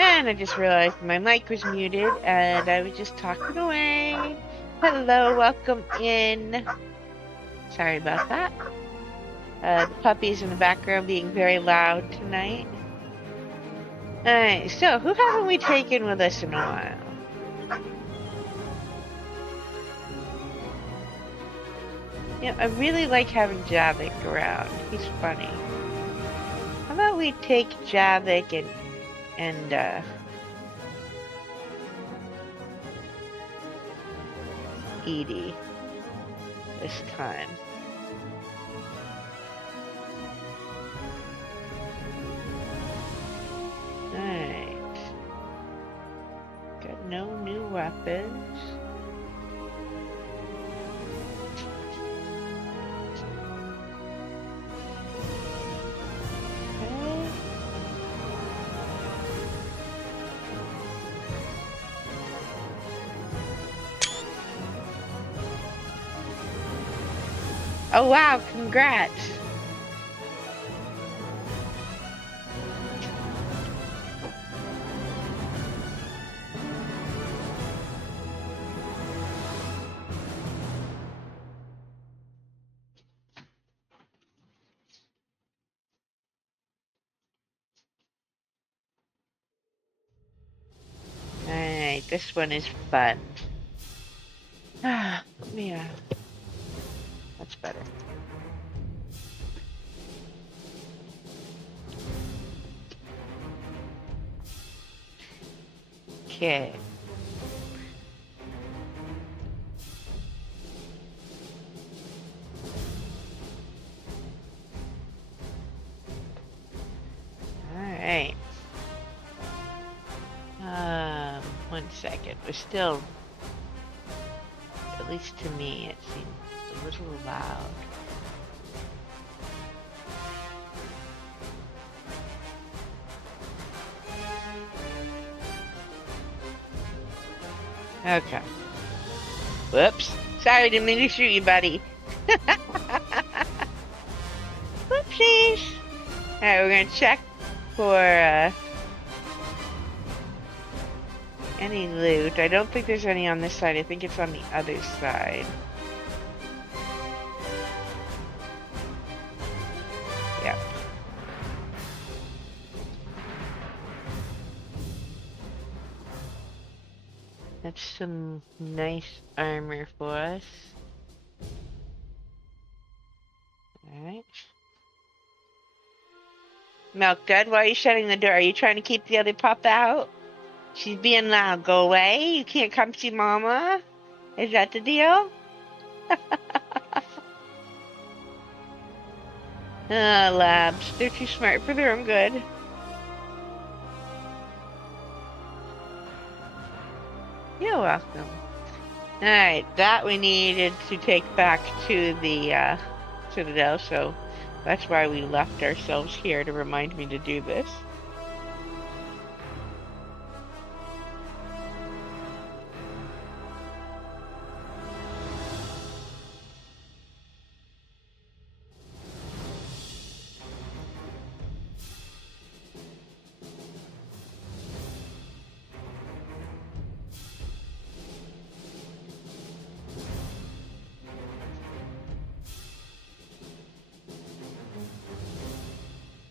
And I just realized my mic was muted and I was just talking away. Hello, welcome in. Sorry about that. The puppies in the background being very loud tonight. Alright, so who haven't we taken with us in a while? Yeah, I really like having Javik around. He's funny. How about we take Javik and Edie this time. Alright. Got no new weapons. Okay. Oh wow, congrats! Alright, this one is fun. Ah, yeah. That's better. Okay. Alright. 1 second. We're still, at least to me, it seems a little loud. Okay. Whoops. Sorry, didn't mean to shoot you, buddy. Whoopsies. Alright, we're gonna check for any loot. I don't think there's any on this side. I think it's on the other side. Yep. That's some nice armor for us. Alright. Milk Dud, why are you shutting the door? Are you trying to keep the other pup out? She's being loud. Go away. You can't come see Mama? Is that the deal? Labs. They're too smart for their own good. You're welcome. Alright, that we needed to take back to the Citadel, so that's why we left ourselves here to remind me to do this.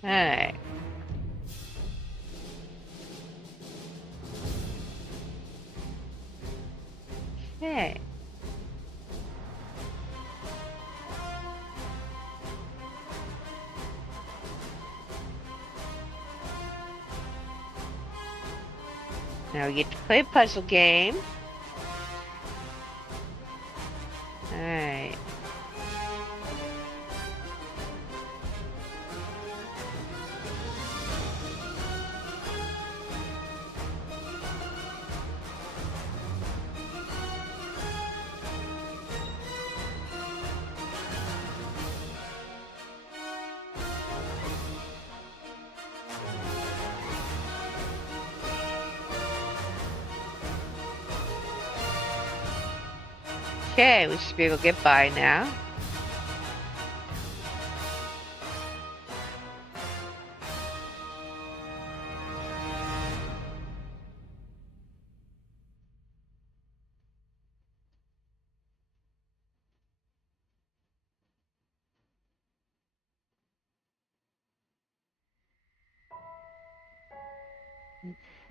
Alright. Okay. Now we get to play a puzzle game. Alright. Okay, we should be able to get by now.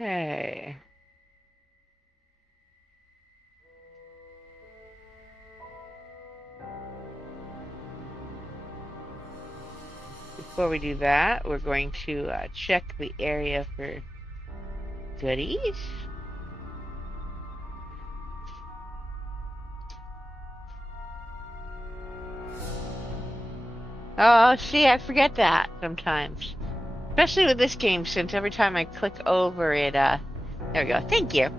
Okay. Before we do that, we're going to check the area for goodies. Oh, see, I forget that sometimes. Especially with this game, since every time I click over it, there we go. Thank you.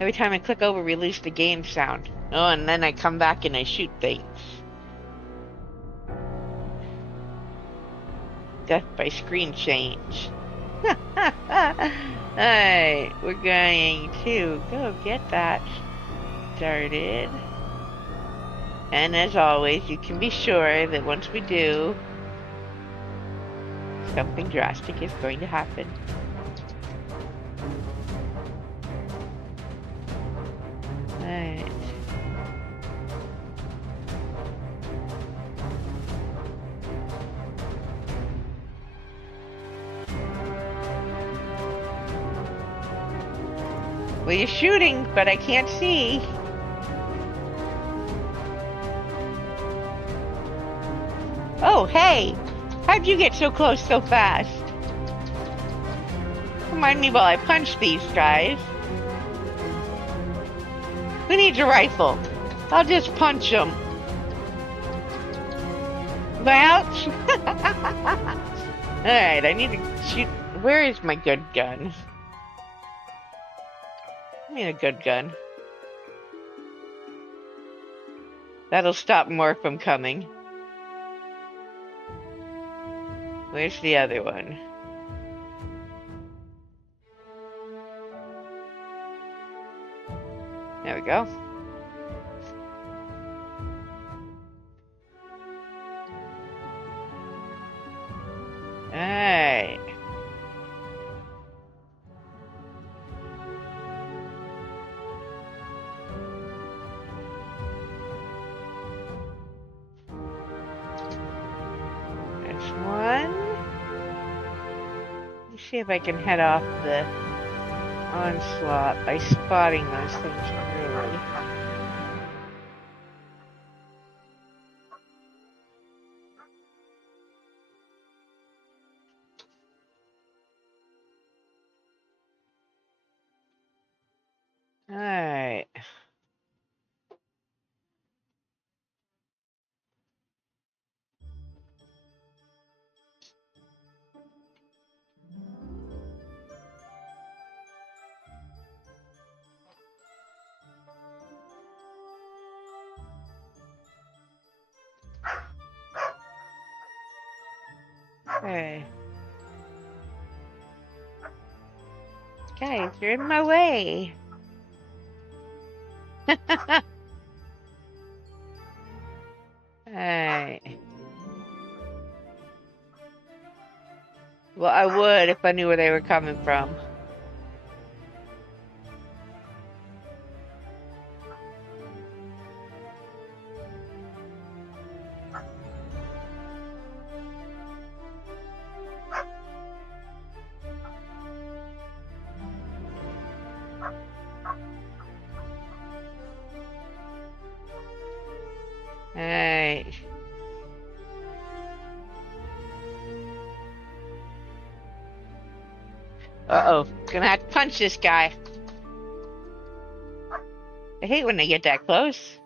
Every time I click over, release the game sound. Oh, and then I come back and I shoot things. Death by screen change. Alright, we're going to go get that started. And as always, you can be sure that once we do, something drastic is going to happen. Alright. Well, you're shooting, but I can't see. Oh, hey! How'd you get so close so fast? Remind me while I punch these guys. Who needs a rifle? I'll just punch them. Ouch! Alright, I need to shoot. Where is my good gun? I need a good gun. That'll stop more from coming. Where's the other one? There we go. Alright. That's one. Let's see if I can head off the onslaught by spotting those things early. Alright. Okay. Guys, you're in my way. Alright. Well, I would if I knew where they were coming from. Alright. Uh-oh. Gonna have to punch this guy. I hate when they get that close.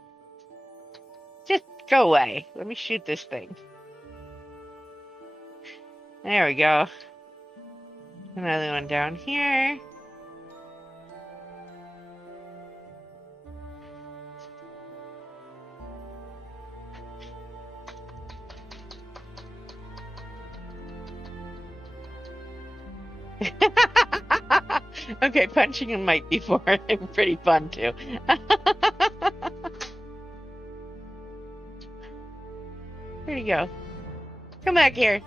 Just go away. Let me shoot this thing. There we go. Another one down here. Okay, punching him might be pretty fun too. Where'd he go? Come back here.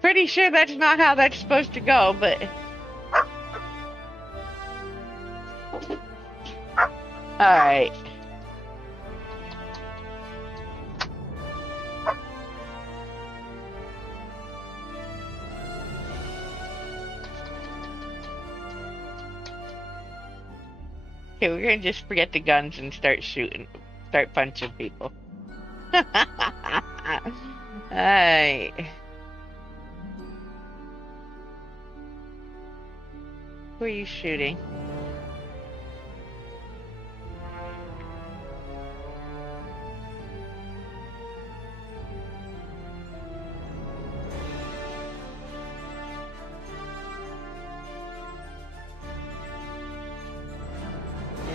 Pretty sure that's not how that's supposed to go, but... Alright. Okay, we're gonna just forget the guns and start punching people. Alright. Who are you shooting?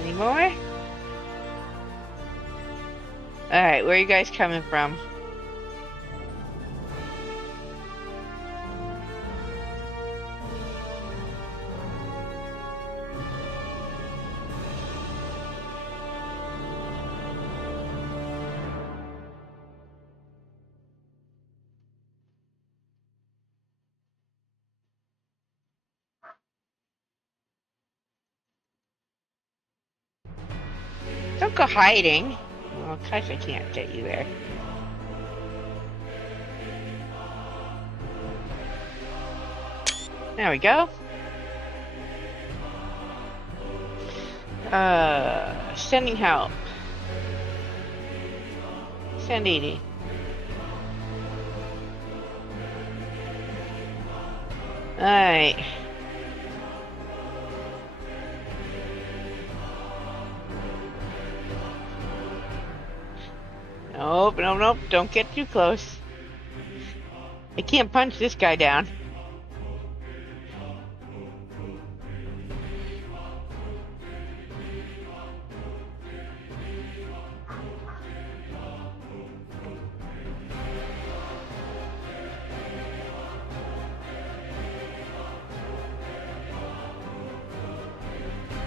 Any more? Alright, where are you guys coming from? Don't go hiding. Well, of course I can't get you there. There we go. Sending help. Send Edie. Alright. Nope, nope, nope. Don't get too close. I can't punch this guy down.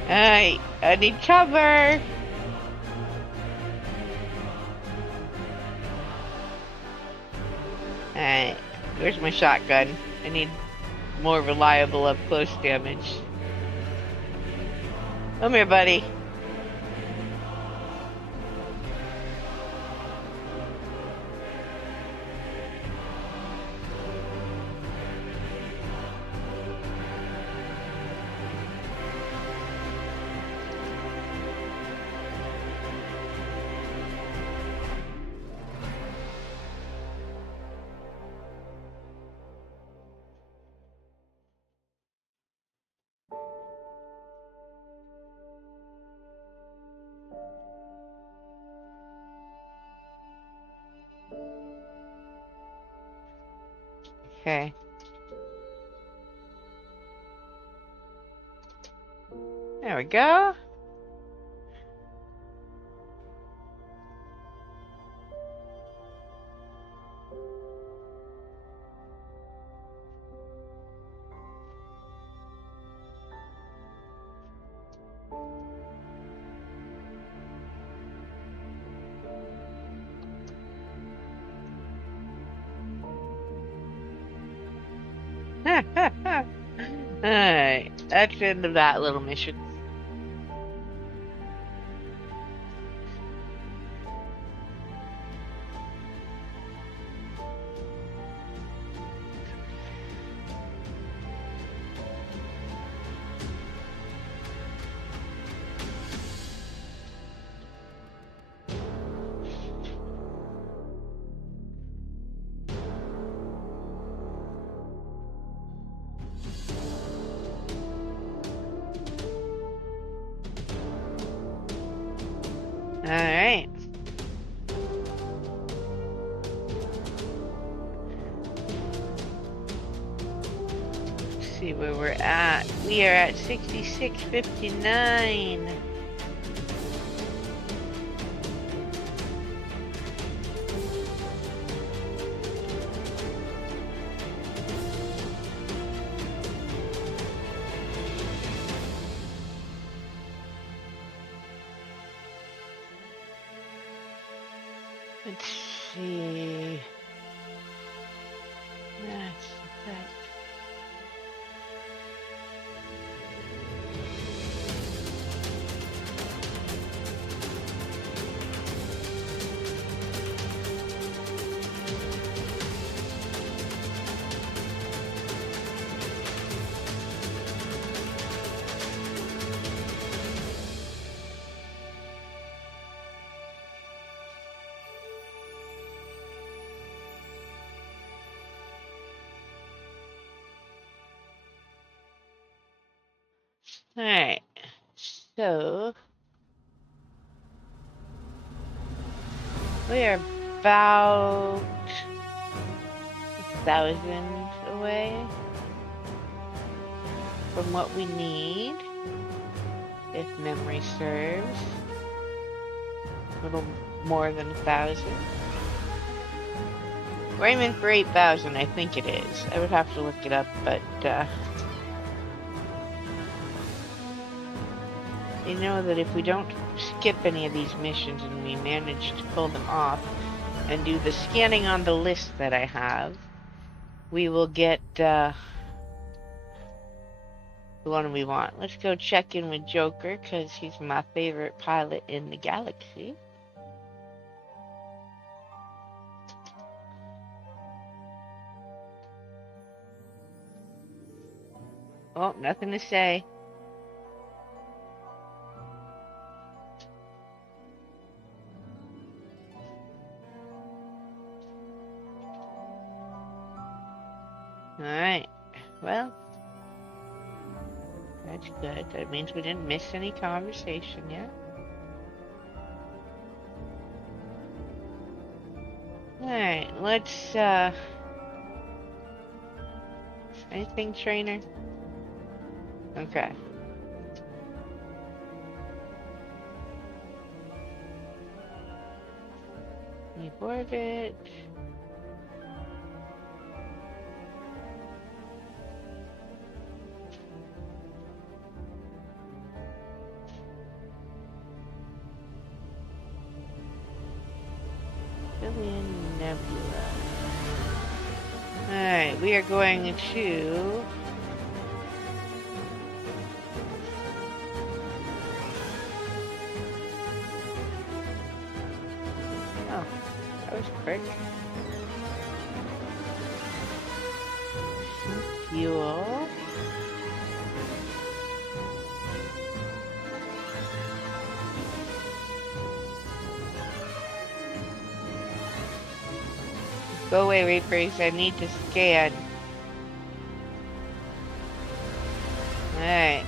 Alright, I need cover. Alright, where's my shotgun? I need more reliable up close damage. Come here, buddy. Okay. There we go. Alright, that's the end of that little mission. Alright. Let's see where we're at. We are at 6659. Let's see. That's that. Alright, so we are about 1,000 away from what we need, if memory serves. A little more than 1,000. We're aiming for 8,000, I think it is. I would have to look it up, but you know that if we don't skip any of these missions and we manage to pull them off and do the scanning on the list that I have, we will get the one we want. Let's go check in with Joker, because he's my favorite pilot in the galaxy. Oh, nothing to say. Alright, well, that's good. That means we didn't miss any conversation yet. Alright, let's, anything, trainer? Okay. Leave orbit. Nebula. Alright, we are going to oh, that was quick. Fuel. Go away, Reapers. I need to scan. Alright.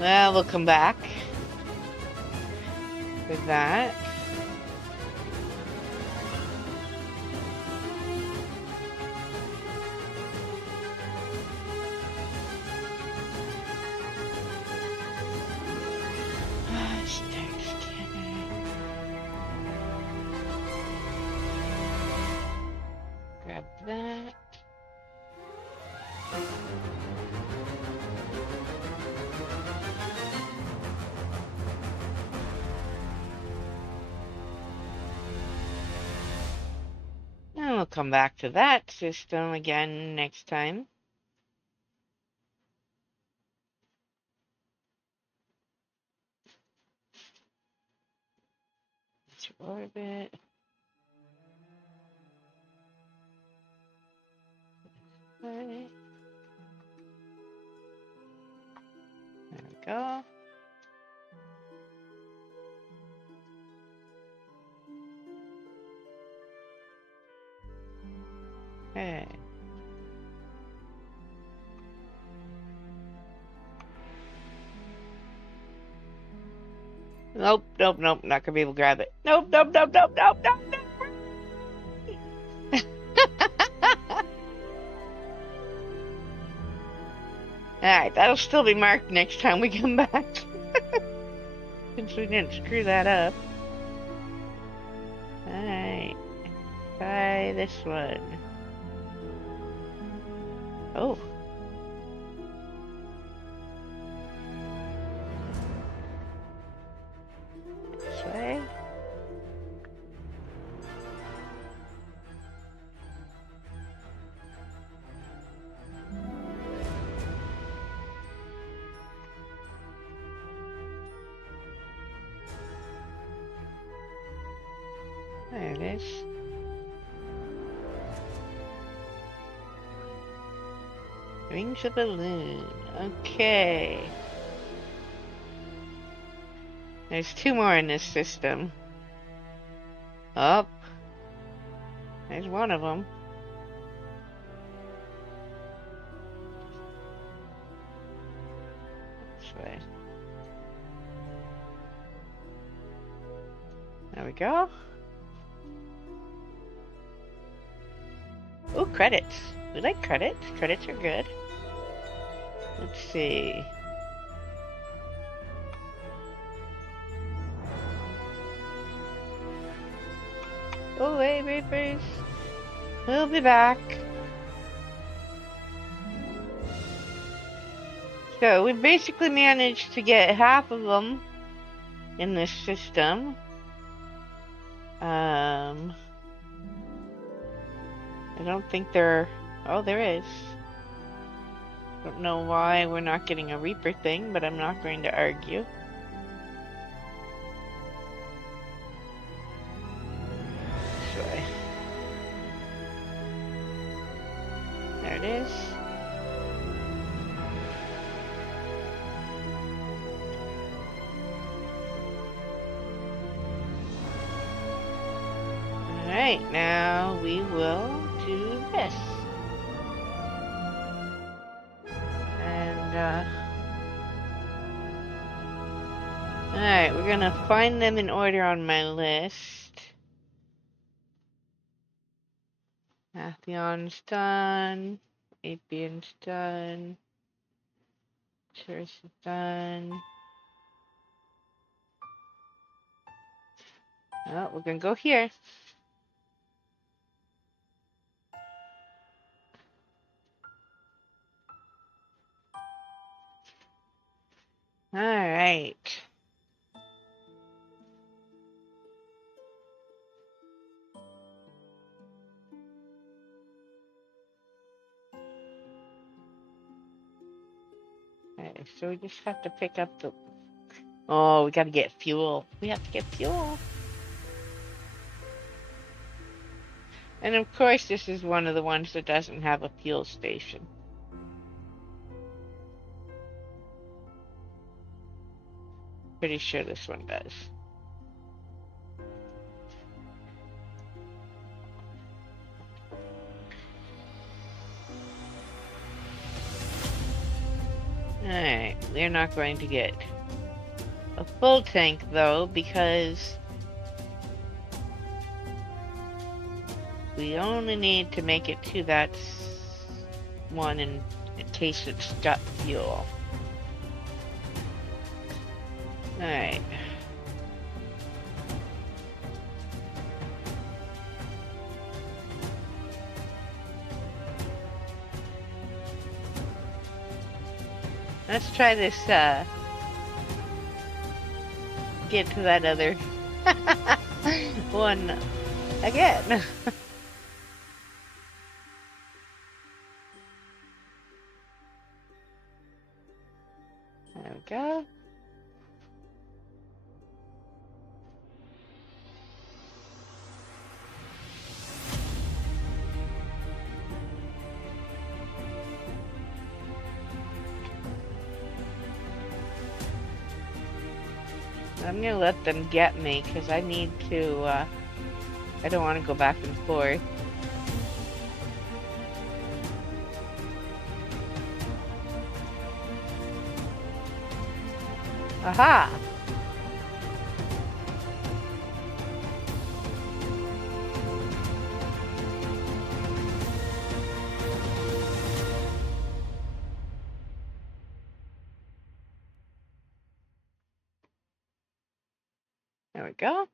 Well, we'll come back with that. That. And we'll come back to that system again next time. Let's orbit. Okay. There we go. Okay. Nope, nope, nope, not gonna be able to grab it. Nope, nope, nope, nope, nope, nope, nope. Alright, that'll still be marked next time we come back. Since we didn't screw that up. Alright. Try this one. Oh. This way. There it is. Rings a balloon. Okay. There's 2 more in this system. Oh. There's one of them. This There we go. Oh, credits. We like credits. Credits are good. Let's see. Go away, Reapers. We'll be back. So we basically managed to get half of them in this system. I don't think there... Oh, there is. Don't know why we're not getting a Reaper thing, but I'm not going to argue. This way. There it is. Alright, now we will do this. Alright, we're gonna find them in order on my list. Athion's done. Apien's done. Church is done. Oh, we're gonna go here. Alright. Okay, so we just have to pick up the... Oh, we gotta get fuel. We have to get fuel. And of course, this is one of the ones that doesn't have a fuel station. Pretty sure this one does. Alright, we're not going to get a full tank though, because we only need to make it to that one in case it's got fuel. Alright. Let's try this, get to that other one again. There we go. I'm gonna let them get me because I need to, I don't want to go back and forth. Aha! There we go.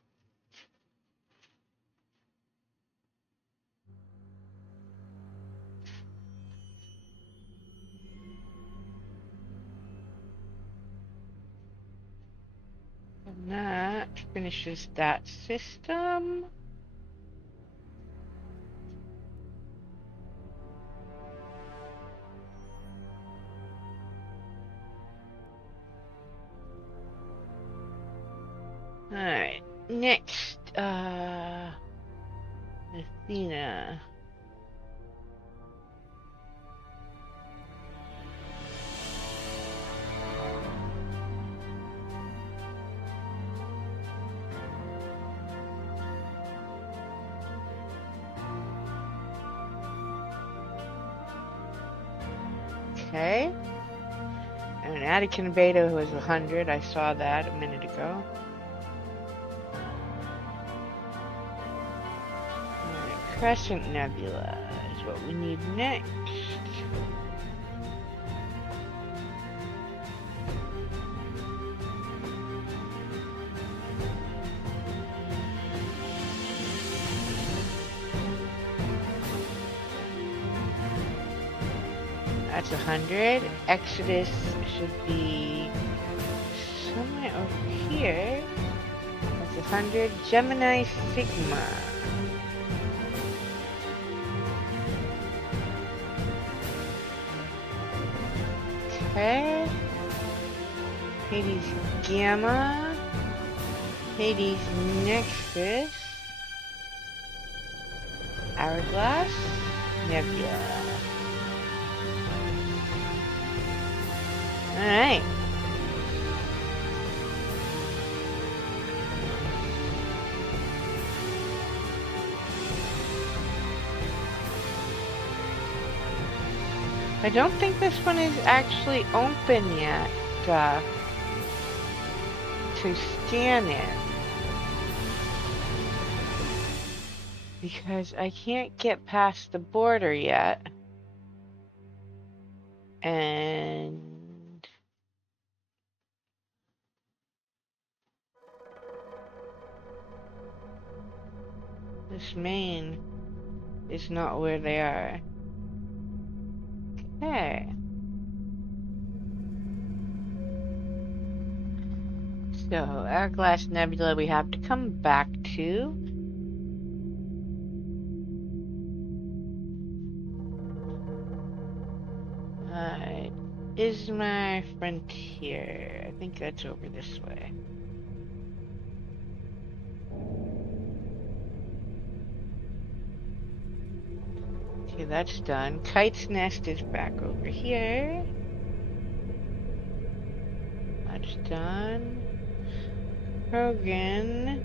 And that finishes that system. Alright, next, Athena. Okay. And an Attican beta was 100. I saw that a minute ago. Crescent Nebula is what we need next. That's 100. Exodus should be somewhere over here. That's 100. Gemini Sigma. Okay. Hades Gamma. Hades Nexus. Hourglass. Nebula. Alright. I don't think this one is actually open yet to scan it. Because I can't get past the border yet. And this main is not where they are. Okay. So, Hourglass Nebula we have to come back to. Is my frontier? I think that's over this way. Okay, that's done. Kite's Nest is back over here. That's done. Krogan.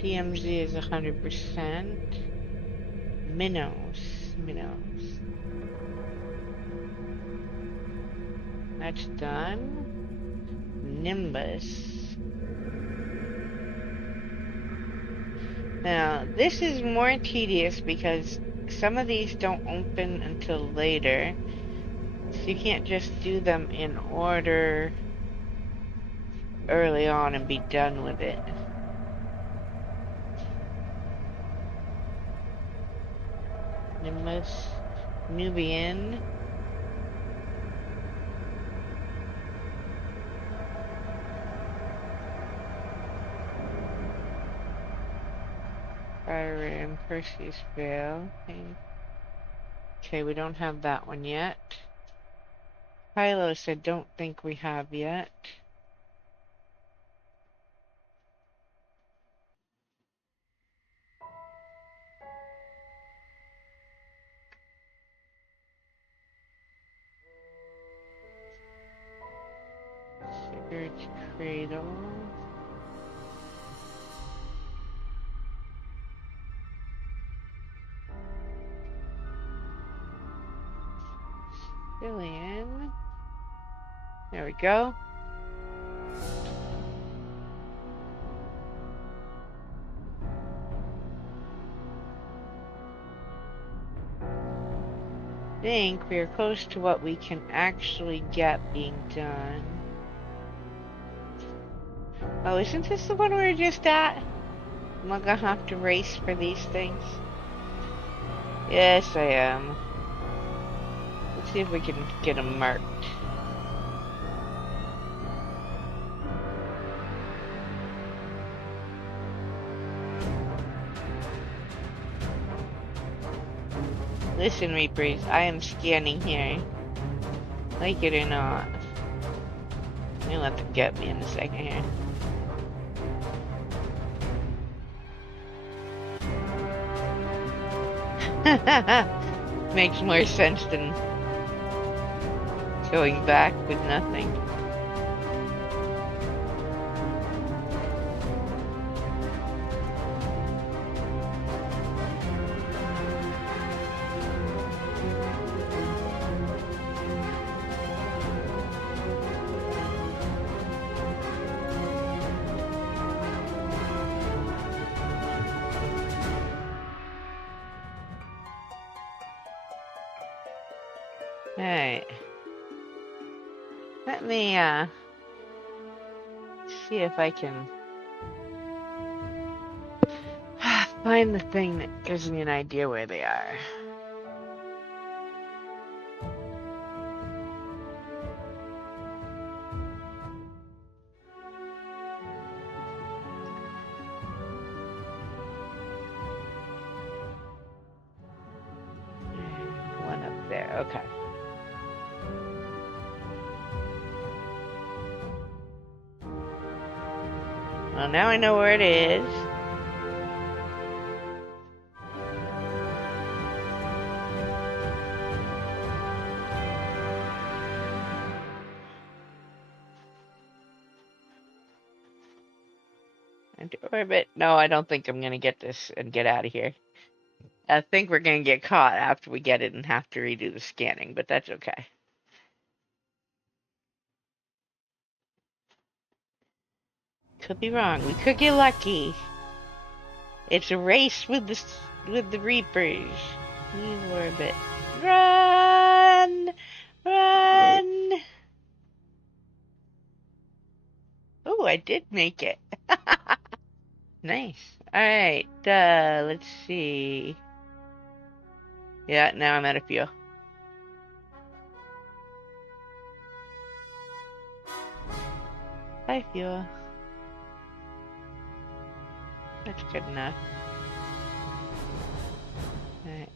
DMZ is 100%. Minnows. That's done. Nimbus. Now, this is more tedious because some of these don't open until later. So you can't just do them in order early on and be done with it. Nimbus. Nubian. Arrae, Perseus Veil. Okay, we don't have that one yet. Hylos, I don't think we have yet. Sigurd's Cradle. Cillian. There we go. I think we are close to what we can actually get being done. Oh, isn't this the one we were just at? Am I gonna have to race for these things? Yes, I am. Let's see if we can get them marked. Listen, Reapers, I am scanning here. Like it or not. You'll have to get me in a second here. Makes more sense than going back with nothing. Alright. Let me, see if I can find the thing that gives me an idea where they are. One up there, okay. Well, now I know where it is. Into orbit. No, I don't think I'm gonna get this and get out of here. I think we're gonna get caught after we get it and have to redo the scanning, but that's okay. Could be wrong. We could get lucky. It's a race with the Reapers. Leave orbit. Run! Run! Oh, I did make it. Nice. Alright, let's see. Yeah, now I'm out of fuel. Bye, fuel. That's good enough. Alright.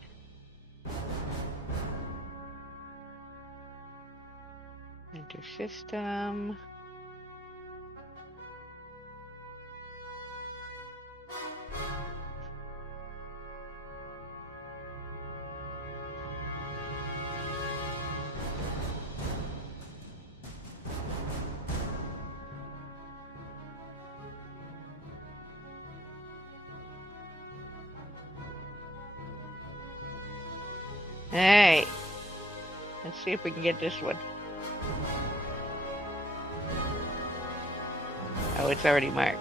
Enter system. Alright. Let's see if we can get this one. Oh, it's already marked.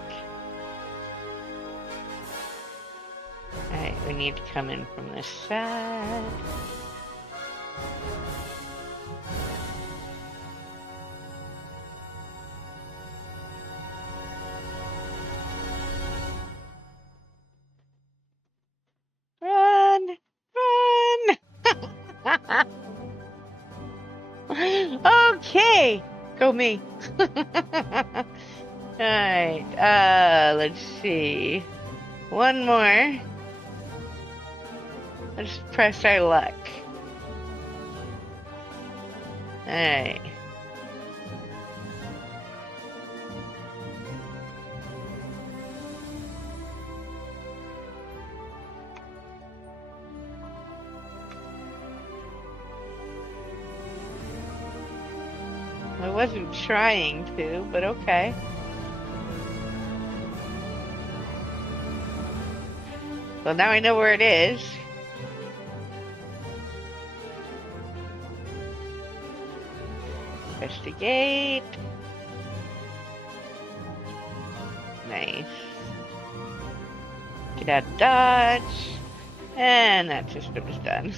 Alright, we need to come in from this side. Run! Run! Okay! Go me. Alright, let's see. One more. Let's press our luck. Alright. I wasn't trying to, but okay. Well, now I know where it is. Investigate. Nice. Get out of dodge. And that system is done.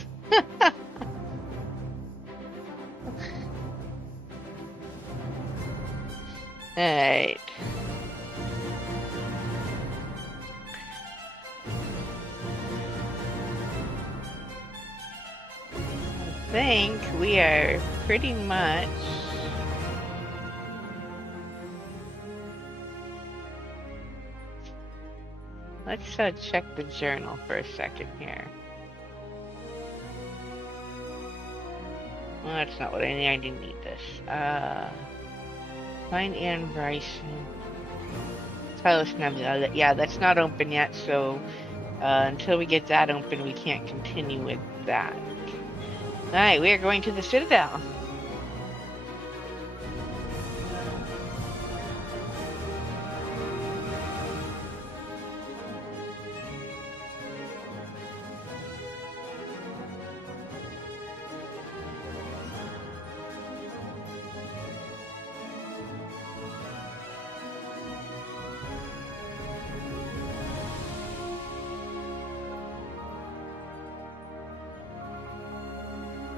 Alright. I think we are pretty much let's check the journal for a second here. Well, that's not what I need. I didn't need this. Find Anne Bryson. Silas Nebula. Yeah, that's not open yet, so until we get that open, we can't continue with that. Alright, we are going to the Citadel.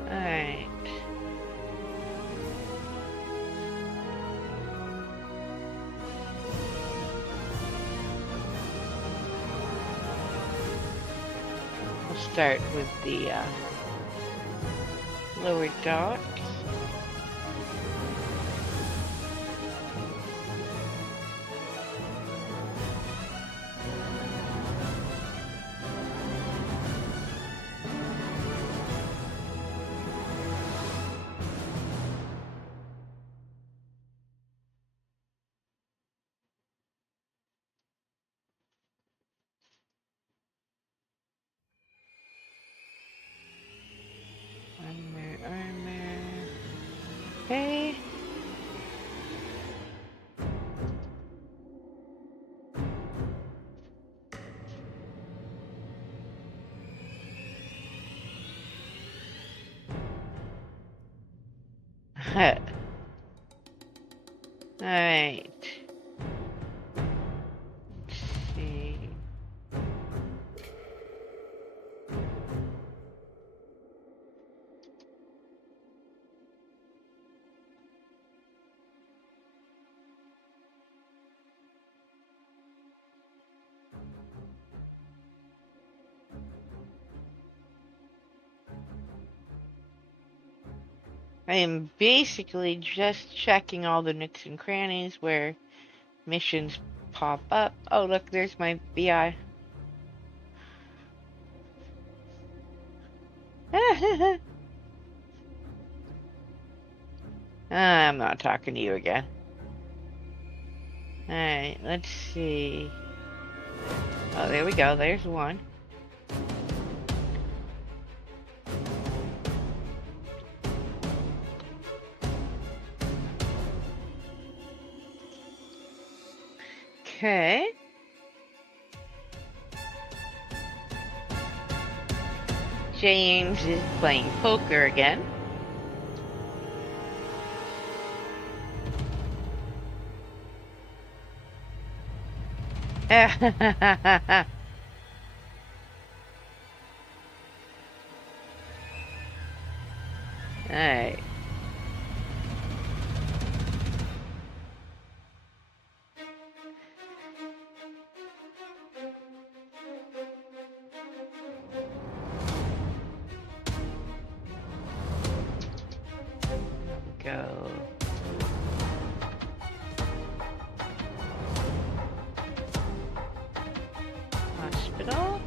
Alright. start with the lower docks. Armor. Okay. Alright. Let's see. I am basically just checking all the nooks and crannies where missions pop up. Oh, look, there's my BI. I'm not talking to you again. Alright, let's see. Oh, there we go. There's one. Okay. James is playing poker again. Alright. Go. Hospital.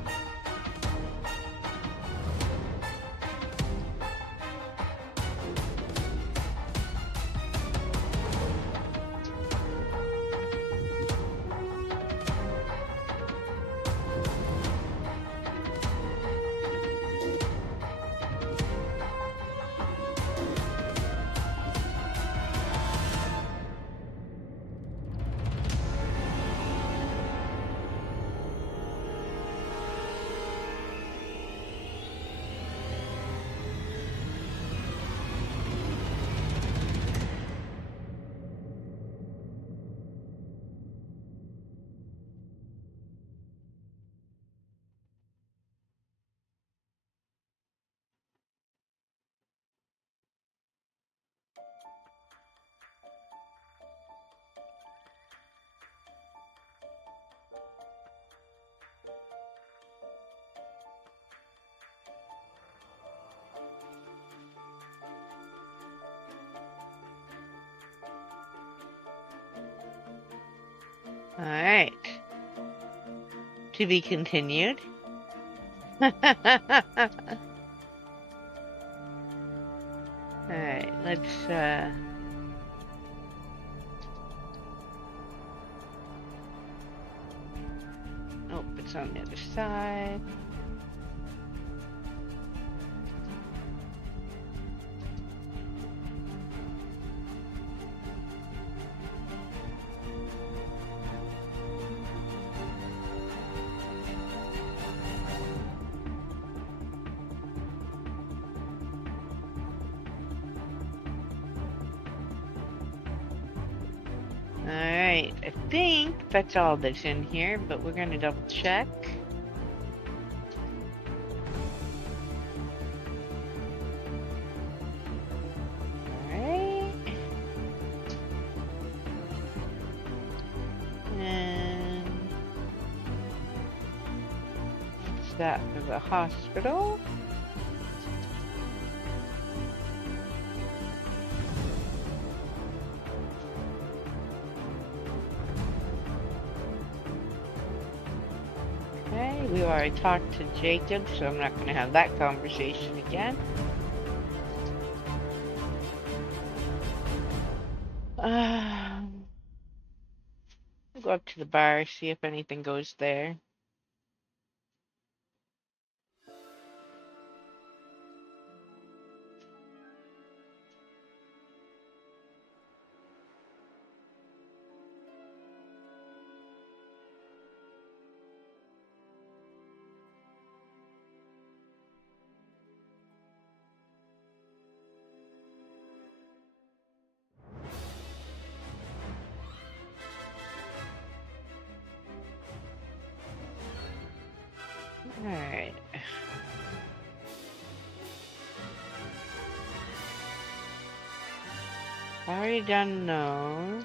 All right. To be continued. All right, let's oh, it's on the other side. Alright, I think that's all that's in here, but we're going to double check. Alright. And let's that for the hospital. Okay, we already talked to Jacob, so I'm not going to have that conversation again. I'll go up to the bar, see if anything goes there. Alright. Already done those.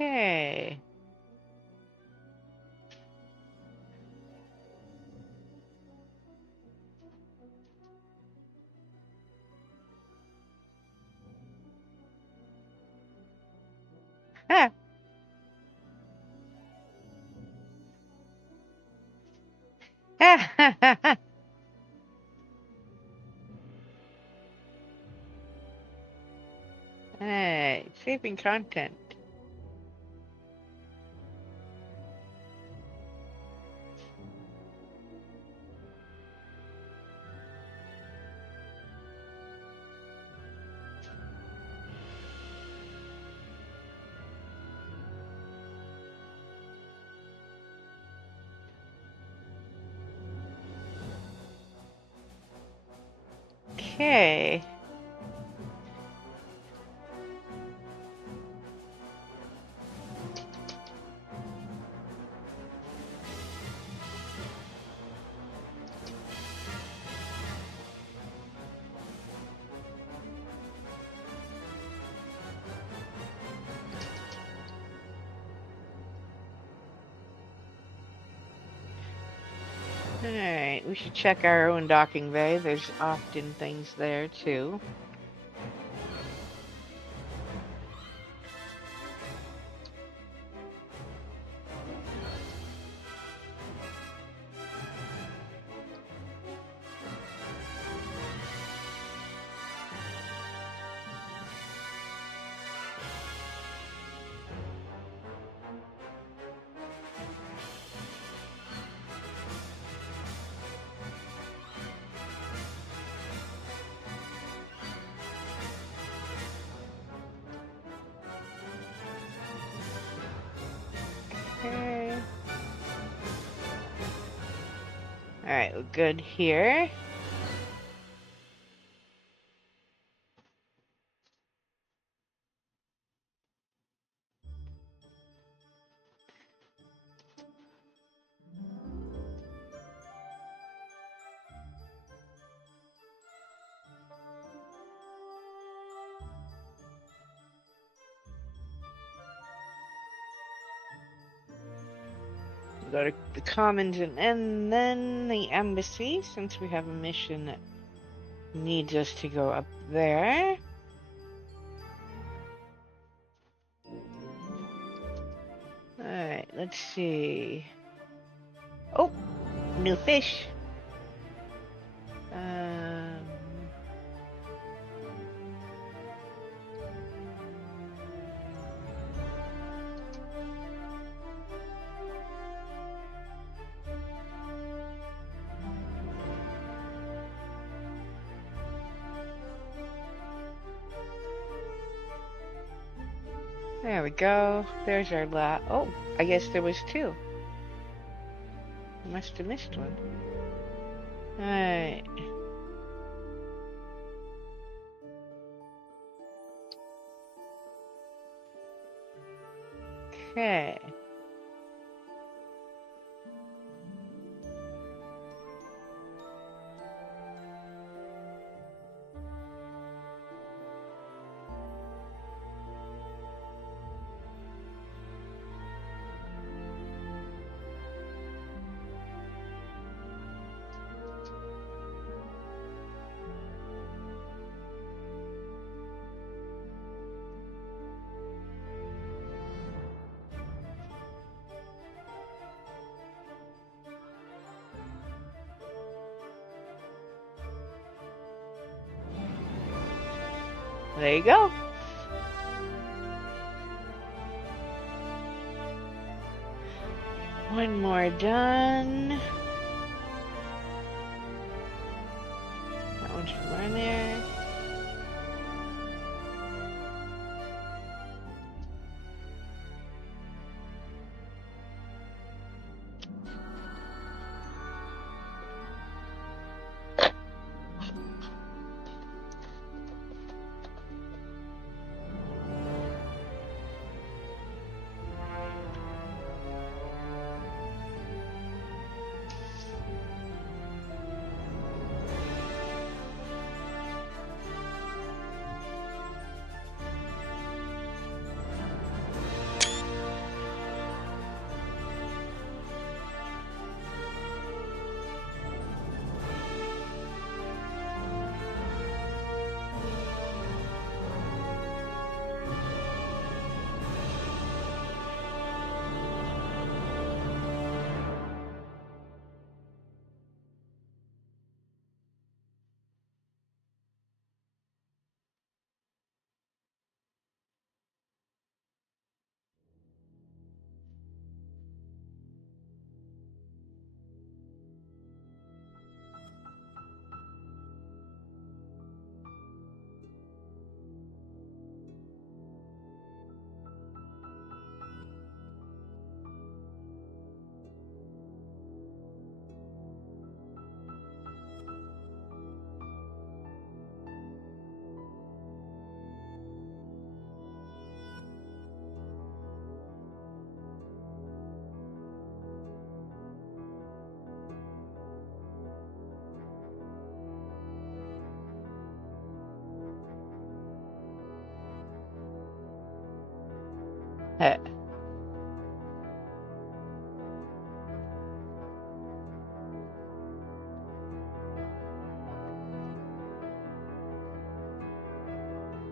Okay. Ah. Hey, saving content. Okay. Alright, we should check our own docking bay. There's often things there too. Okay. Alright, we're good here. Go to the commons and then the embassy, since we have a mission that needs us to go up there. Alright, let's see. Oh, new fish. There we go. There's our oh, I guess there was two. I must have missed one. Alright. Okay. There you go. One more done. That one's from earlier.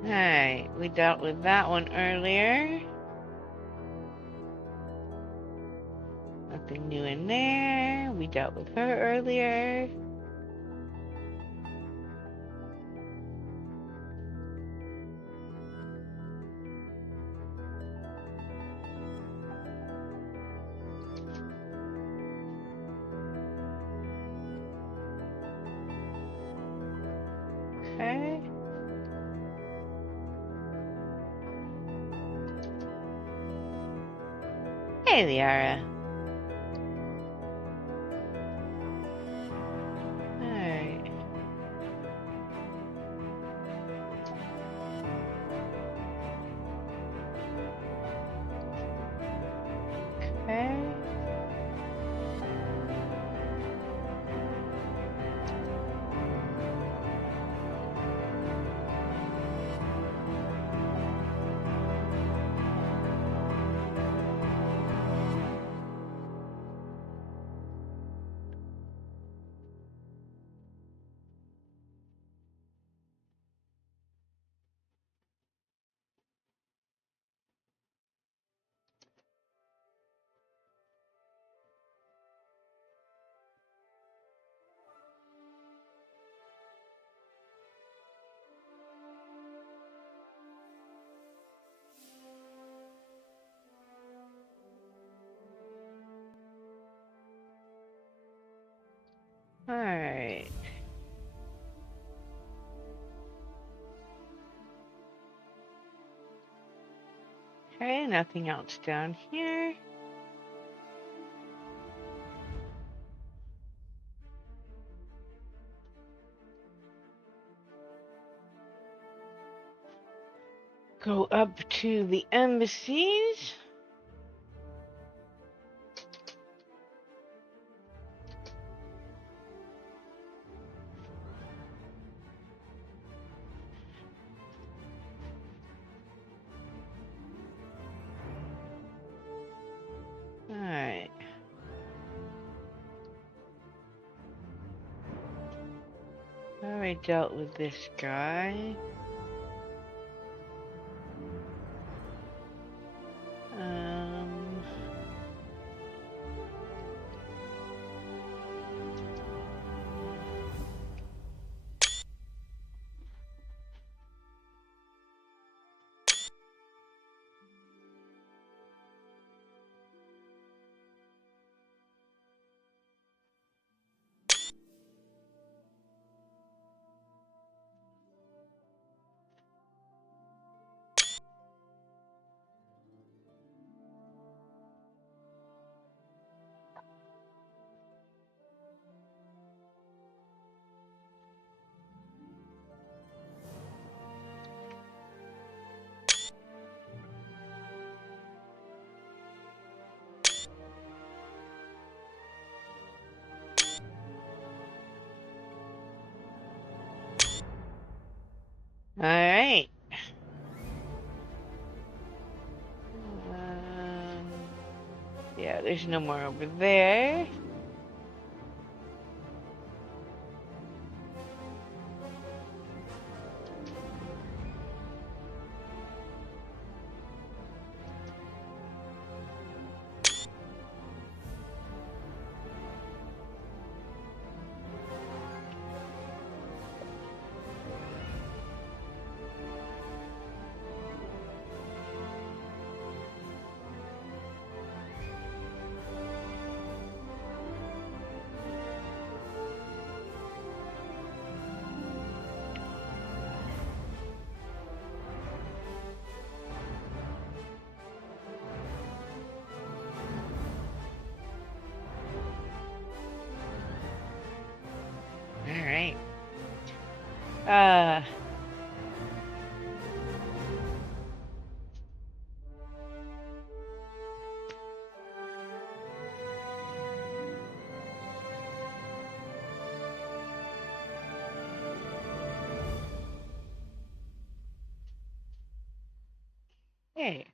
Alright, we dealt with that one earlier. Nothing new in there. We dealt with her earlier. Okay. Hey, Liara. Alright. Okay. Alright. Okay, nothing else down here. Go up to the embassies. Alright. Already dealt with this guy. All right. Yeah, there's no more over there. All right. Hey.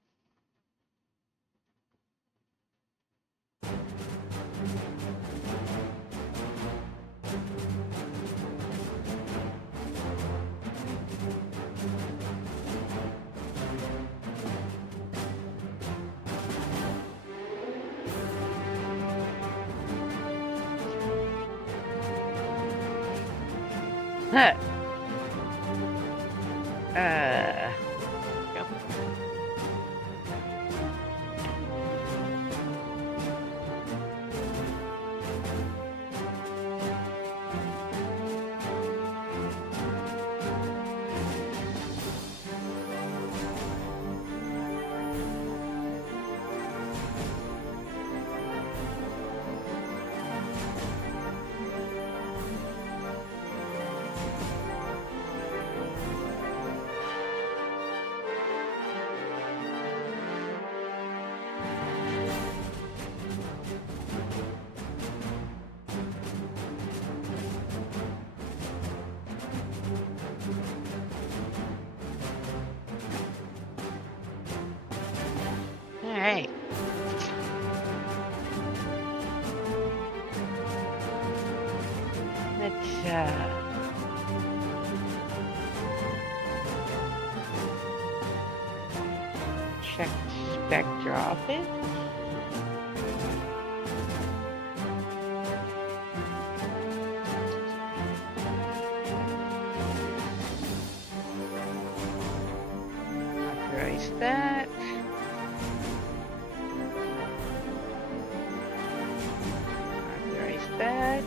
Huh. Go. All right. Let's check Spectra office. Authorize that. Authorize that.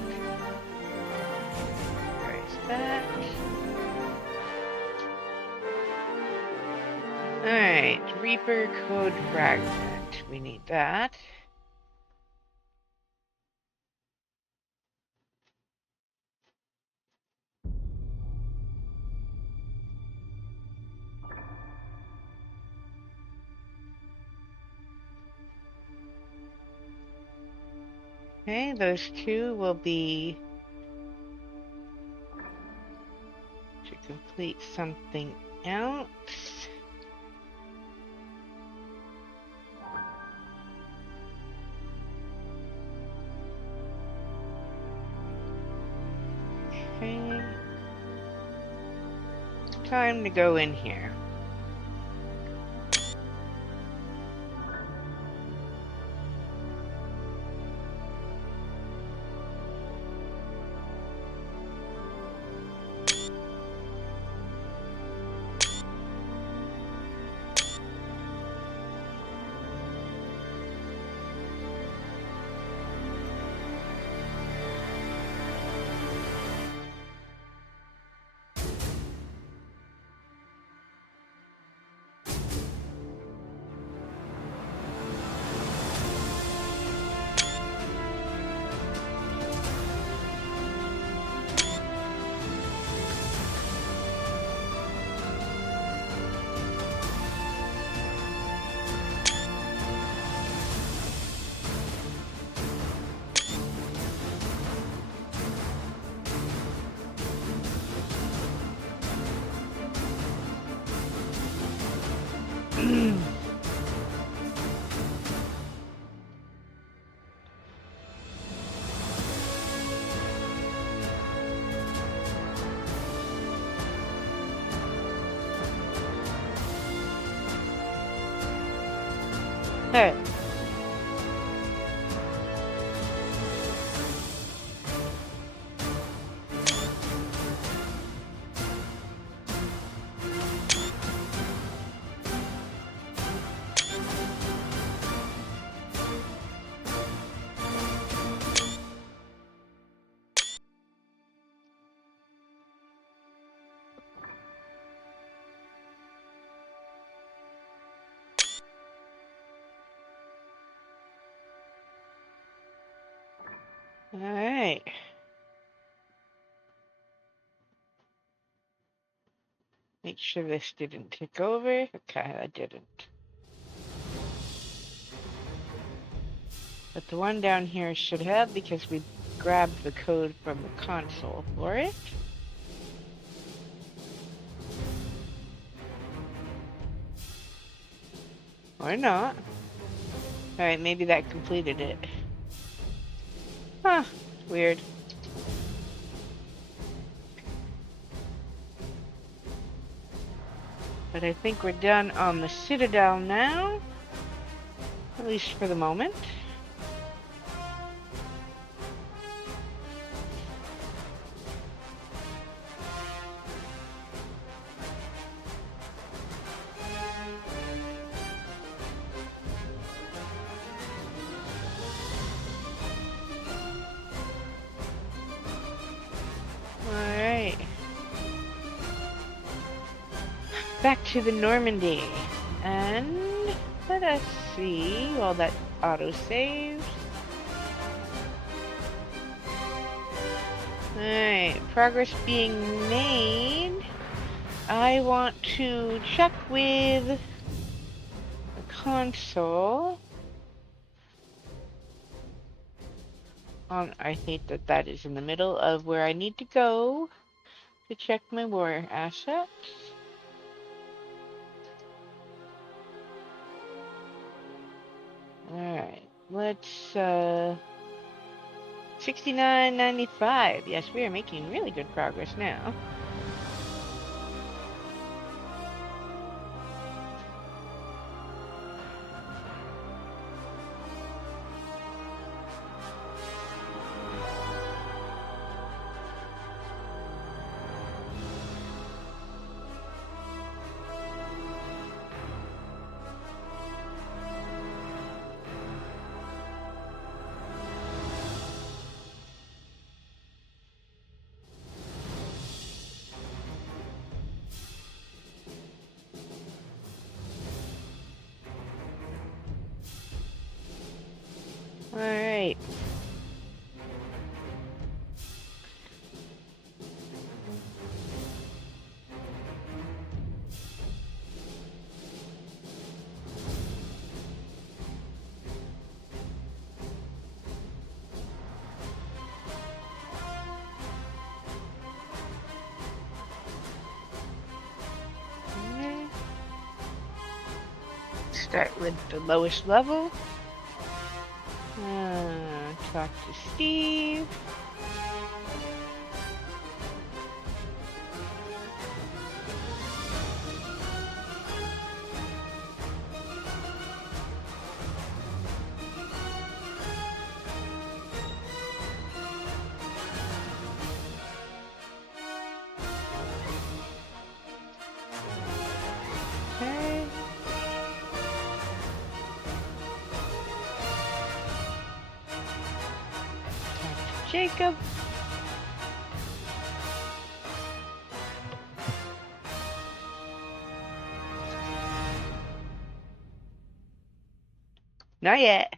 Authorize that. Alright, Reaper Code Fragment. We need that. Okay, those two will be to complete something else. Okay. Time to go in here. Hey. All right. Make sure this didn't tick over. Okay, I didn't. But the one down here should have, because we grabbed the code from the console for it. Or not. Alright, maybe that completed it. Huh, weird. But I think we're done on the Citadel now. At least for the moment. Alright. Back to the Normandy. And let us see while that auto-saves. Alright, progress being made. I want to check with the console. I hate that that is in the middle of where I need to go to check my war assets. Alright, let's 69.95. Yes, we are making really good progress now. Alright. Start with the lowest level. Talk to Steve. Okay. Jacob. Not yet.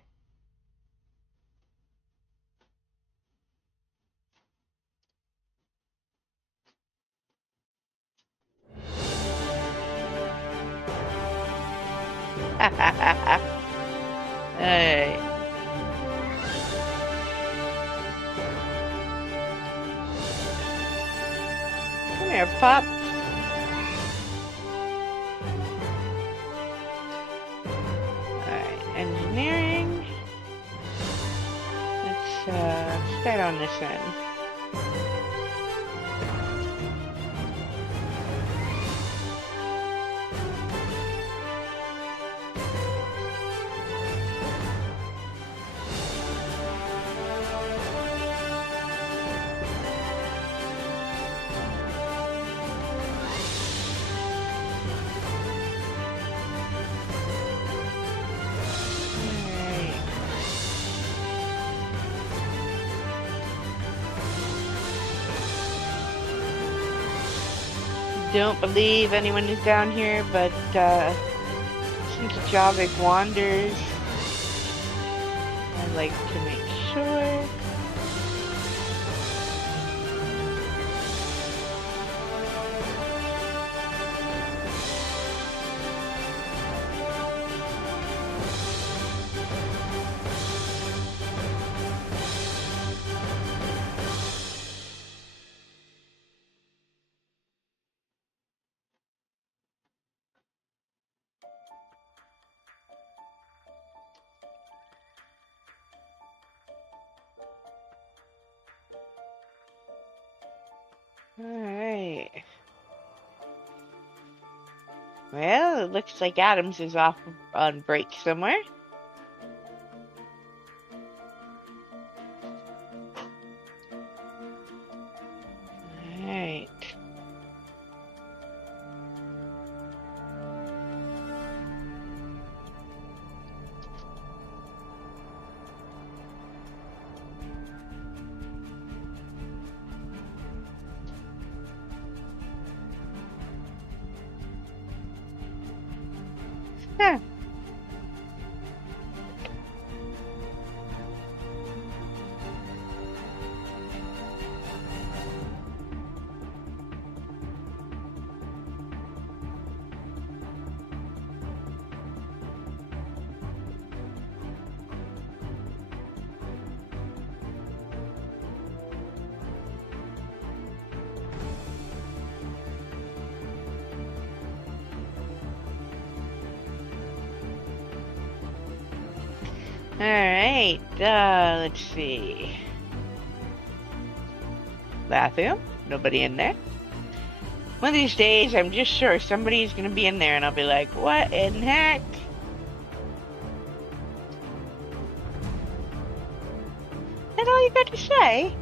Alright. Come here, Pop. Alright, engineering. Let's start on this end. Don't believe anyone is down here, but since Javik wanders, I'd like to make sure. Alright. Well, it looks like Adams is off on break somewhere. Alright. Huh. Alright, let's see. Bathroom? Nobody in there? One of these days, I'm just sure somebody's gonna be in there and I'll be like, what in the heck? Is that all you got to say?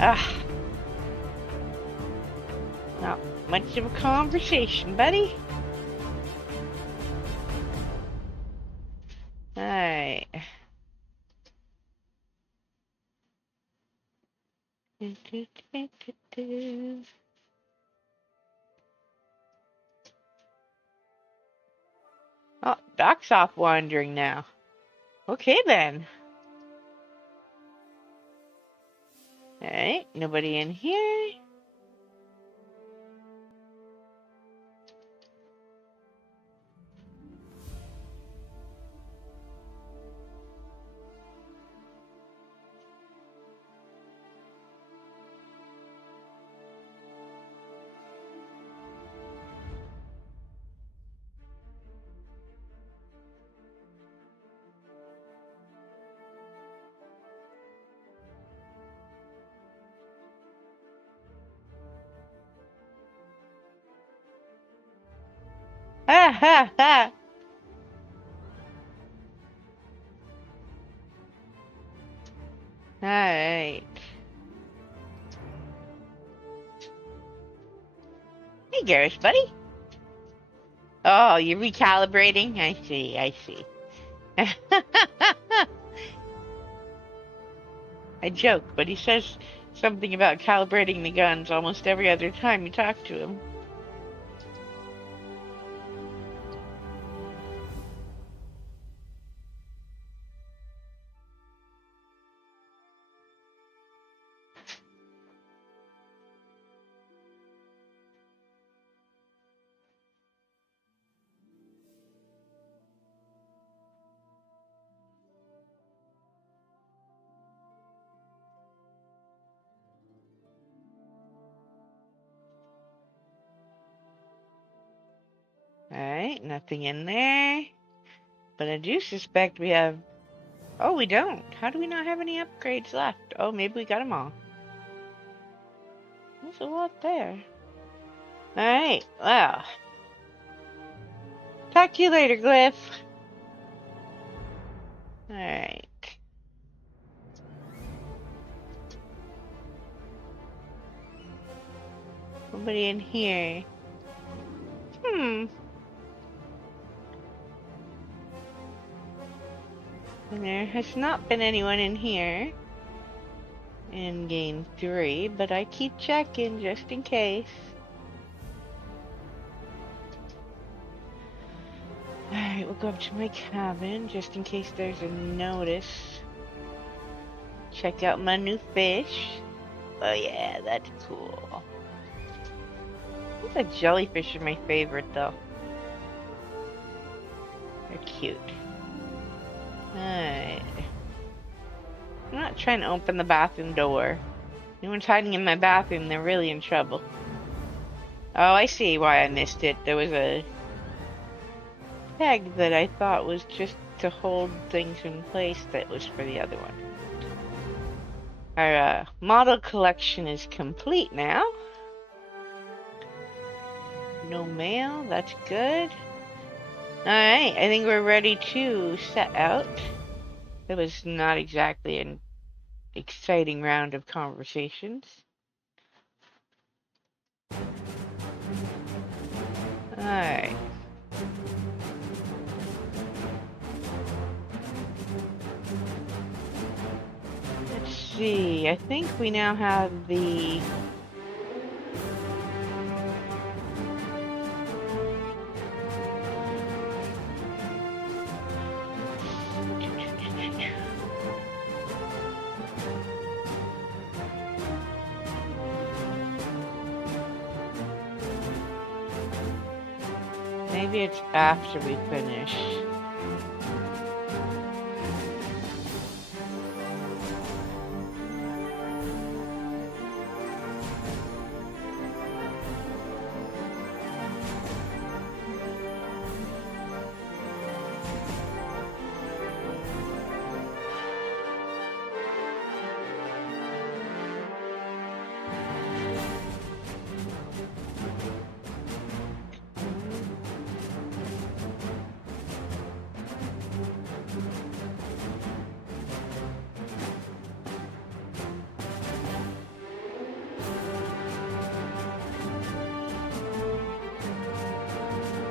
Ugh. Not much of a conversation, buddy. Alright. Oh, Doc's off wandering now. Okay then. Alright, nobody in here. Ha ha ha! Alright. Hey, Garrus, buddy. Oh, you're recalibrating? I see, I see. I joke, but he says something about calibrating the guns almost every other time you talk to him. Alright, nothing in there. But I do suspect we have... Oh, we don't. How do we not have any upgrades left? Oh, maybe we got them all. There's a lot there. Alright, well. Talk to you later, Glyph. Alright. Nobody in here. And there has not been anyone in here in game 3, but I keep checking just in case. Alright, we'll go up to my cabin just in case there's a notice. Check out my new fish. Oh yeah, that's cool. I think the jellyfish are my favorite though. They're cute. Alright. I'm not trying to open the bathroom door. Anyone's hiding in my bathroom, they're really in trouble. Oh, I see why I missed it. There was a peg that I thought was just to hold things in place that was for the other one. Our model collection is complete now. No mail, that's good. Alright, I think we're ready to set out. It was not exactly an exciting round of conversations. Alright. Let's see, I think we now have the maybe it's after we finish.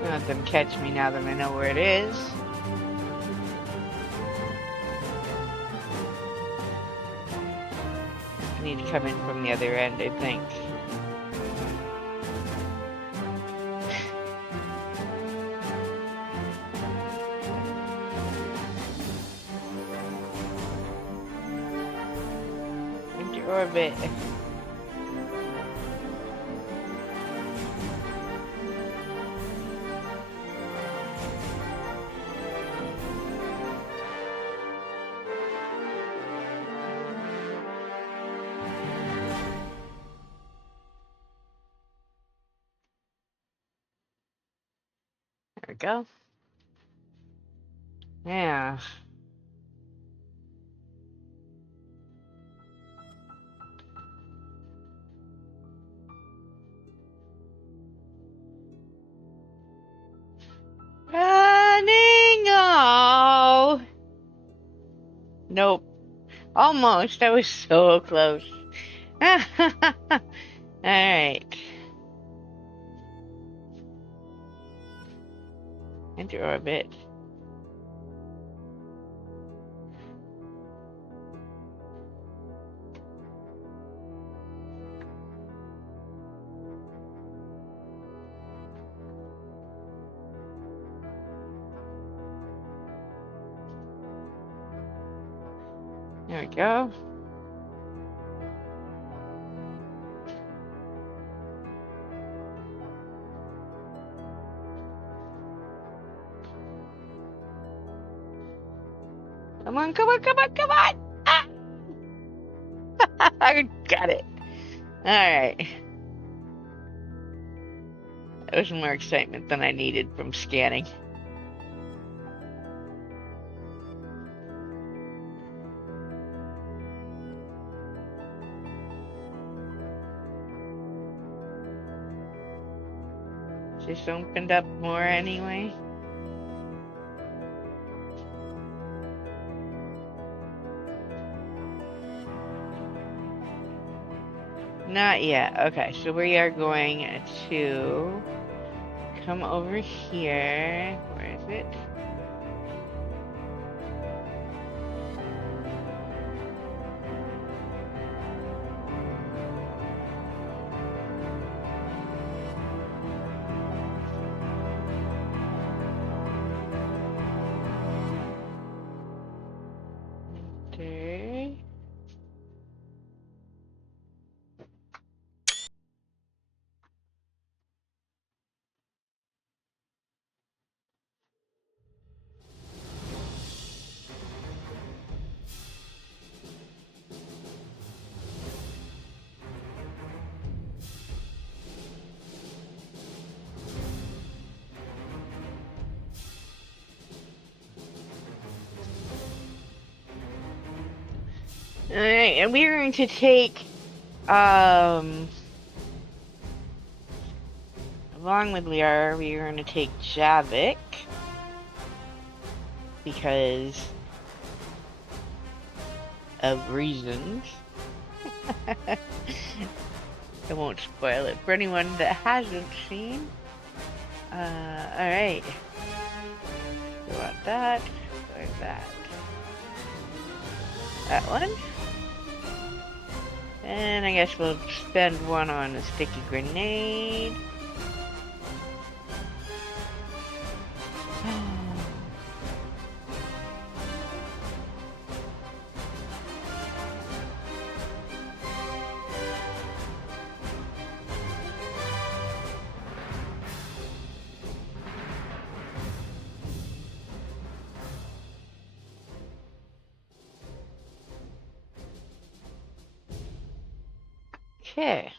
Let them catch me now that I know where it is. I need to come in from the other end, I think. Into orbit. There we go. Yeah. Running! Oh! Nope. Almost. I was so close. Alright. Enter orbit. There we go. Come on, come on, come on, come on! Ah! I got it. Alright. That was more excitement than I needed from scanning. Just opened up more anyway. Not yet. Okay, so we are going to come over here. Where is it? Okay. Alright, and we're going to take, along with Liara, we're going to take Javik, because of reasons. I won't spoil it for anyone that hasn't seen. Alright. We want that, or that. That one. And I guess we'll spend one on a sticky grenade. Okay.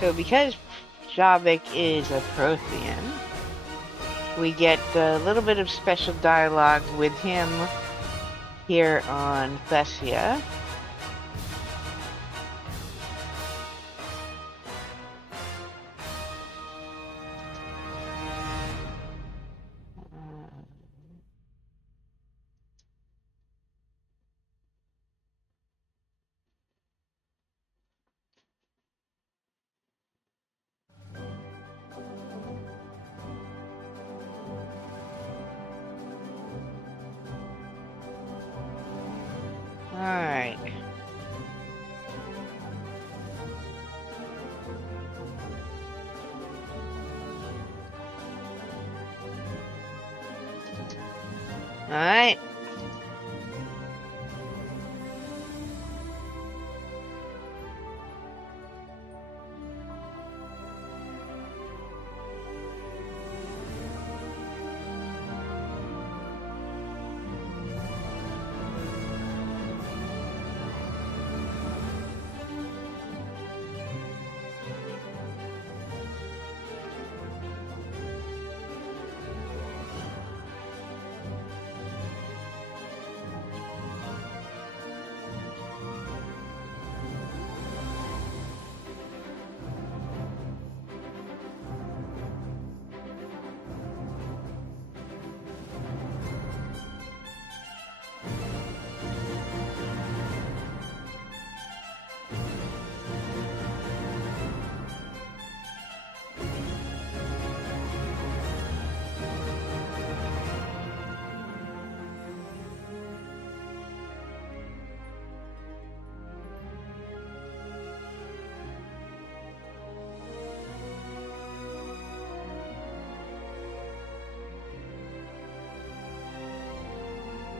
So because Javik is a Prothean, we get a little bit of special dialogue with him here on Thessia. Alright. Alright.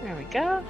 There we go.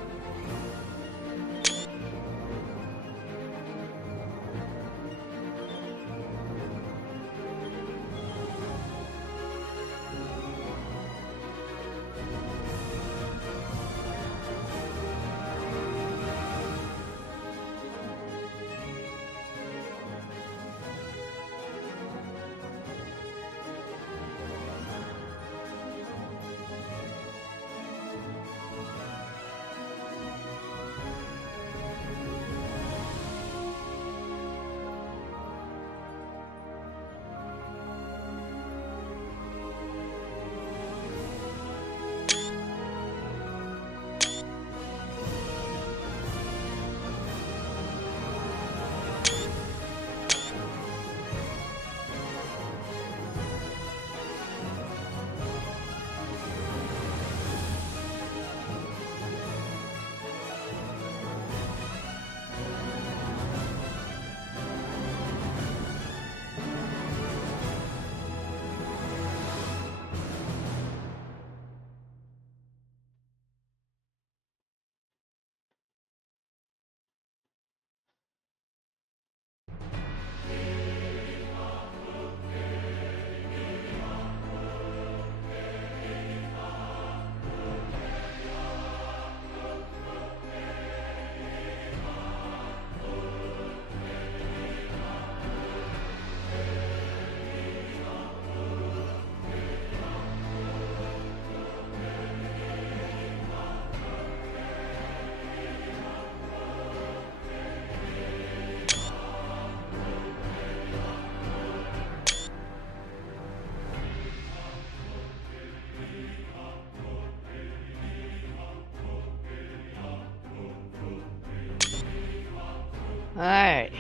Alright.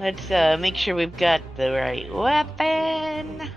Let's make sure we've got the right weapon.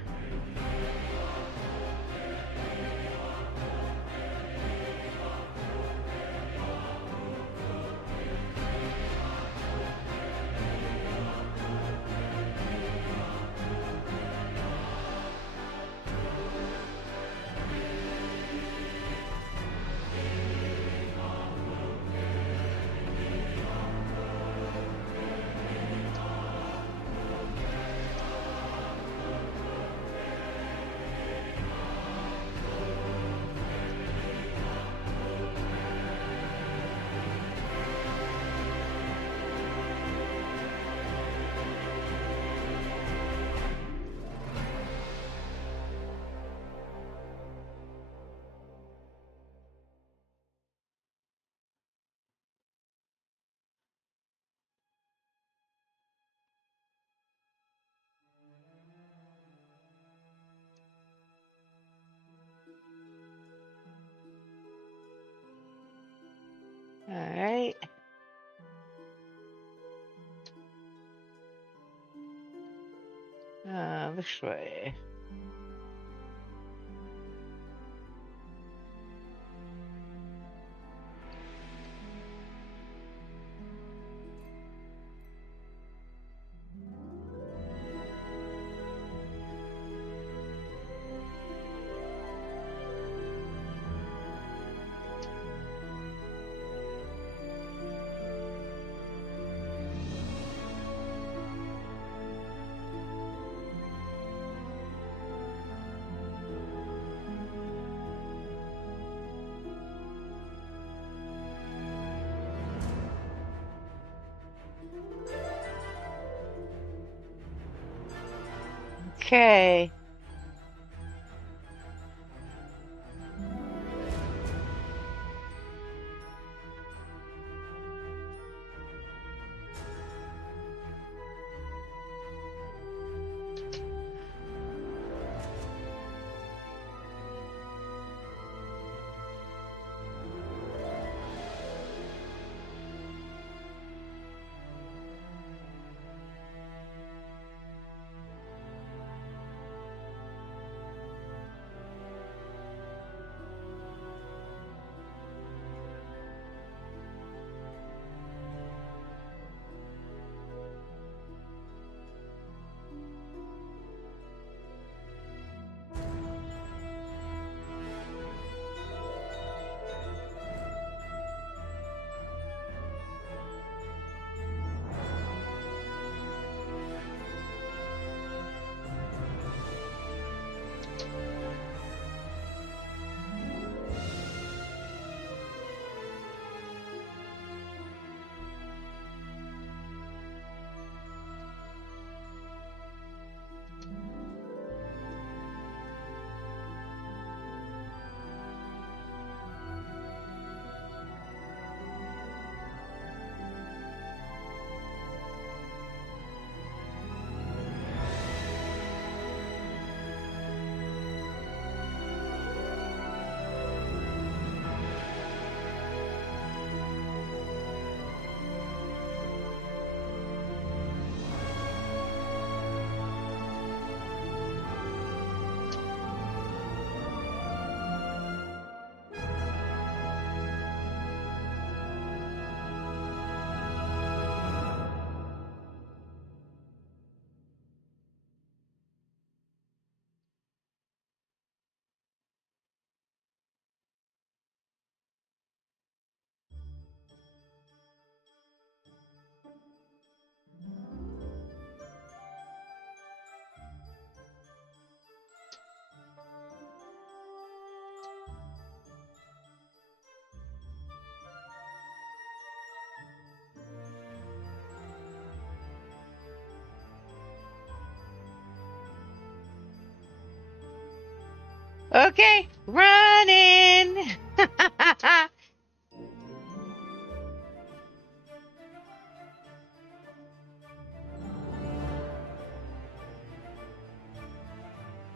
Alright. This way. Okay. Okay, running!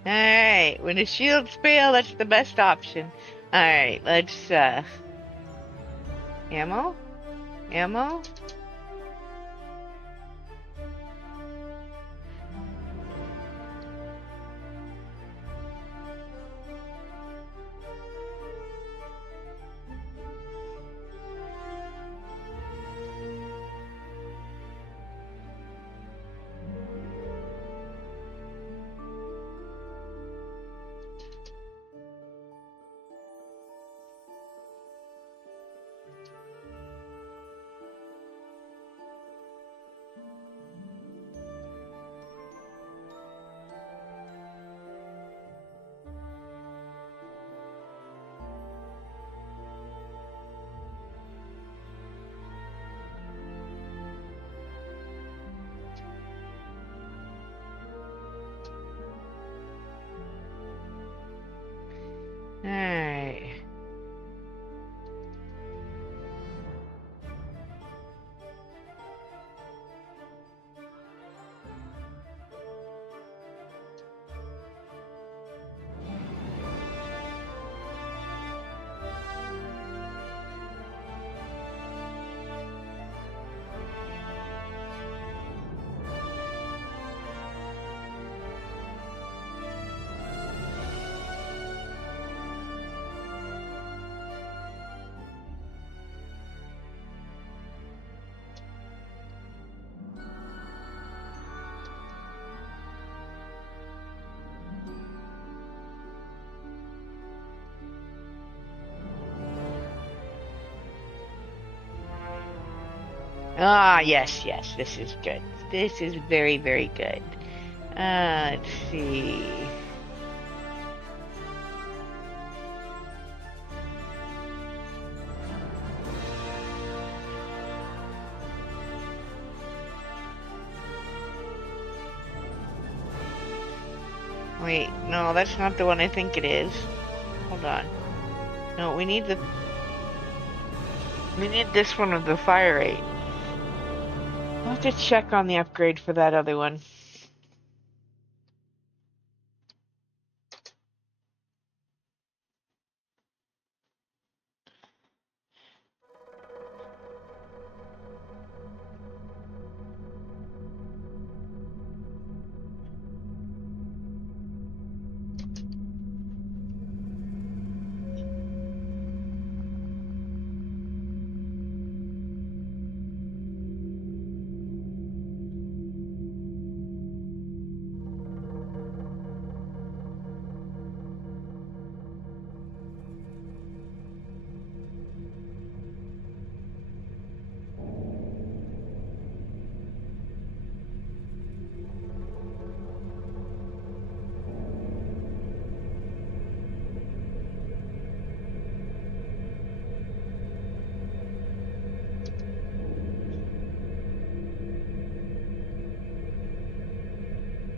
Alright, when the shields fail, that's the best option. Alright, let's, ammo? Ammo? Alright. Ah, yes, yes, this is good. This is very, very good. Let's see. Wait, no, that's not the one I think it is. Hold on. No, we need this one with the fire rate. I'll have to check on the upgrade for that other one.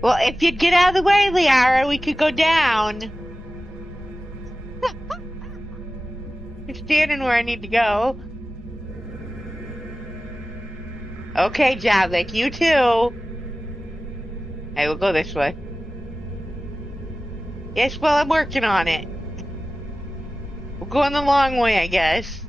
Well, if you'd get out of the way, Liara, we could go down. You're standing where I need to go. Okay, Javik, you too. I will go this way. Yes, well, I'm working on it. We're going the long way, I guess.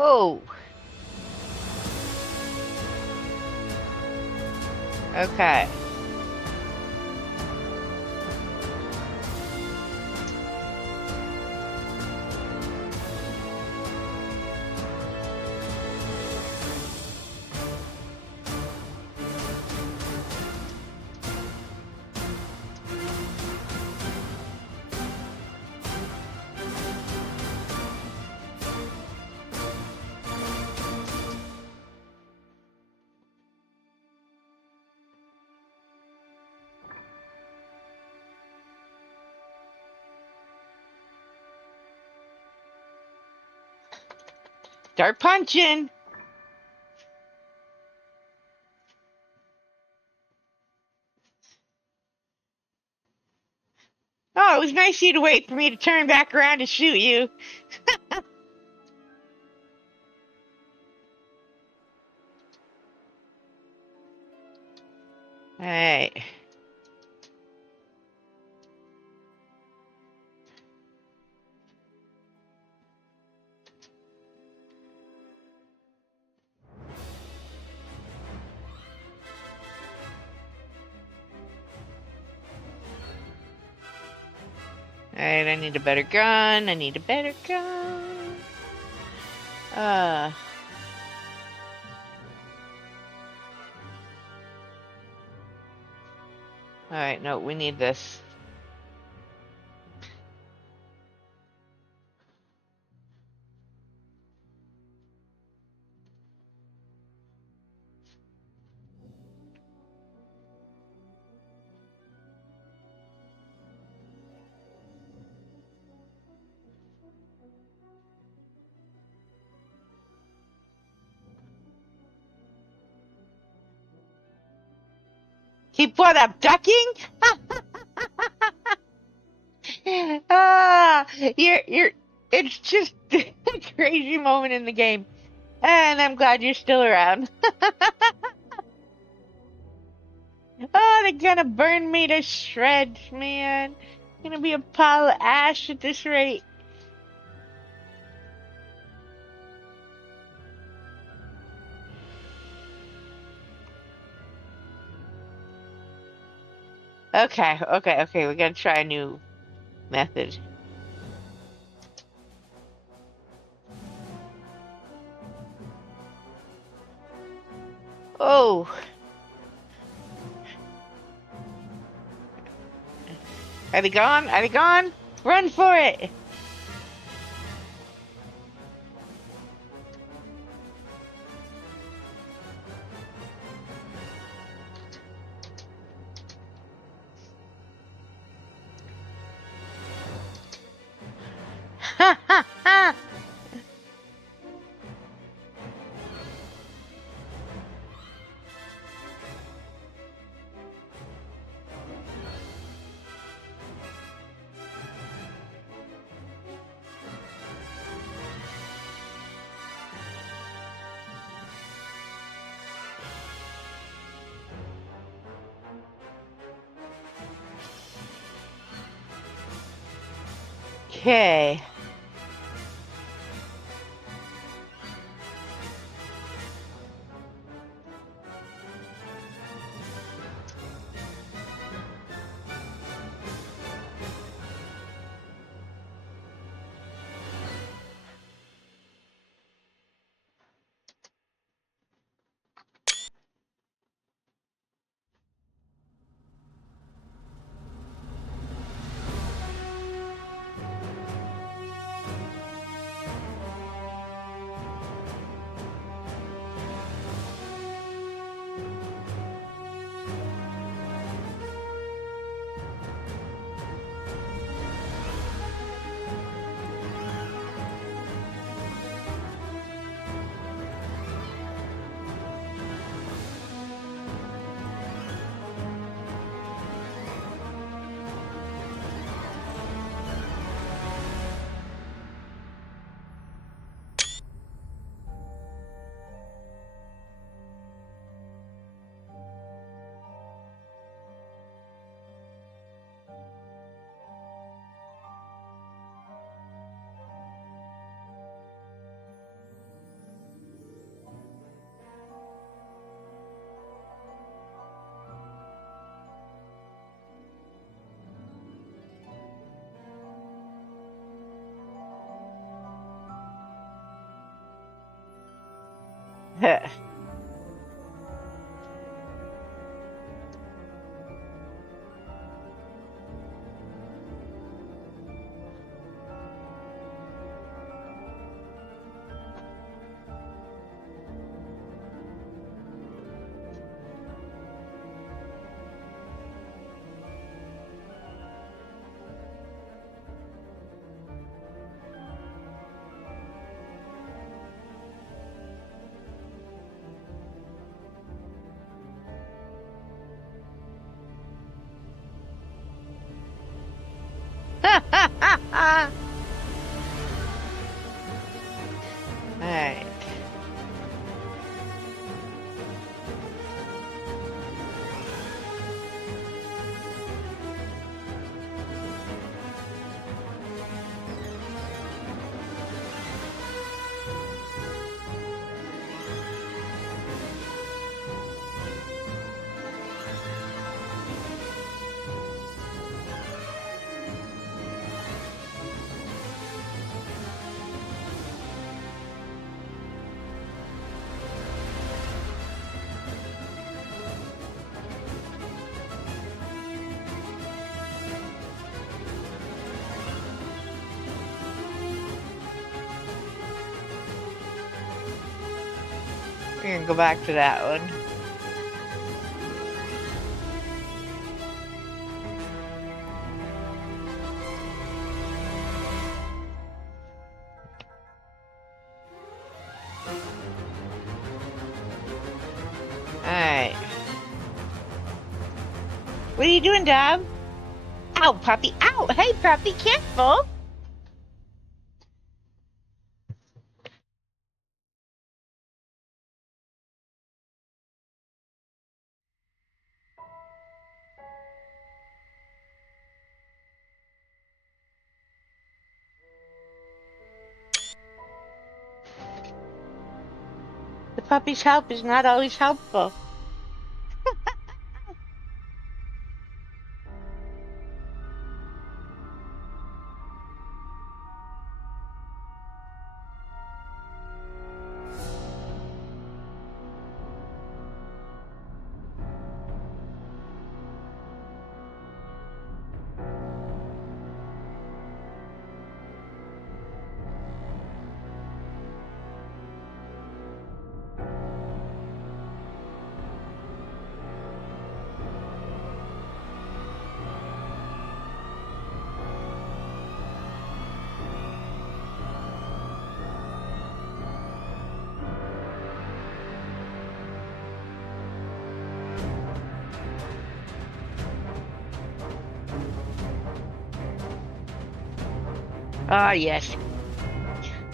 Oh, okay. Start punching. Oh, it was nice of you to wait for me to turn back around to shoot you. Alright. Alright, I need a better gun. I need a better gun. Alright, no, we need this. Keep what up, ducking? It's just a crazy moment in the game. And I'm glad you're still around. Oh, they're gonna burn me to shreds, man. Gonna be a pile of ash at this rate. Okay, we gotta try a new method. Oh. Are they gone? Are they gone? Run for it! Ha ha ha! Okay. Alright. We're gonna go back to that one. Alright. What are you doing, Dab? Ow, puppy. Ow! Hey, puppy, careful! The puppy's help is not always helpful. Ah, yes.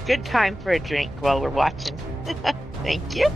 Good time for a drink while we're watching. Thank you.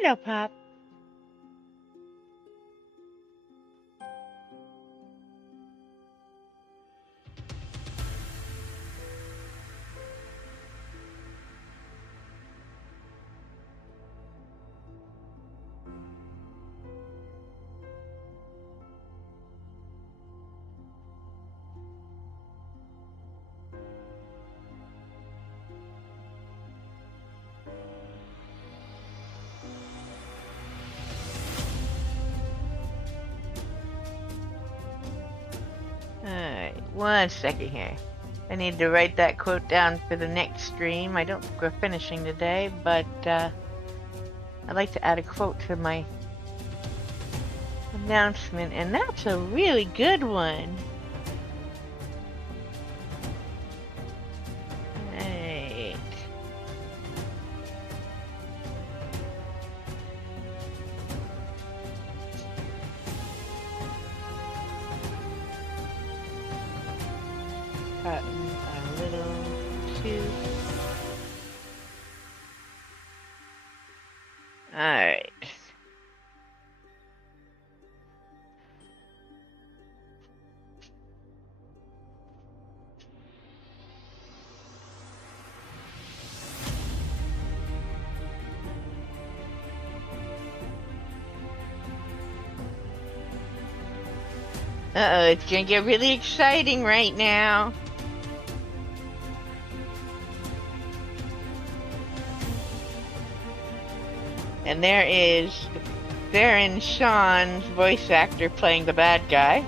Hello, Pop. Alright, 1 second here. I need to write that quote down for the next stream. I don't think we're finishing today, but I'd like to add a quote to my announcement, and that's a really good one. Right. Cotton a little too. Alright. Uh-oh, it's gonna get really exciting right now. And there is Theron Sean's voice actor playing the bad guy.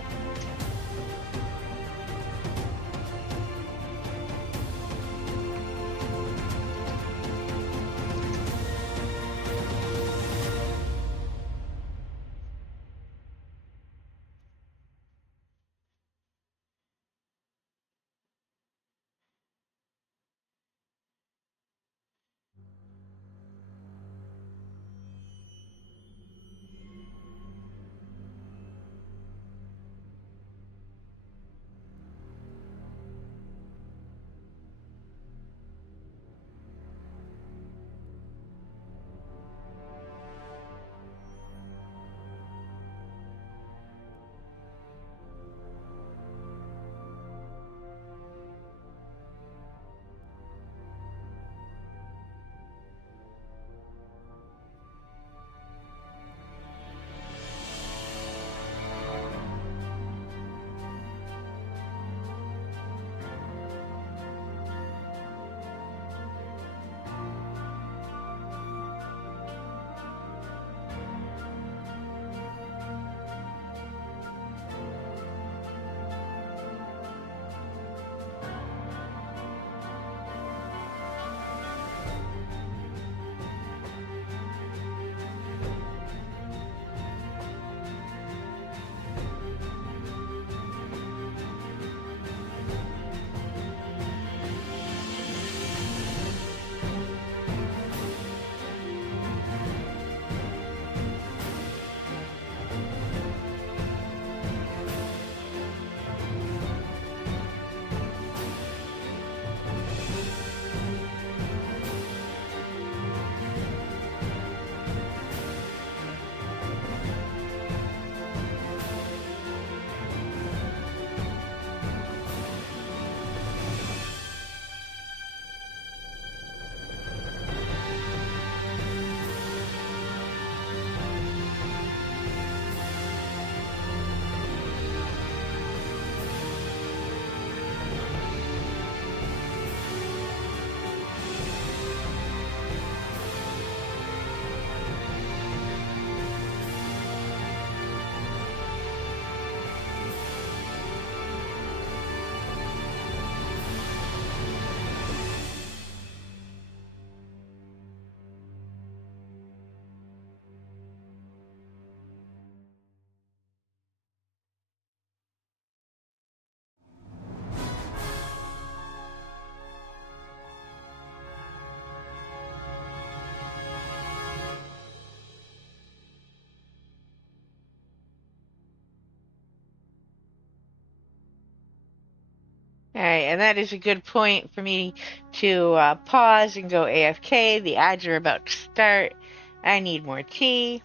Alright, and that is a good point for me to pause and go AFK. The ads are about to start, I need more tea.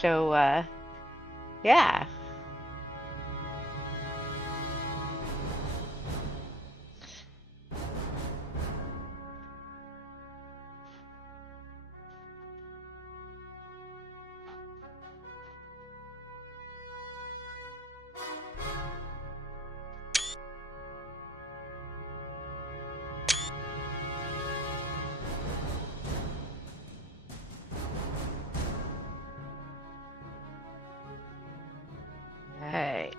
So, yeah. Right.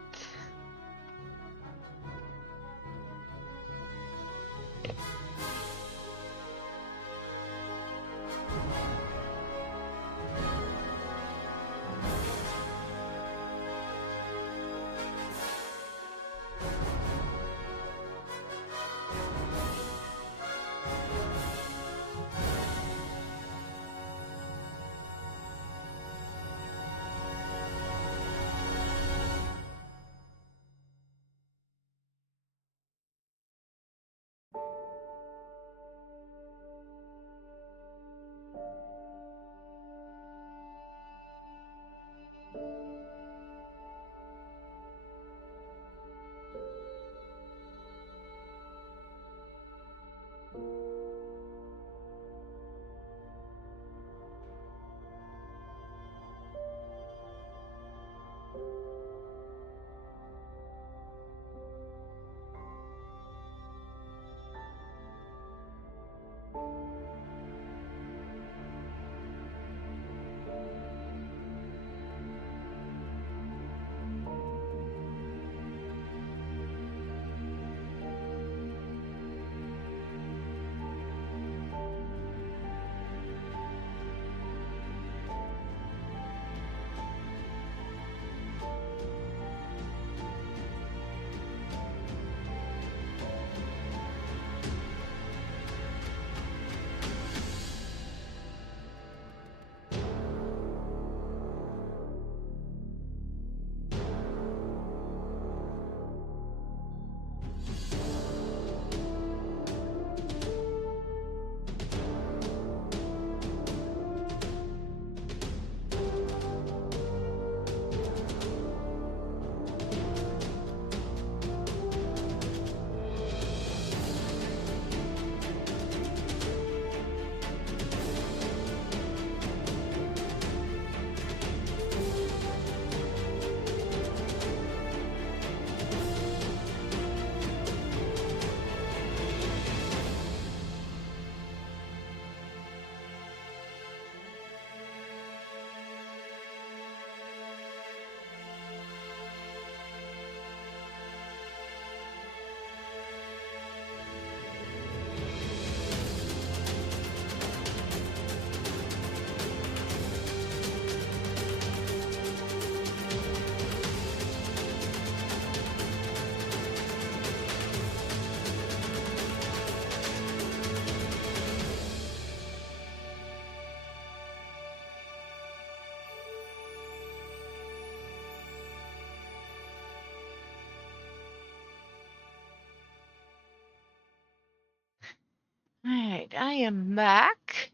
All right, I am back.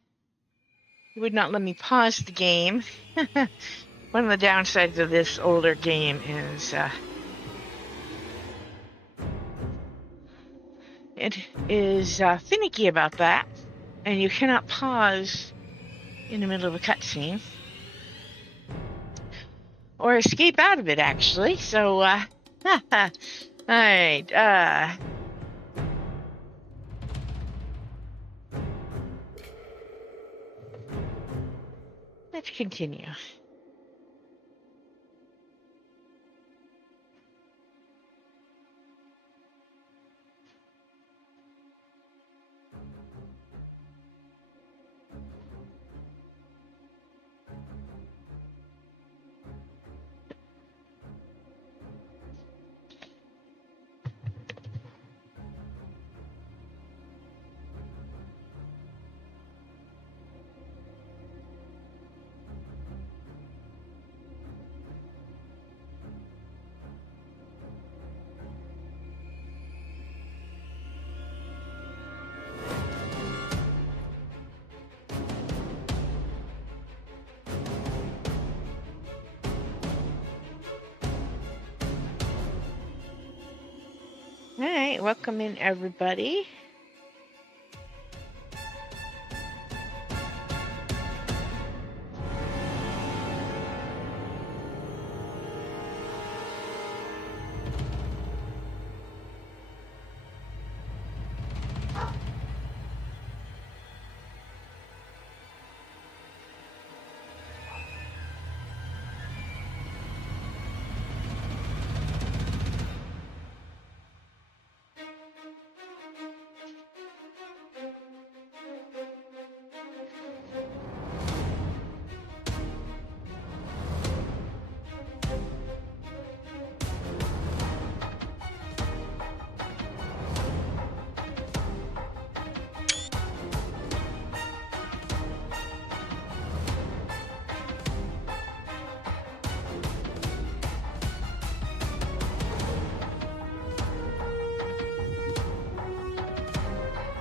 It would not let me pause the game. One of the downsides of this older game is it is finicky about that, and you cannot pause in the middle of a cutscene or escape out of it, actually. So, all right. Let's continue. Alright, welcome in everybody.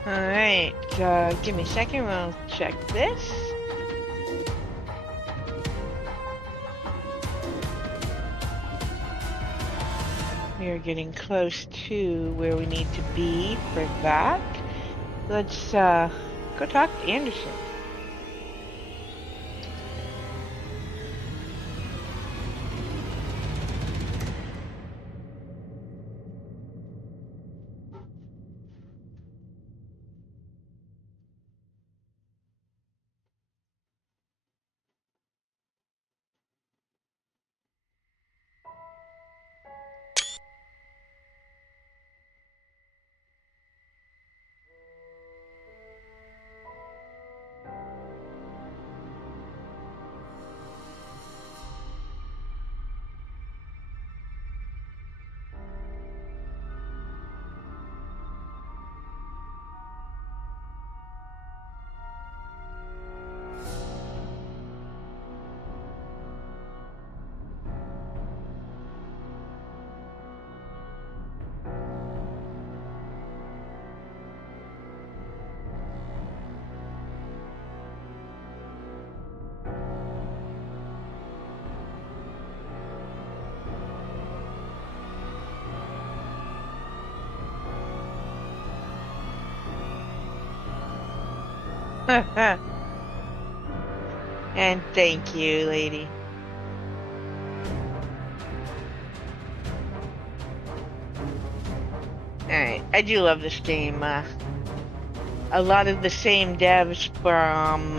Alright, give me a second, we'll check this. We are getting close to where we need to be for that. Let's go talk to Anderson. And thank you, lady. Alright, I do love this game. A lot of the same devs from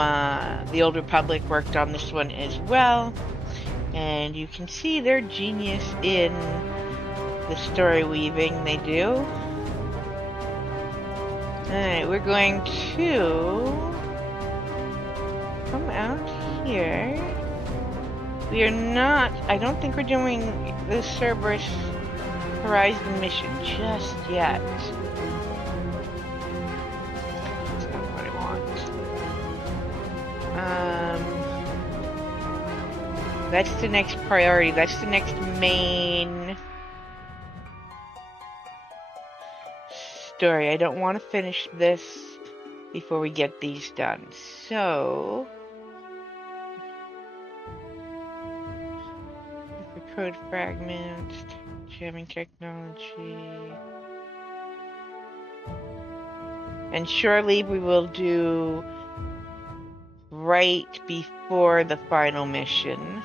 the Old Republic worked on this one as well. And you can see their genius in the story weaving they do. Alright, we're going to come out here. We are not, I don't think we're doing the Cerberus Horizon mission just yet. That's not what I want. That's the next priority. That's the next main story. I don't want to finish this before we get these done. So, code fragments, jamming technology, and Shore Leave we will do right before the final mission.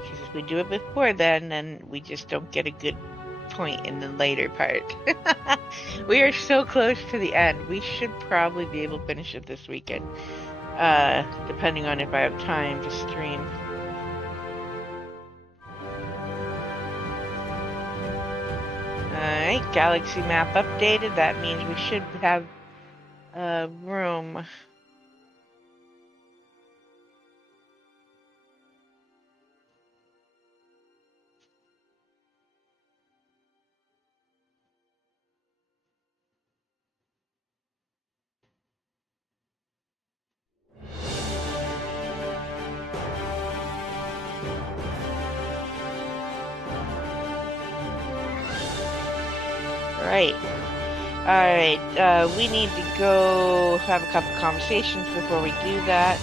Because if we do it before then we just don't get a good point in the later part. We are so close to the end. We should probably be able to finish it this weekend, depending on if I have time to stream. Alright, galaxy map updated. That means we should have room. Alright, we need to go have a couple conversations before we do that.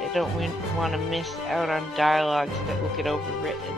I don't want to miss out on dialogues that will get overwritten.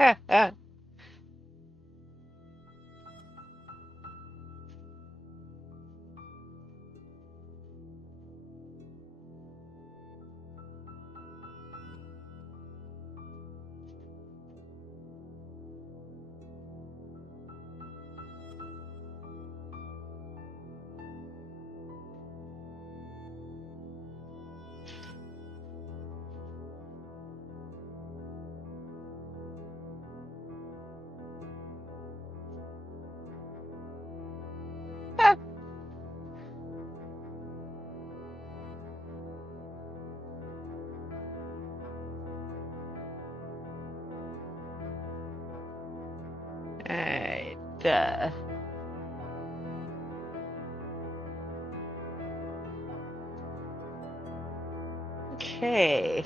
Alright, okay.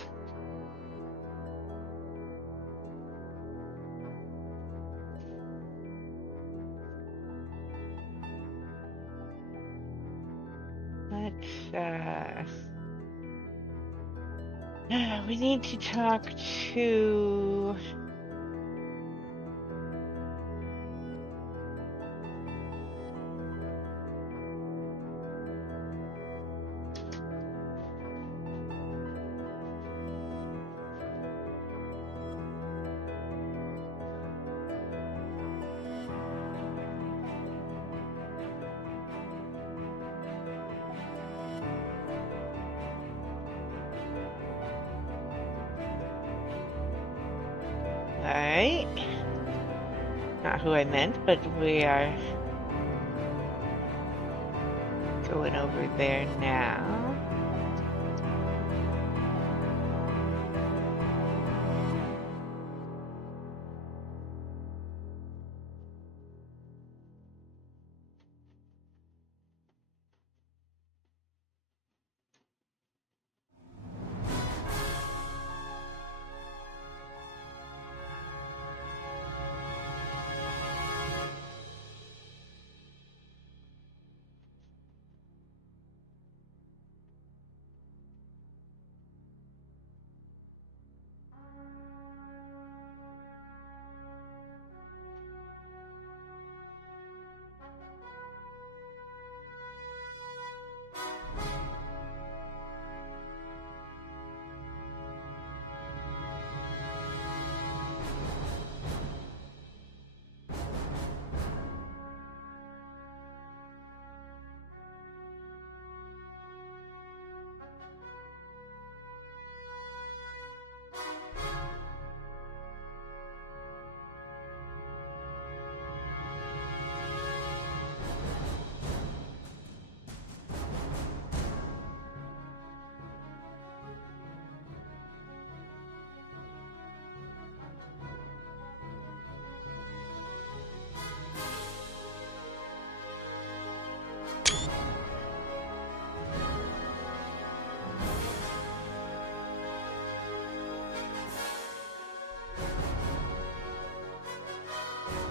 We need to talk to... Alright. Not who I meant, but we are going over there now.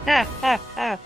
Ha ha ha.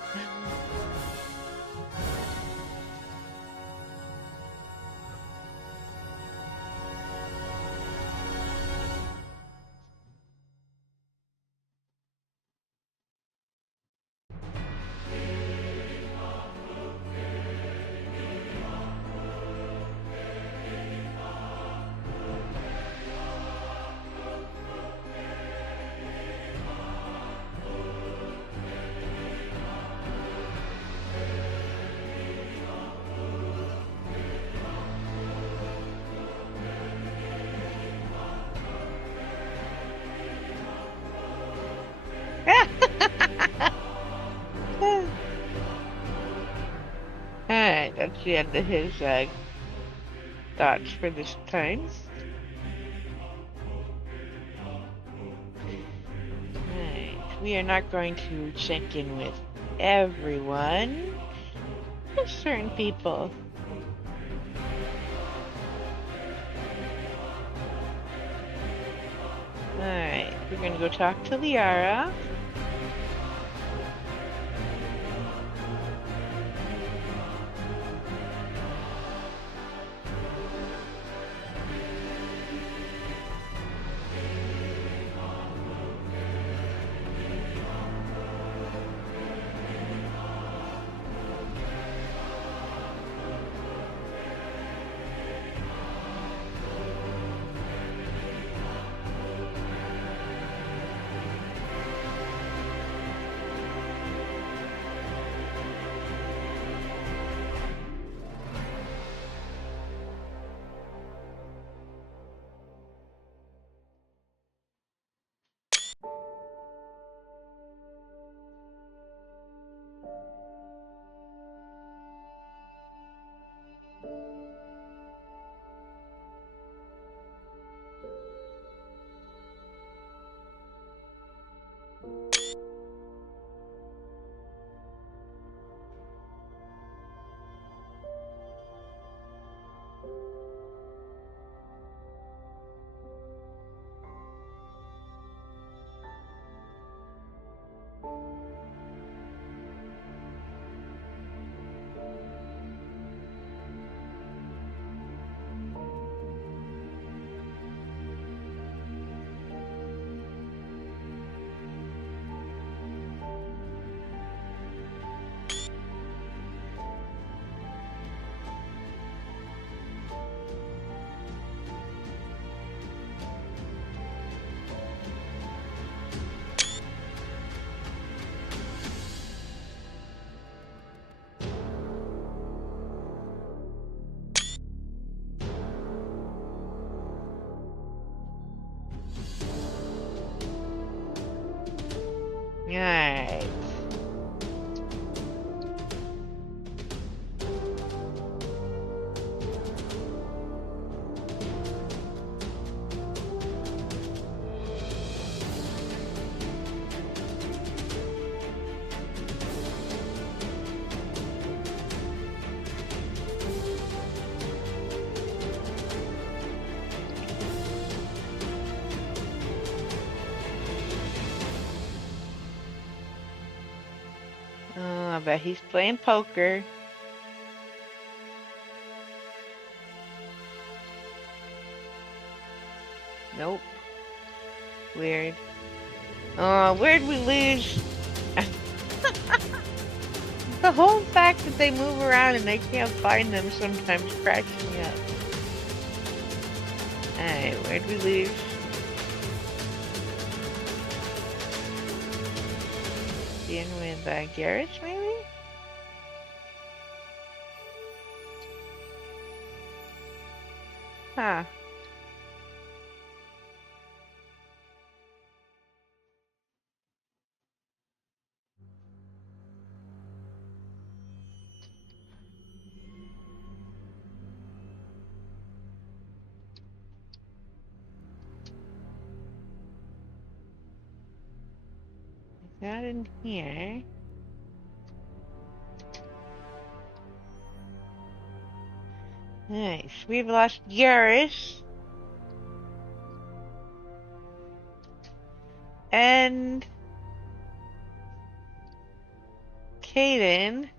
Alright, that's the end of his thoughts for this time. Alright, we are not going to check in with everyone, just certain people. Alright, we're gonna go talk to Liara. bet he's playing poker. Nope. Weird. Where'd we lose? The whole fact that they move around and they can't find them sometimes cracks me up. Alright, where'd we lose? In with Garrus, maybe? Huh. Not in here. Nice. We've lost Garrus. And Caden.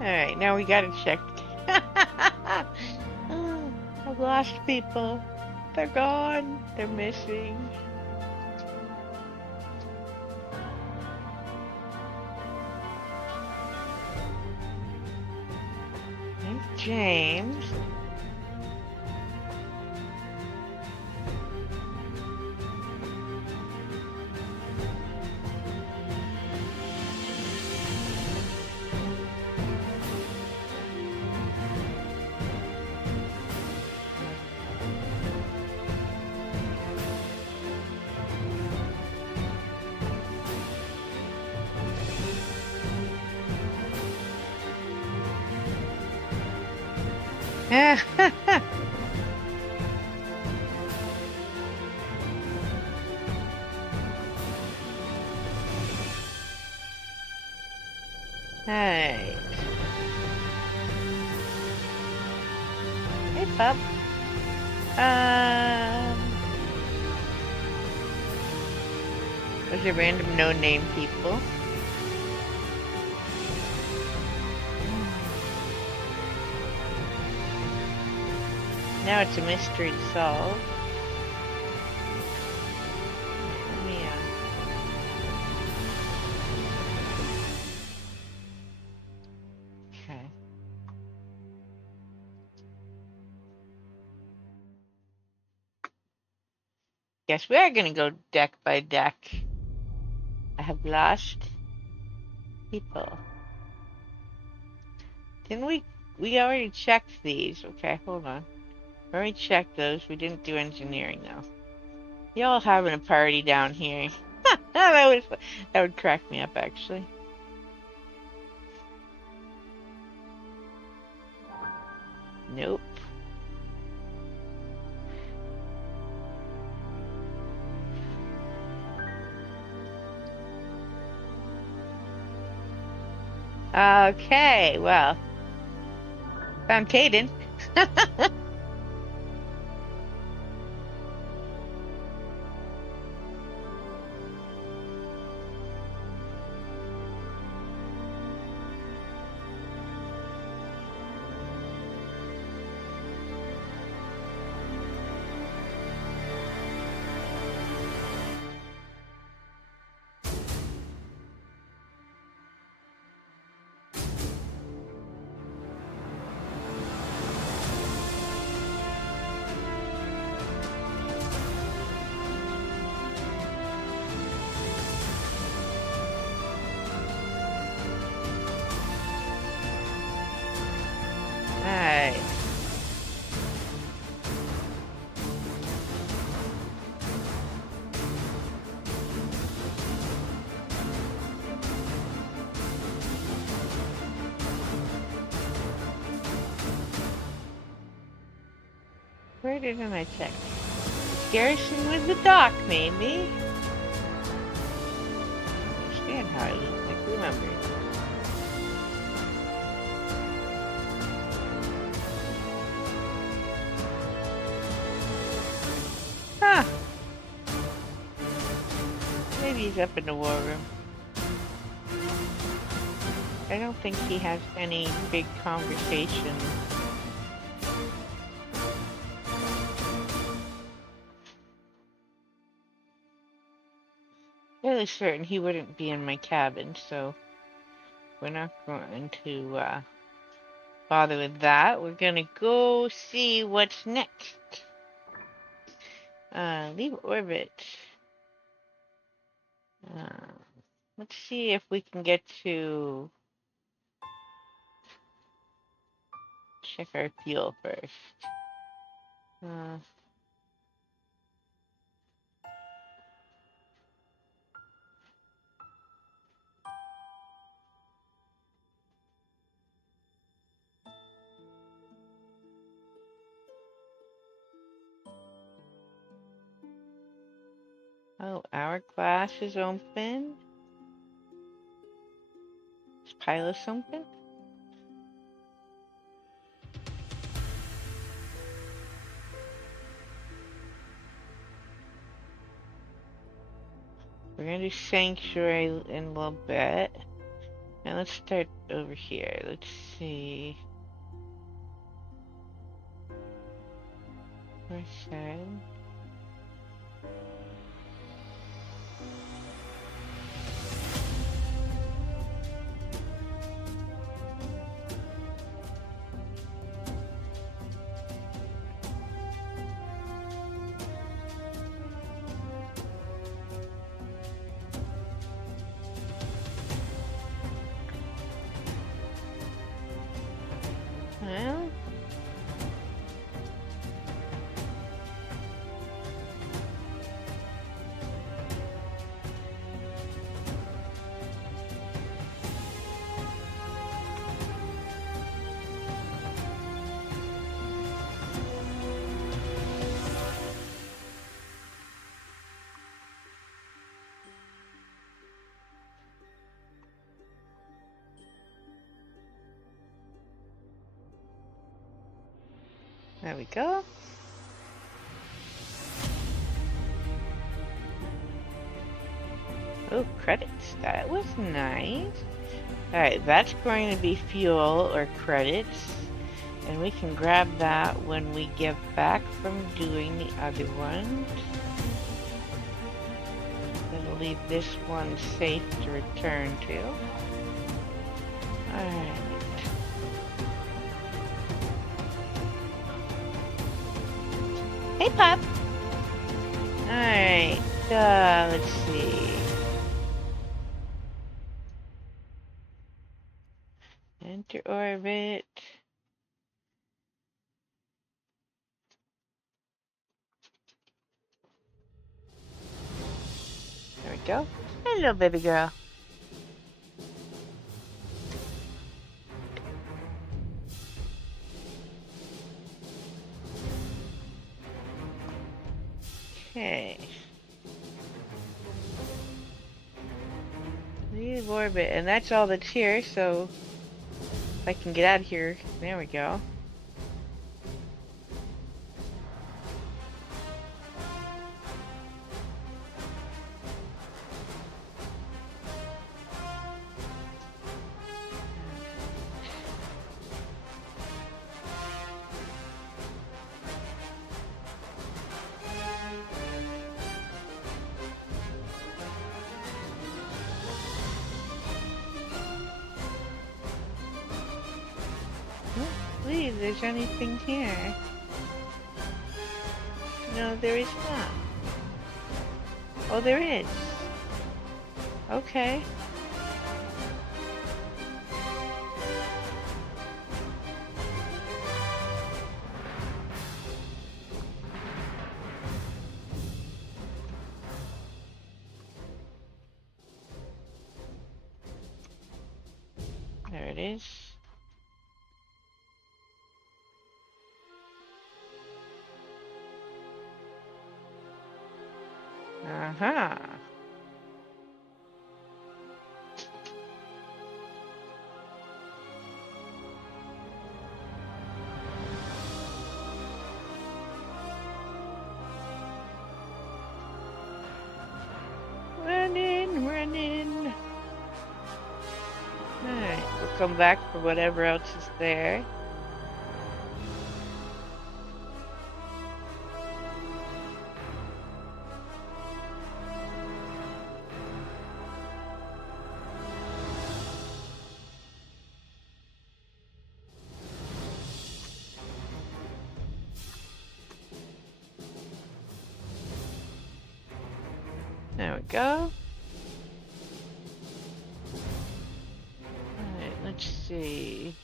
Alright, now we gotta check. Oh, I've lost people. They're gone. They're missing. There's James. Hey. Hey, pup. Those are random no-name people. Now it's a mystery to solve. Okay. Guess we are gonna go deck by deck. I have lost people. Didn't we? We already checked these. Okay, hold on. We already checked those. We didn't do engineering though. Y'all having a party down here. that would crack me up actually. Nope. Okay, well. Found Caden. Where didn't I check? Garrison with the dock, maybe? I understand how I look like, remember. maybe he's up in the war room. I don't think he has any big conversation. Fairly certain he wouldn't be in my cabin, so we're not going to bother with that. We're gonna go see what's next. Leave orbit. Let's see if we can get to check our fuel first. Oh, hourglass is open. Is Pilot's open? We're gonna do Sanctuary in a little bit. And let's start over here. Let's see. Where's that? Well, there we go. Oh, credits. That was nice. Alright, that's going to be fuel or credits. And we can grab that when we get back from doing the other ones. That'll leave this one safe to return to. Alright. Hey, Pop! Alright, let's see. Enter orbit. There we go. Hello, baby girl. Okay. Leave orbit, and that's all that's here, so if I can get out of here, there we go. If there's anything here. No, there is not. Oh, there is. Okay. There it is. Uh-huh. Running. come back for whatever else is there. There we go. Alright, let's see.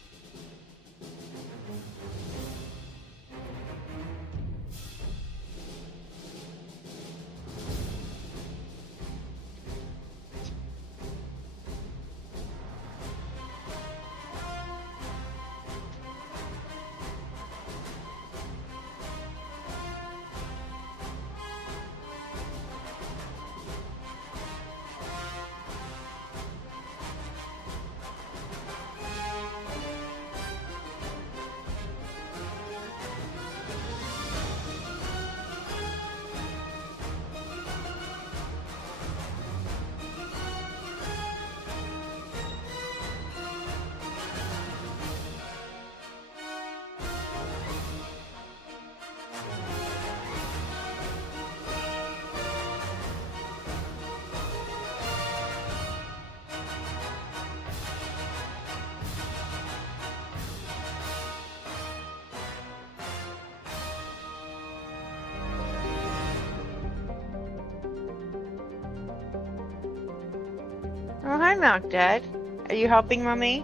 Oh, hi, Milk Dad. Are you helping Mommy?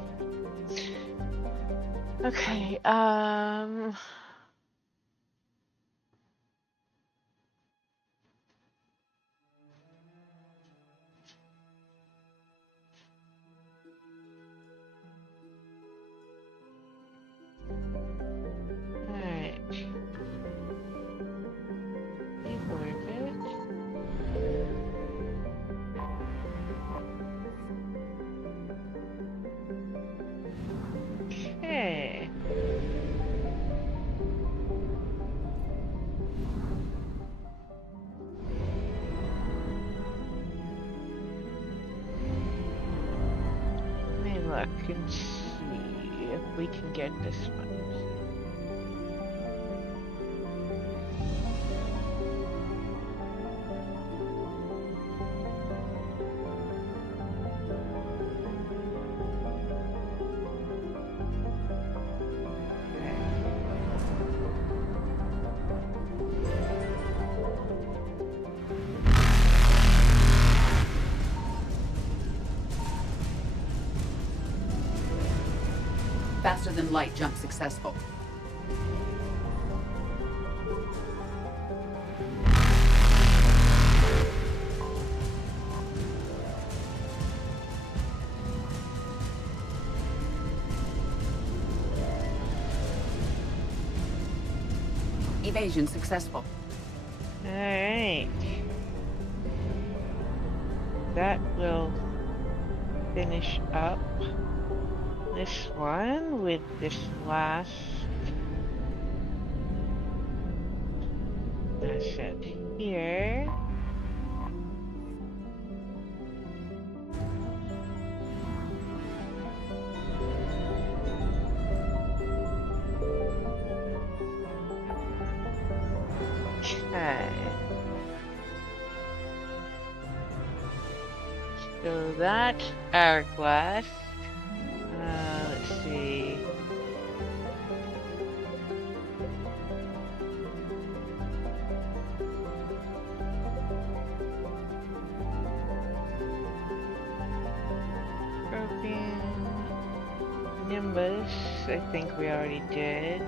Okay, alright. Keep orbit. Okay. Let me look and see if we can get this one. Faster than light jump successful. Evasion successful. Alright. That will finish up this one with this last asset here. Okay. So that's hourglass. Let's see. Scorpion. Nimbus, I think we already did.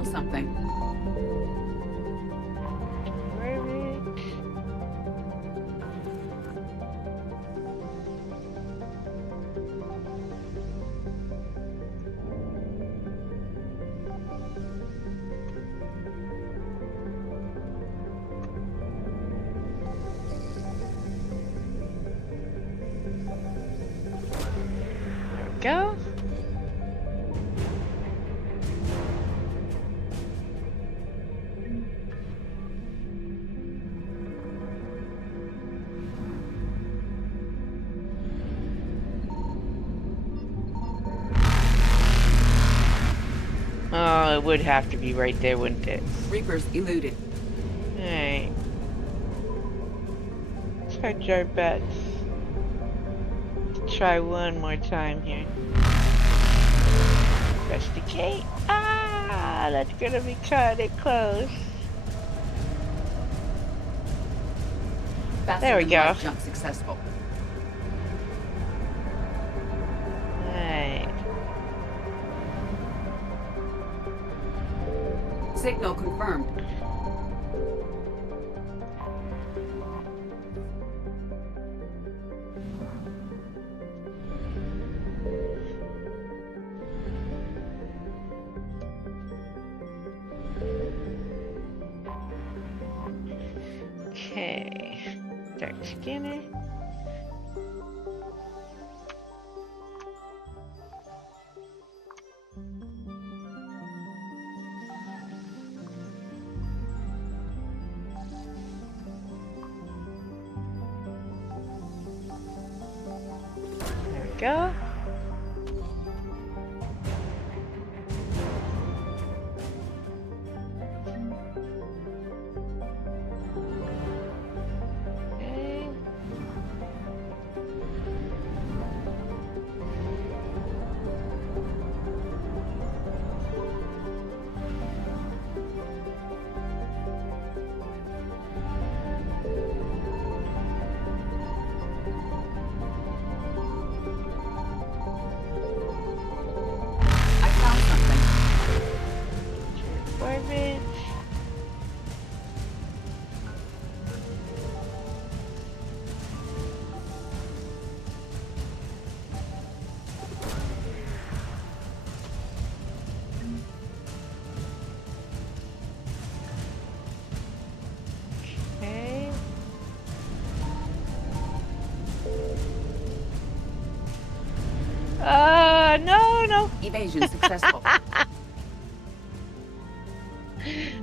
found something. Go. Oh, it would have to be right there, wouldn't it? Reapers eluded. Alright. Let's hedge our bets. Let's try one more time here. Investigate. Ah, that's gonna be kinda close. Faster There we than go. light jump successful. Alright. Signal confirmed. Okay. Start scanner. There we go. Okay. I found something. Orbit. Okay. No. Evasion successful.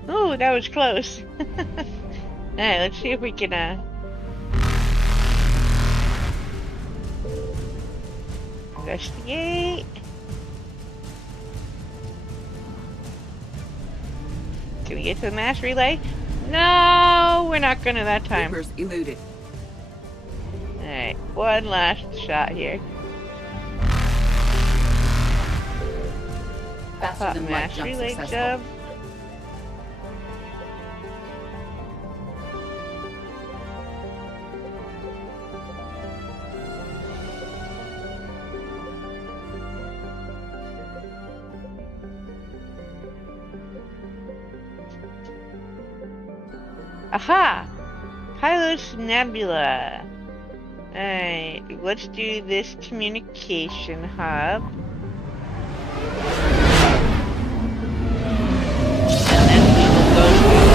Ooh, that was close. Alright, let's see if we can, investigate. Can we get to the mass relay? No, we're not gonna that time. Reapers eluded. Alright, one last shot here. Faster Pop than light mass jump relay successful. jump. Aha! Pilot's Nebula. Alright, let's do this communication hub. And then we will go through.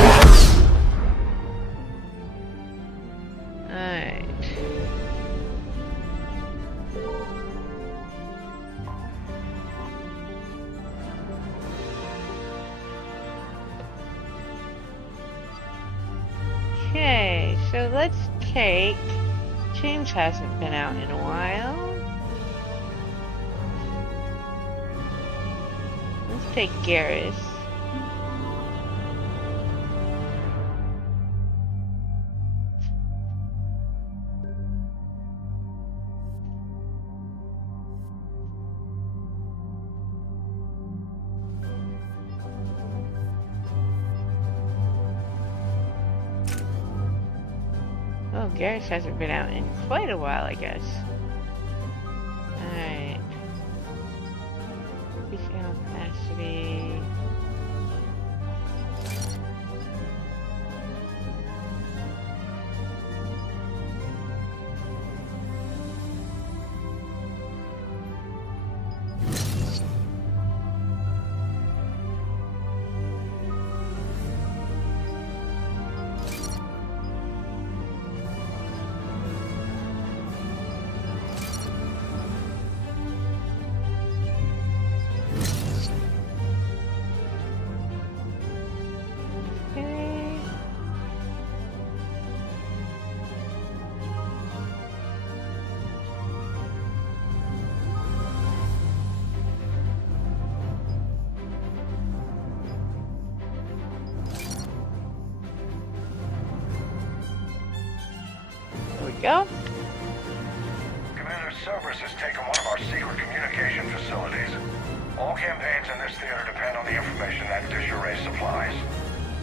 Alright. Okay, so let's take... James hasn't been out in a while. Let's take Garrus. Oh, Garrus hasn't been out in quite a while, I guess. Alright. Increasing capacity. go. Commander Cerberus has taken one of our secret communication facilities. All campaigns in this theater depend on the information that dish array supplies.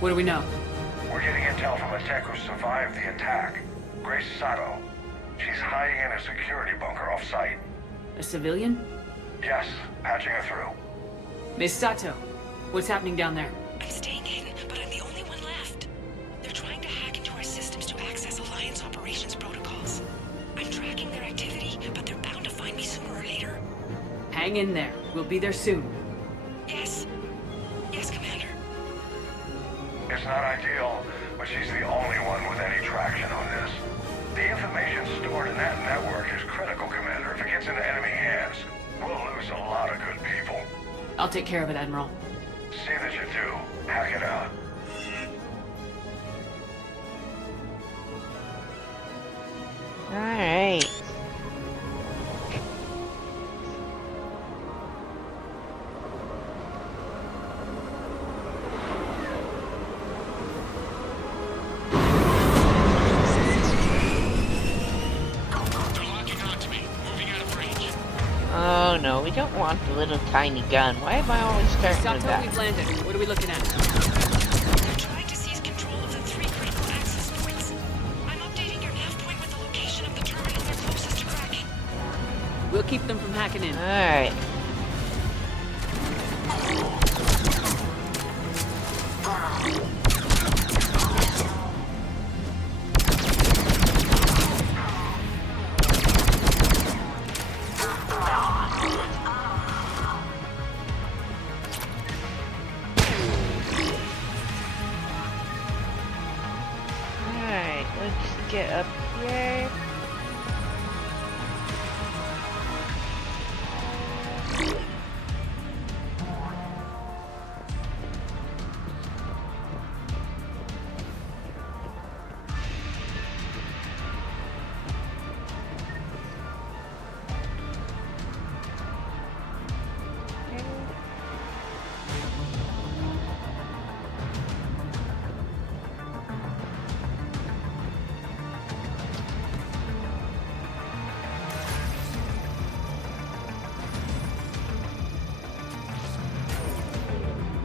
What do we know? We're getting intel from a tech who survived the attack. Grace Sato. She's hiding in a security bunker off-site. A civilian? Yes, patching her through. Miss Sato, what's happening down there? I'm staying hidden, but I'm the only one left. They're trying to hack into our systems to access Alliance operations protocols. I'm tracking their activity, but they're bound to find me sooner or later. Hang in there. We'll be there soon. Yes. Yes, Commander. It's not ideal, but she's the only one with any traction on this. The information stored in that network is critical, Commander. If it gets into enemy hands, we'll lose a lot of good people. I'll take care of it, Admiral. See that you do. Hack it out. Alright. Oh no, we don't want the little tiny gun. Why am I always starting with Sato, that? we've landed. What are we looking at? They're trying to seize control of the 3 critical access points. I'm updating your nav point with the location of the terminal they're closest to cracking. We'll keep them from hacking in. Alright. Alright, let's get up here.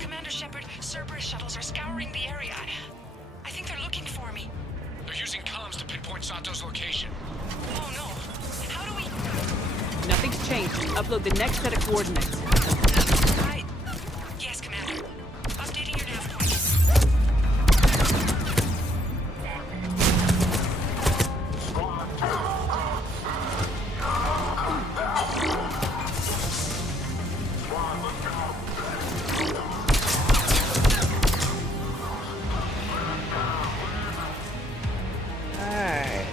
Commander Shepard, Cerberus shuttles are scouring the area. I think they're looking for me. They're using comms to pinpoint Sato's location. Oh no. How do we... Nothing's changed. Upload the next set of coordinates. Yes, Commander. Updating your nav point. Alright.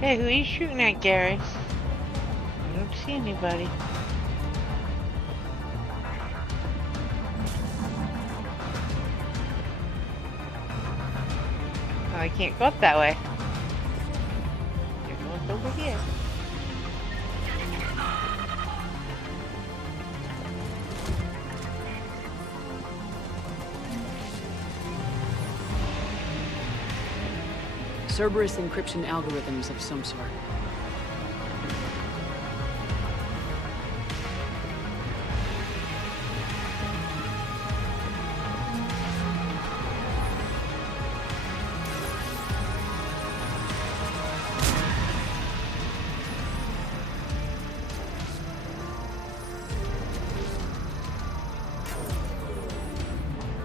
Hey, who are you shooting at, Garrus? I don't see anybody. Oh, I can't go up that way. You're going over here. Cerberus encryption algorithms of some sort.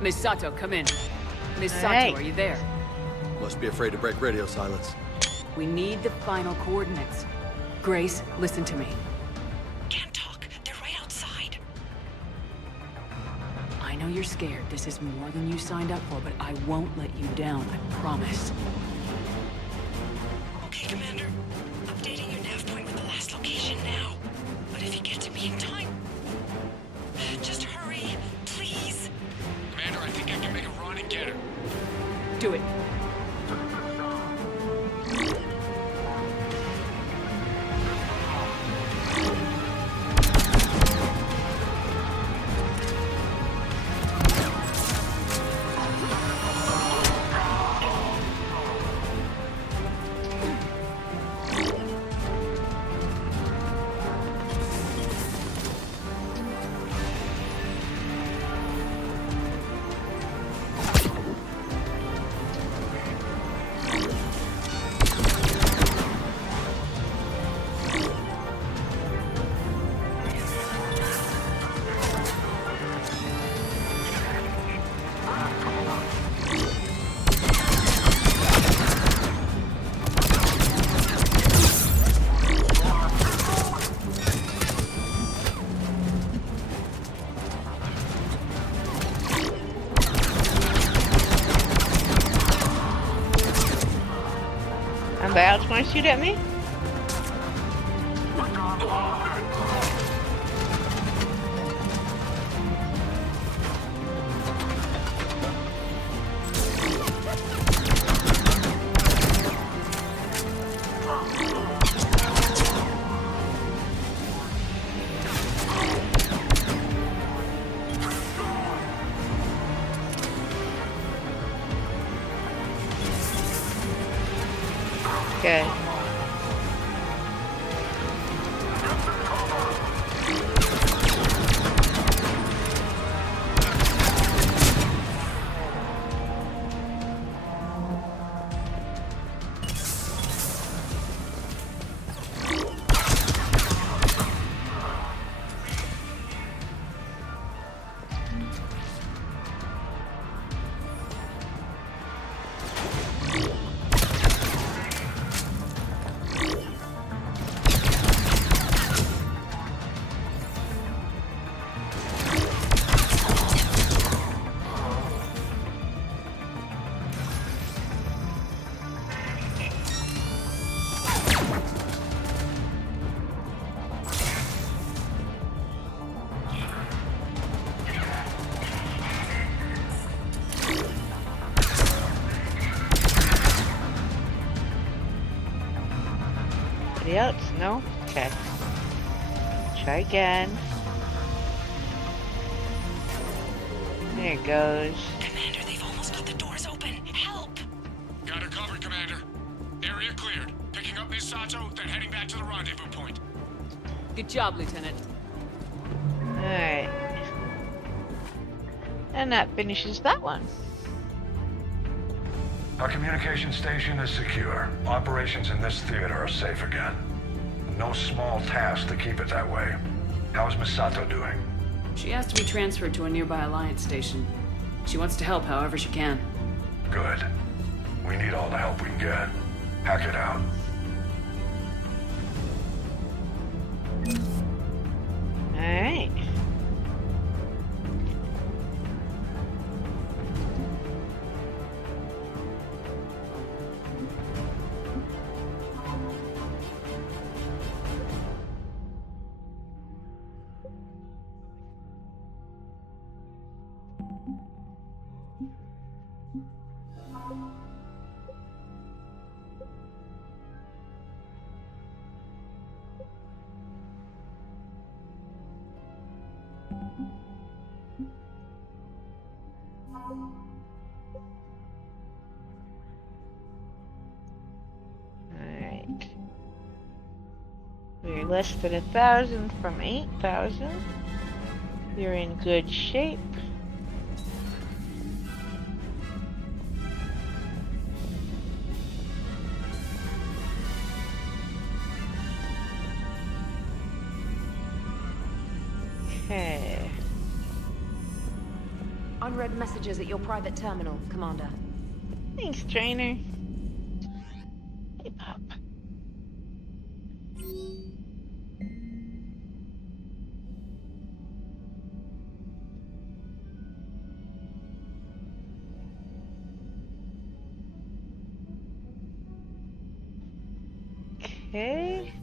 Miss Sato, come in. Miss Sato, Hey. are you there? Must be afraid to break radio silence. We need the final coordinates. Grace, listen to me. Can't talk. They're right outside. I know you're scared. This is more than you signed up for, but I won't let you down, I promise. Okay, Commander. Updating your nav point with the last location now. But if you get to me in time... Just hurry, please. Commander, I think I can make a run and get her. Do it. Somebody else want to shoot at me? Okay. Anybody else? No? Okay. Try again. There it goes. Commander, they've almost got the doors open. Help! Got her covered, Commander. Area cleared. Picking up Miss Sato, then heading back to the rendezvous point. Good job, Lieutenant. Alright. And that finishes that one. Our communication station is secure. Operations in this theater are safe again. No small task to keep it that way. How is Miss Sato doing? She has to be transferred to a nearby Alliance station. She wants to help however she can. Good. We need all the help we can get. Hack it out. Alright. Alright. We're less than 1,000 from 8,000. You're in good shape. Okay. On unread messages at your private terminal, Commander. Thanks, trainer. Hey, Pop. Okay.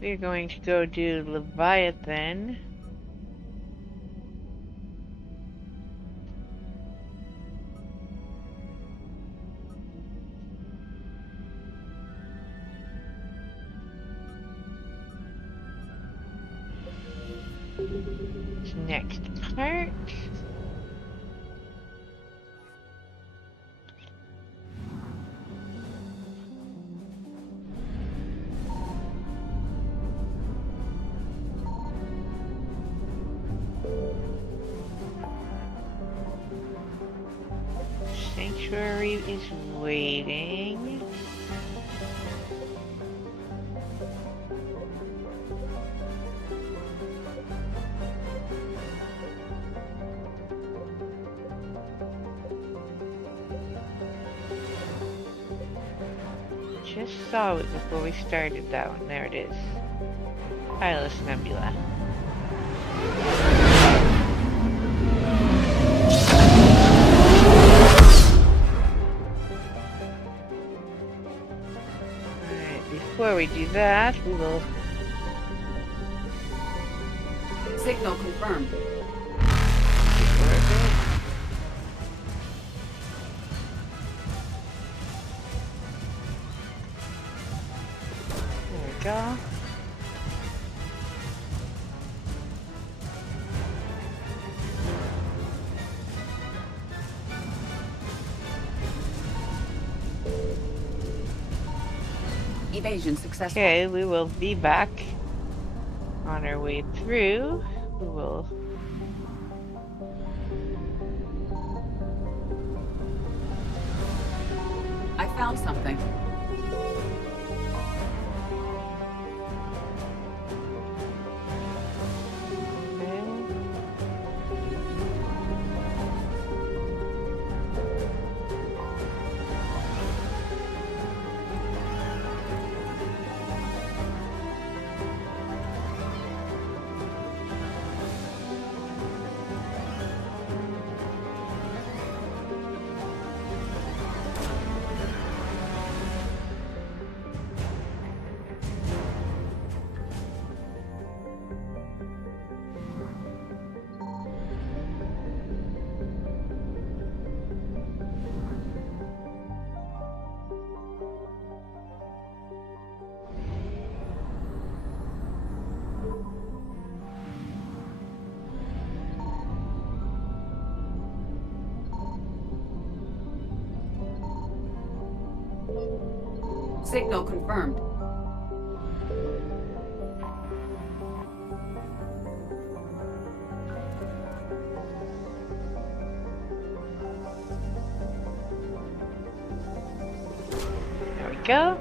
We're going to go do Leviathan. Next part. Sanctuary is waiting. Just saw it before we started that one. There it is. Pilot Nebula. Alright, before we do that, we will... Signal confirmed. Go. Evasion successful. Okay, we will be back on our way through. We will... I found something. Signal confirmed. There we go.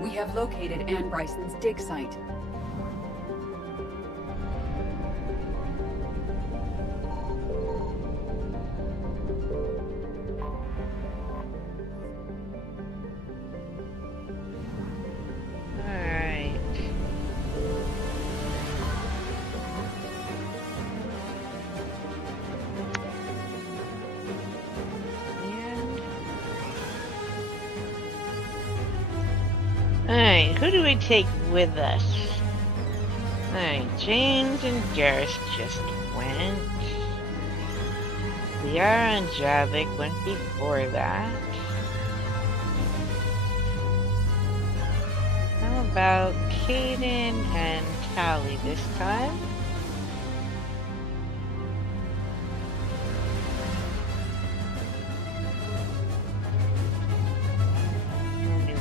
We have located Anne Bryson's dig site. Alright, who do we take with us? Alright, James and Garrus just went. Liara and Javik went before that. How about Kaden and Tally this time?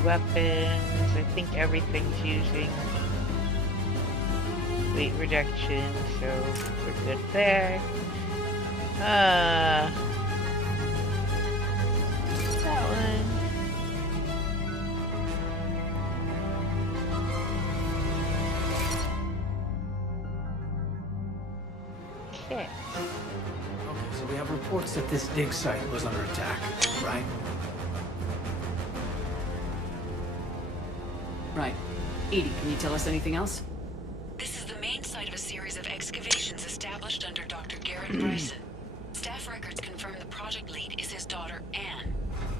weapons. I think everything's using weight reduction, so we're good there. That one. Okay. Okay, so we have reports that this dig site was under attack, right? Right. Edie, can you tell us anything else? This is the main site of a series of excavations established under Dr. Garrett Bryson. Staff records confirm the project lead is his daughter, Anne.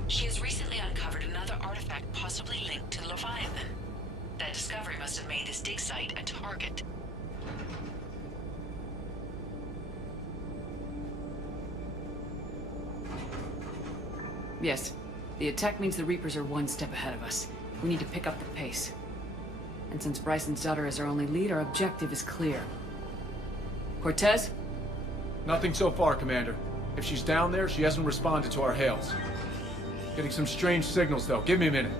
She has recently uncovered another artifact possibly linked to the Leviathan. That discovery must have made this dig site a target. Yes. The attack means the Reapers are one step ahead of us. We need to pick up the pace. And since Bryson's daughter is our only lead, our objective is clear. Cortez? Nothing so far, Commander. If she's down there, she hasn't responded to our hails. Getting some strange signals, though. Give me a minute.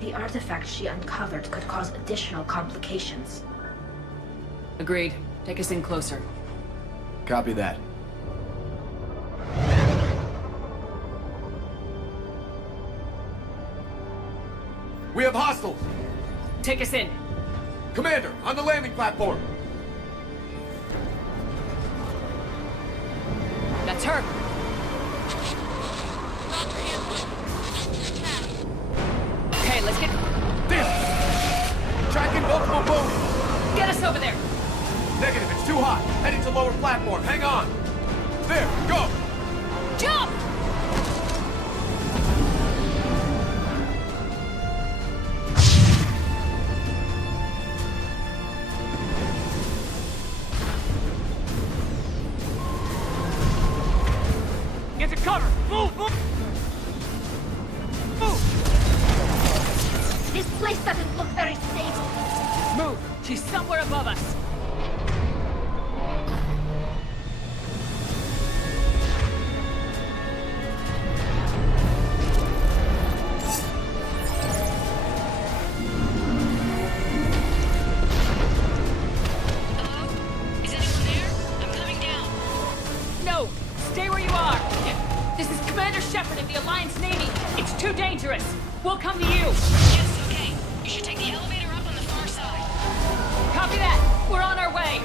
The artifact she uncovered could cause additional complications. Agreed. Take us in closer. Copy that. We have hostiles! Take us in! Commander, on the landing platform! That's her! Okay, let's get... Damn! Tracking multiple boats! Get us over there! Negative, it's too hot. Heading to lower platform. Hang on! There, go! Jump! Get to cover! Move! Move! Move! This place doesn't look very stable. Move! She's somewhere above us! We'll come to you! Yes, okay. You should take the elevator up on the far side. Copy that! We're on our way!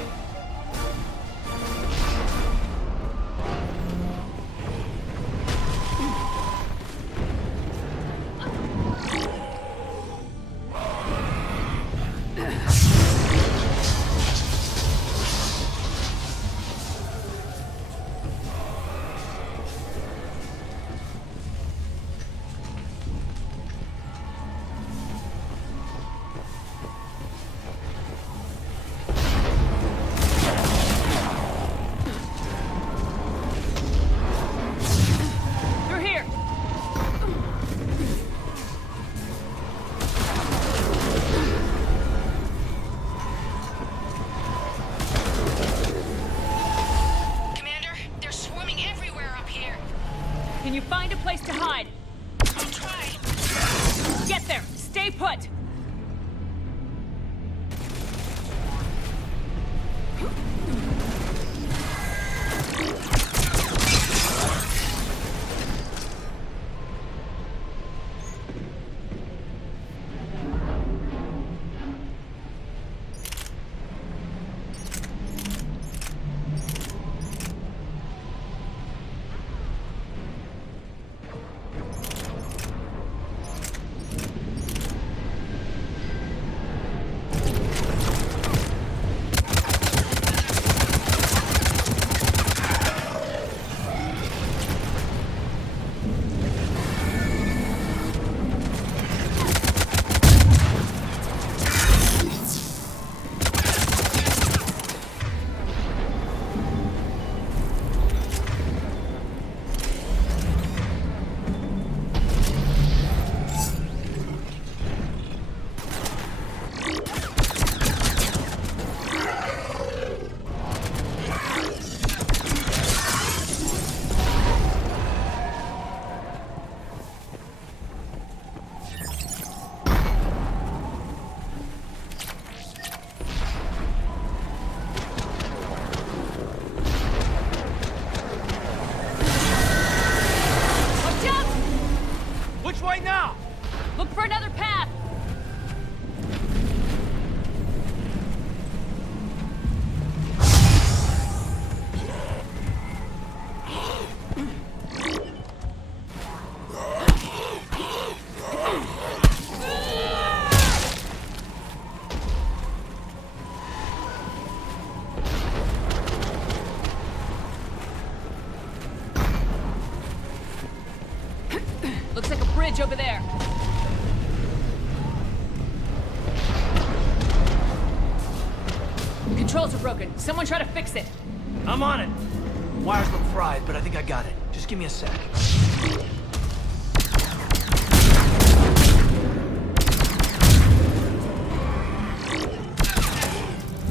bridge over there. Controls are broken. Someone try to fix it. I'm on it. Wires look fried, but I think I got it. Just give me a sec.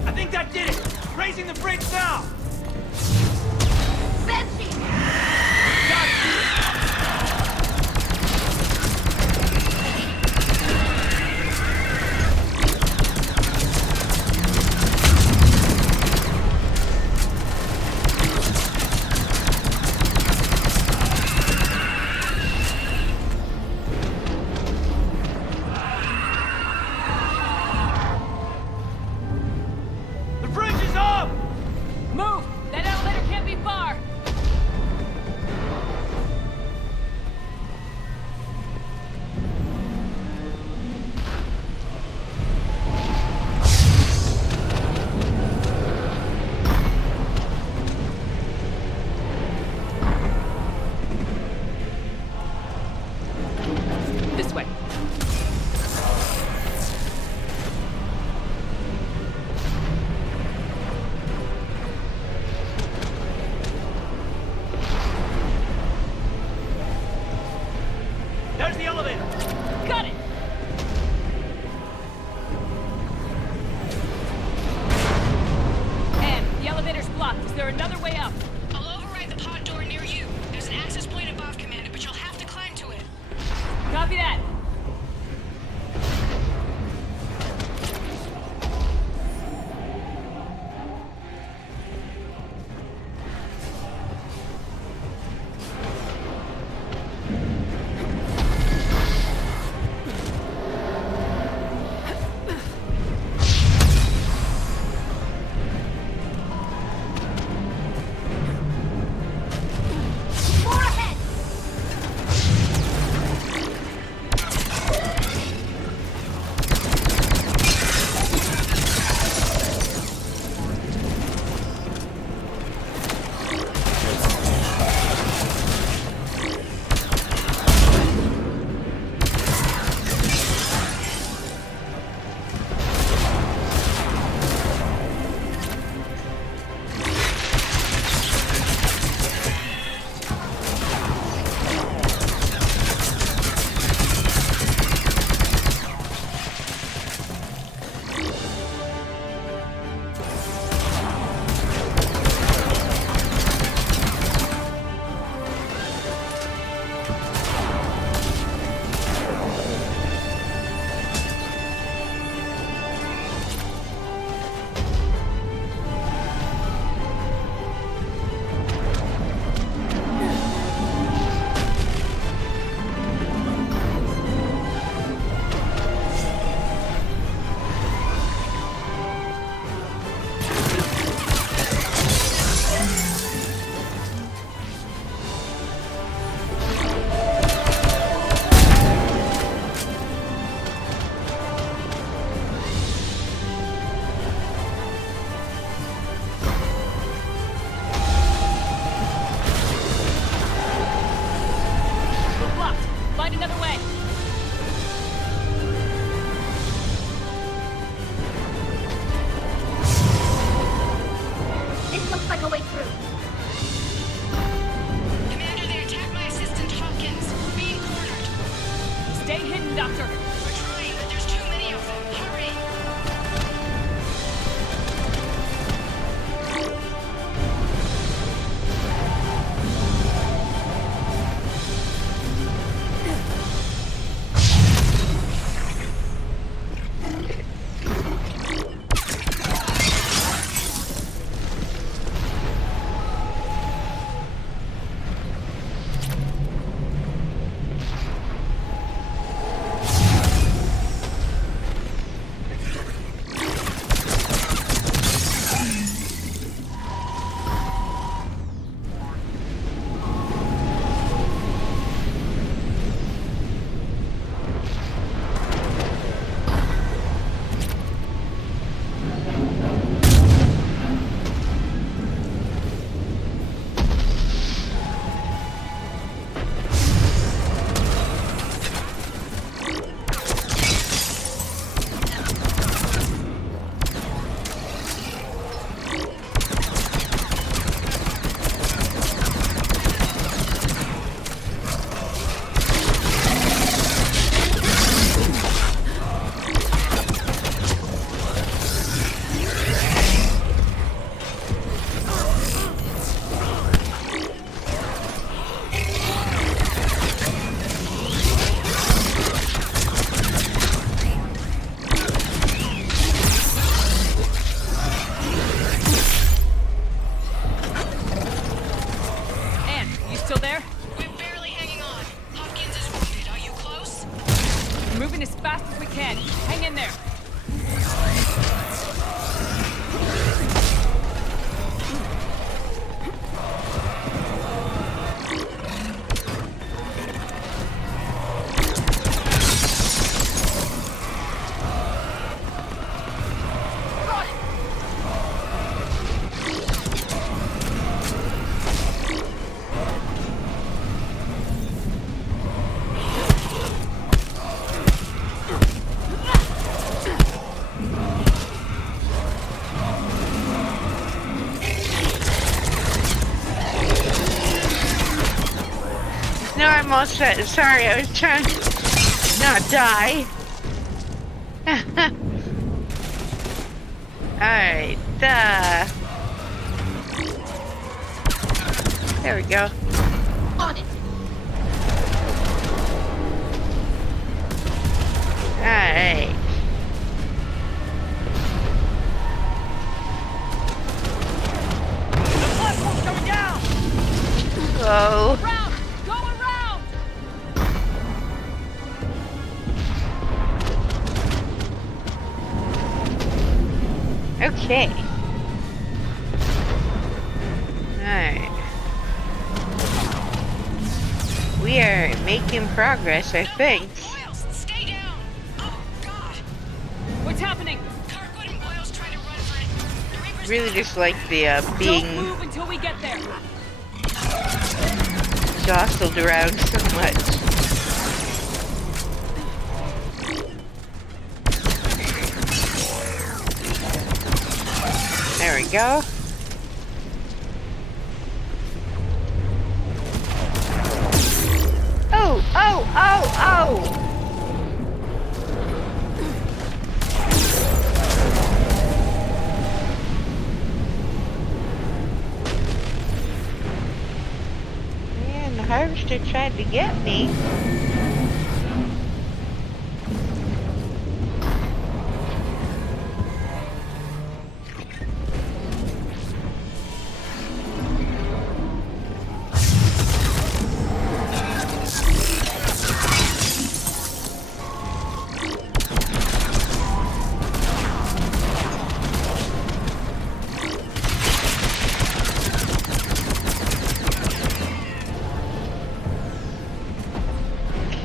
I think that did it! Raising the bridge now! Banshee! The bridge is up! Move! That elevator can't be far! This way. There's the elevator! Got it! Anne, the elevator's blocked. Is there another way up? I'll override the pod door near you. There's an access point above, Commander, but you'll have to climb to it. Copy that. More ahead! We're blocked. Find another way. This looks like a way through. Commander, they attacked my assistant, Hawkins. We're being cornered. Stay hidden, Doctor. We're trying, but there's too many of them. Hurry! no, I'm all set. Sorry, I was trying to not die. Alright, there we go. On it. Alright. The platform's coming down! Whoa. Around! Go around! Okay. Alright. We are making progress, I think. Boyles, stay down! Oh, God! What's happening? Kirkwood and Boyles trying to run for it. The Reapers Really just like the Don't being move until we get there. jostled around so much. There we go. Oh, oh, oh, oh! Man, the harvester tried to get me.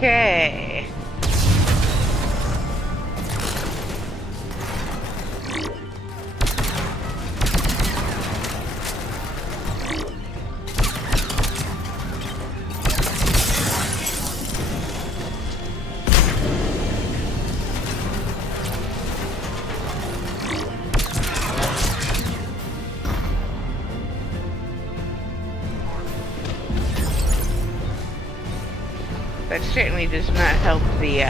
Okay. That certainly does not help the,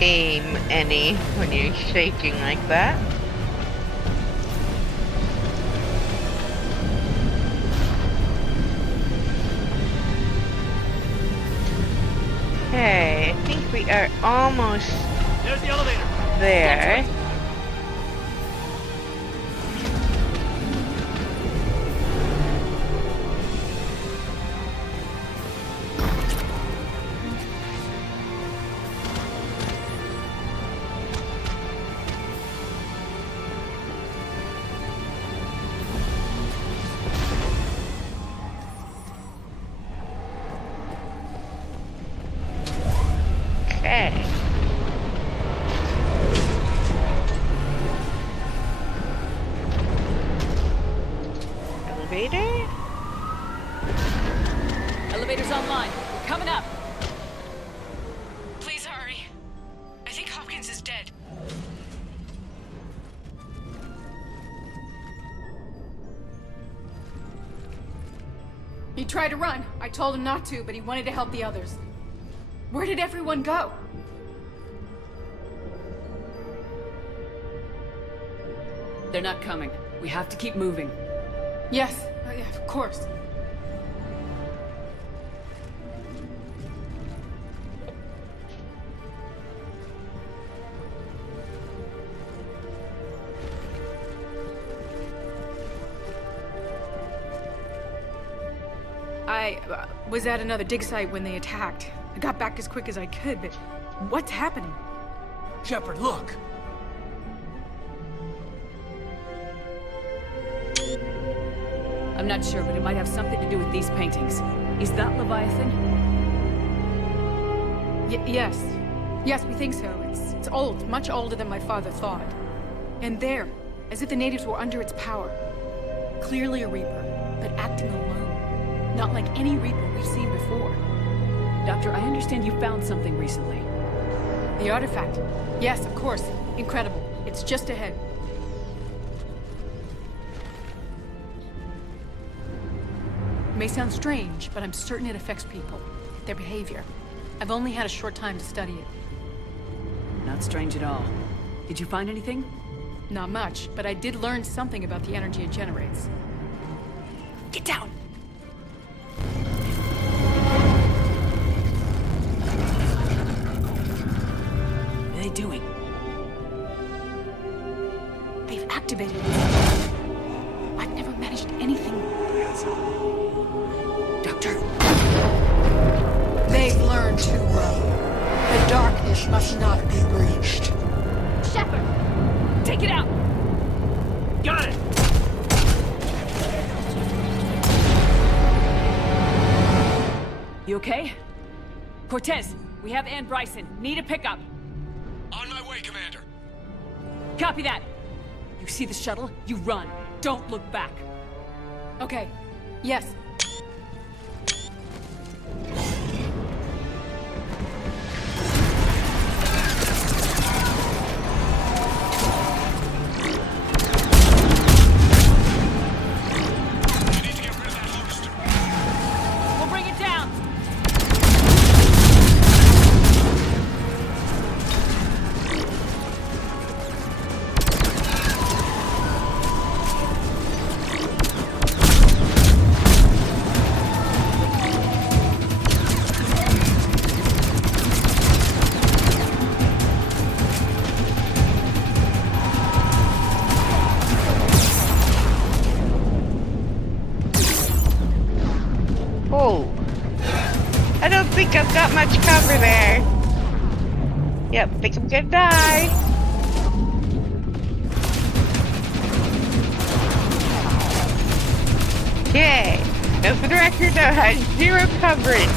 aim any when you're shaking like that. Okay, I think we are almost There's the elevator. there. Okay. Elevator? Elevator's online. We're coming up. Please hurry. I think Hopkins is dead. He tried to run. I told him not to, but he wanted to help the others. Where did everyone go? They're not coming. We have to keep moving. Yes, yeah, of course. I was at another dig site when they attacked. I got back as quick as I could, but what's happening? Shepard, look. I'm not sure, but it might have something to do with these paintings. Is that Leviathan? Yes. Yes, we think so. It's old, much older than my father thought. And there, as if the natives were under its power. Clearly a Reaper, but acting alone. Not like any Reaper we've seen before. Doctor, I understand you found something recently. The artifact. Yes, of course. Incredible. It's just ahead. may sound strange, but I'm certain it affects people. Their behavior. I've only had a short time to study it. Not strange at all. Did you find anything? Not much, but I did learn something about the energy it generates. Get down! What are they doing? They've activated it. I've never managed anything. Doctor? They've learned too well. The darkness must not be breached. Shepard! Take it out! Got it! You okay? Cortez, we have Ann Bryson. Need a pickup. On my way, Commander. Copy that. You see the shuttle? You run. Don't look back. Okay. Yes. You need to get rid of that harvester. We'll bring it down. Oh. I don't think I've got much cover there. Yep, think I'm gonna die. Okay. Now for the record, I had 0 coverage.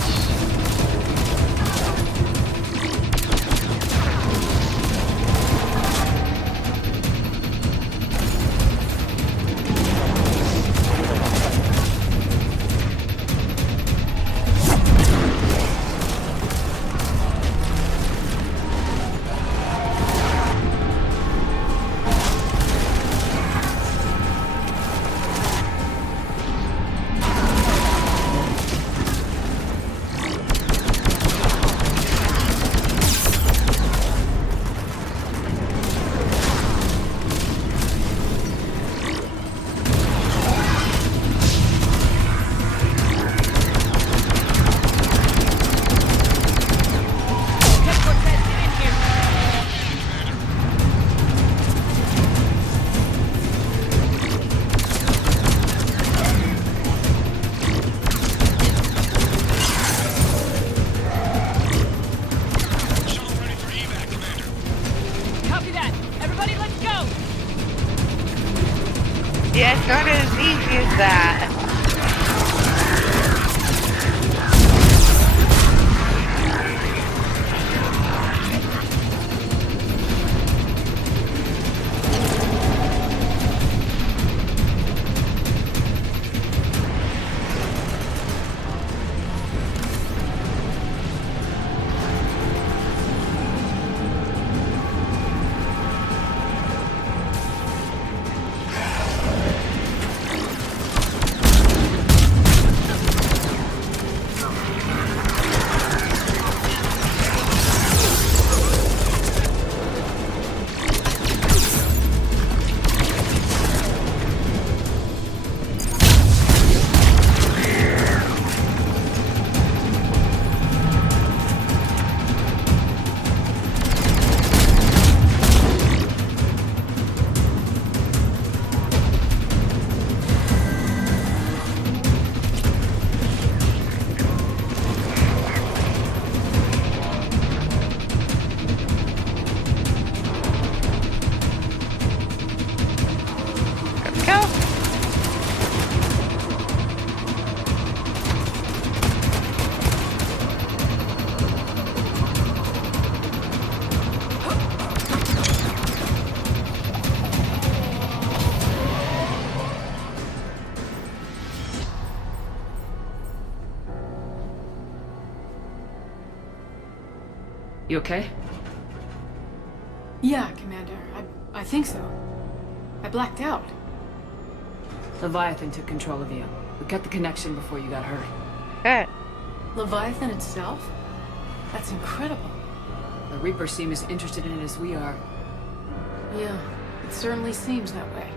Yeah, it's not as easy as that. You okay? Yeah, Commander. I think so. I blacked out. Leviathan took control of you. We cut the connection before you got hurt. Huh. Leviathan itself? That's incredible. The Reapers seem as interested in it as we are. Yeah, it certainly seems that way.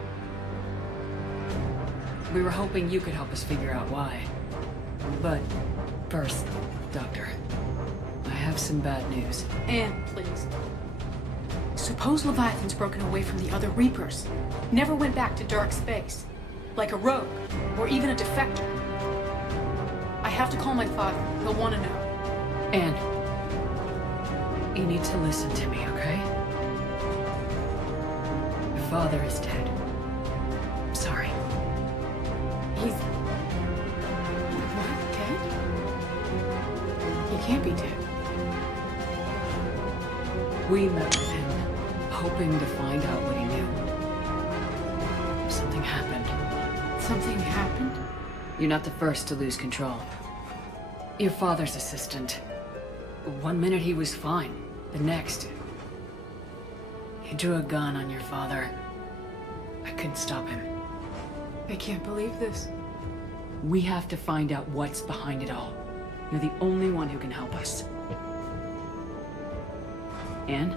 We were hoping you could help us figure out why. But first, Doctor, I have some bad news. Anne, please. Suppose Leviathan's broken away from the other Reapers. Never went back to dark space. Like a rogue, or even a defector. I have to call my father. He'll want to know. Anne, you need to listen to me, okay? Your father is dead. I'm sorry. He's... what? Dead? He can't be dead. We met with him, hoping to find out what he knew. Something happened. Something happened? You're not the first to lose control. Your father's assistant. One minute he was fine. The next... he drew a gun on your father. I couldn't stop him. I can't believe this. We have to find out what's behind it all. You're the only one who can help us. Anne?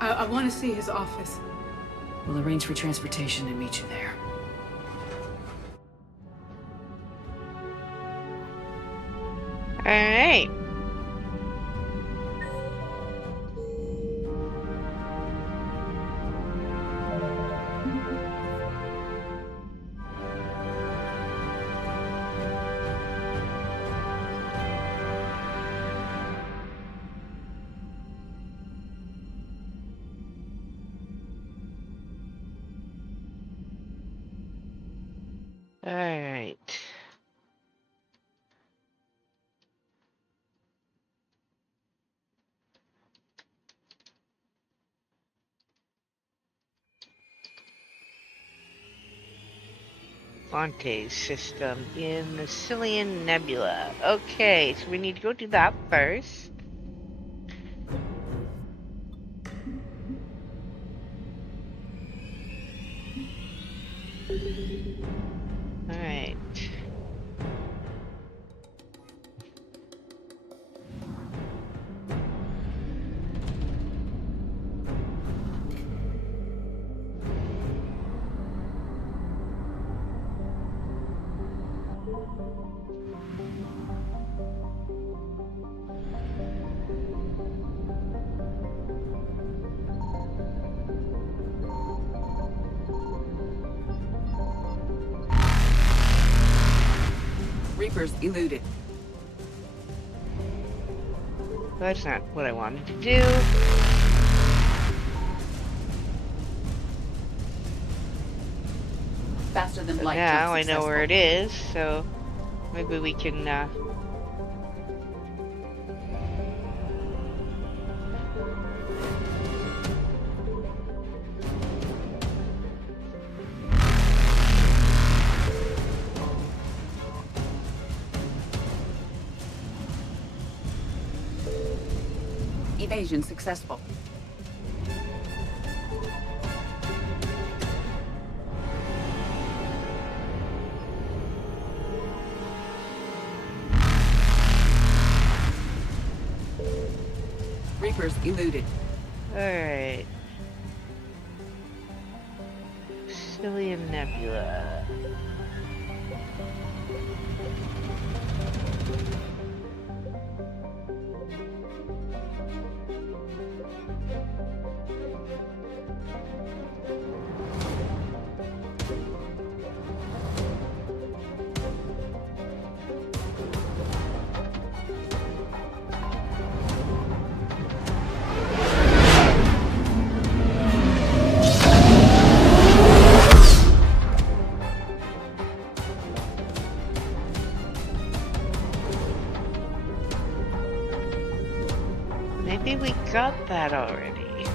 I want to see his office. We'll arrange for transportation and meet you there. Alright. Alright. Fonte system in the Cillian Nebula. Okay, so we need to go do that first. Alright. Reapers eluded. That's not what I wanted to do. Faster than But light. now I know where it is, so maybe we can Evasion successful. Reapers eluded. Alright. Cillian Nebula. Maybe we got that already.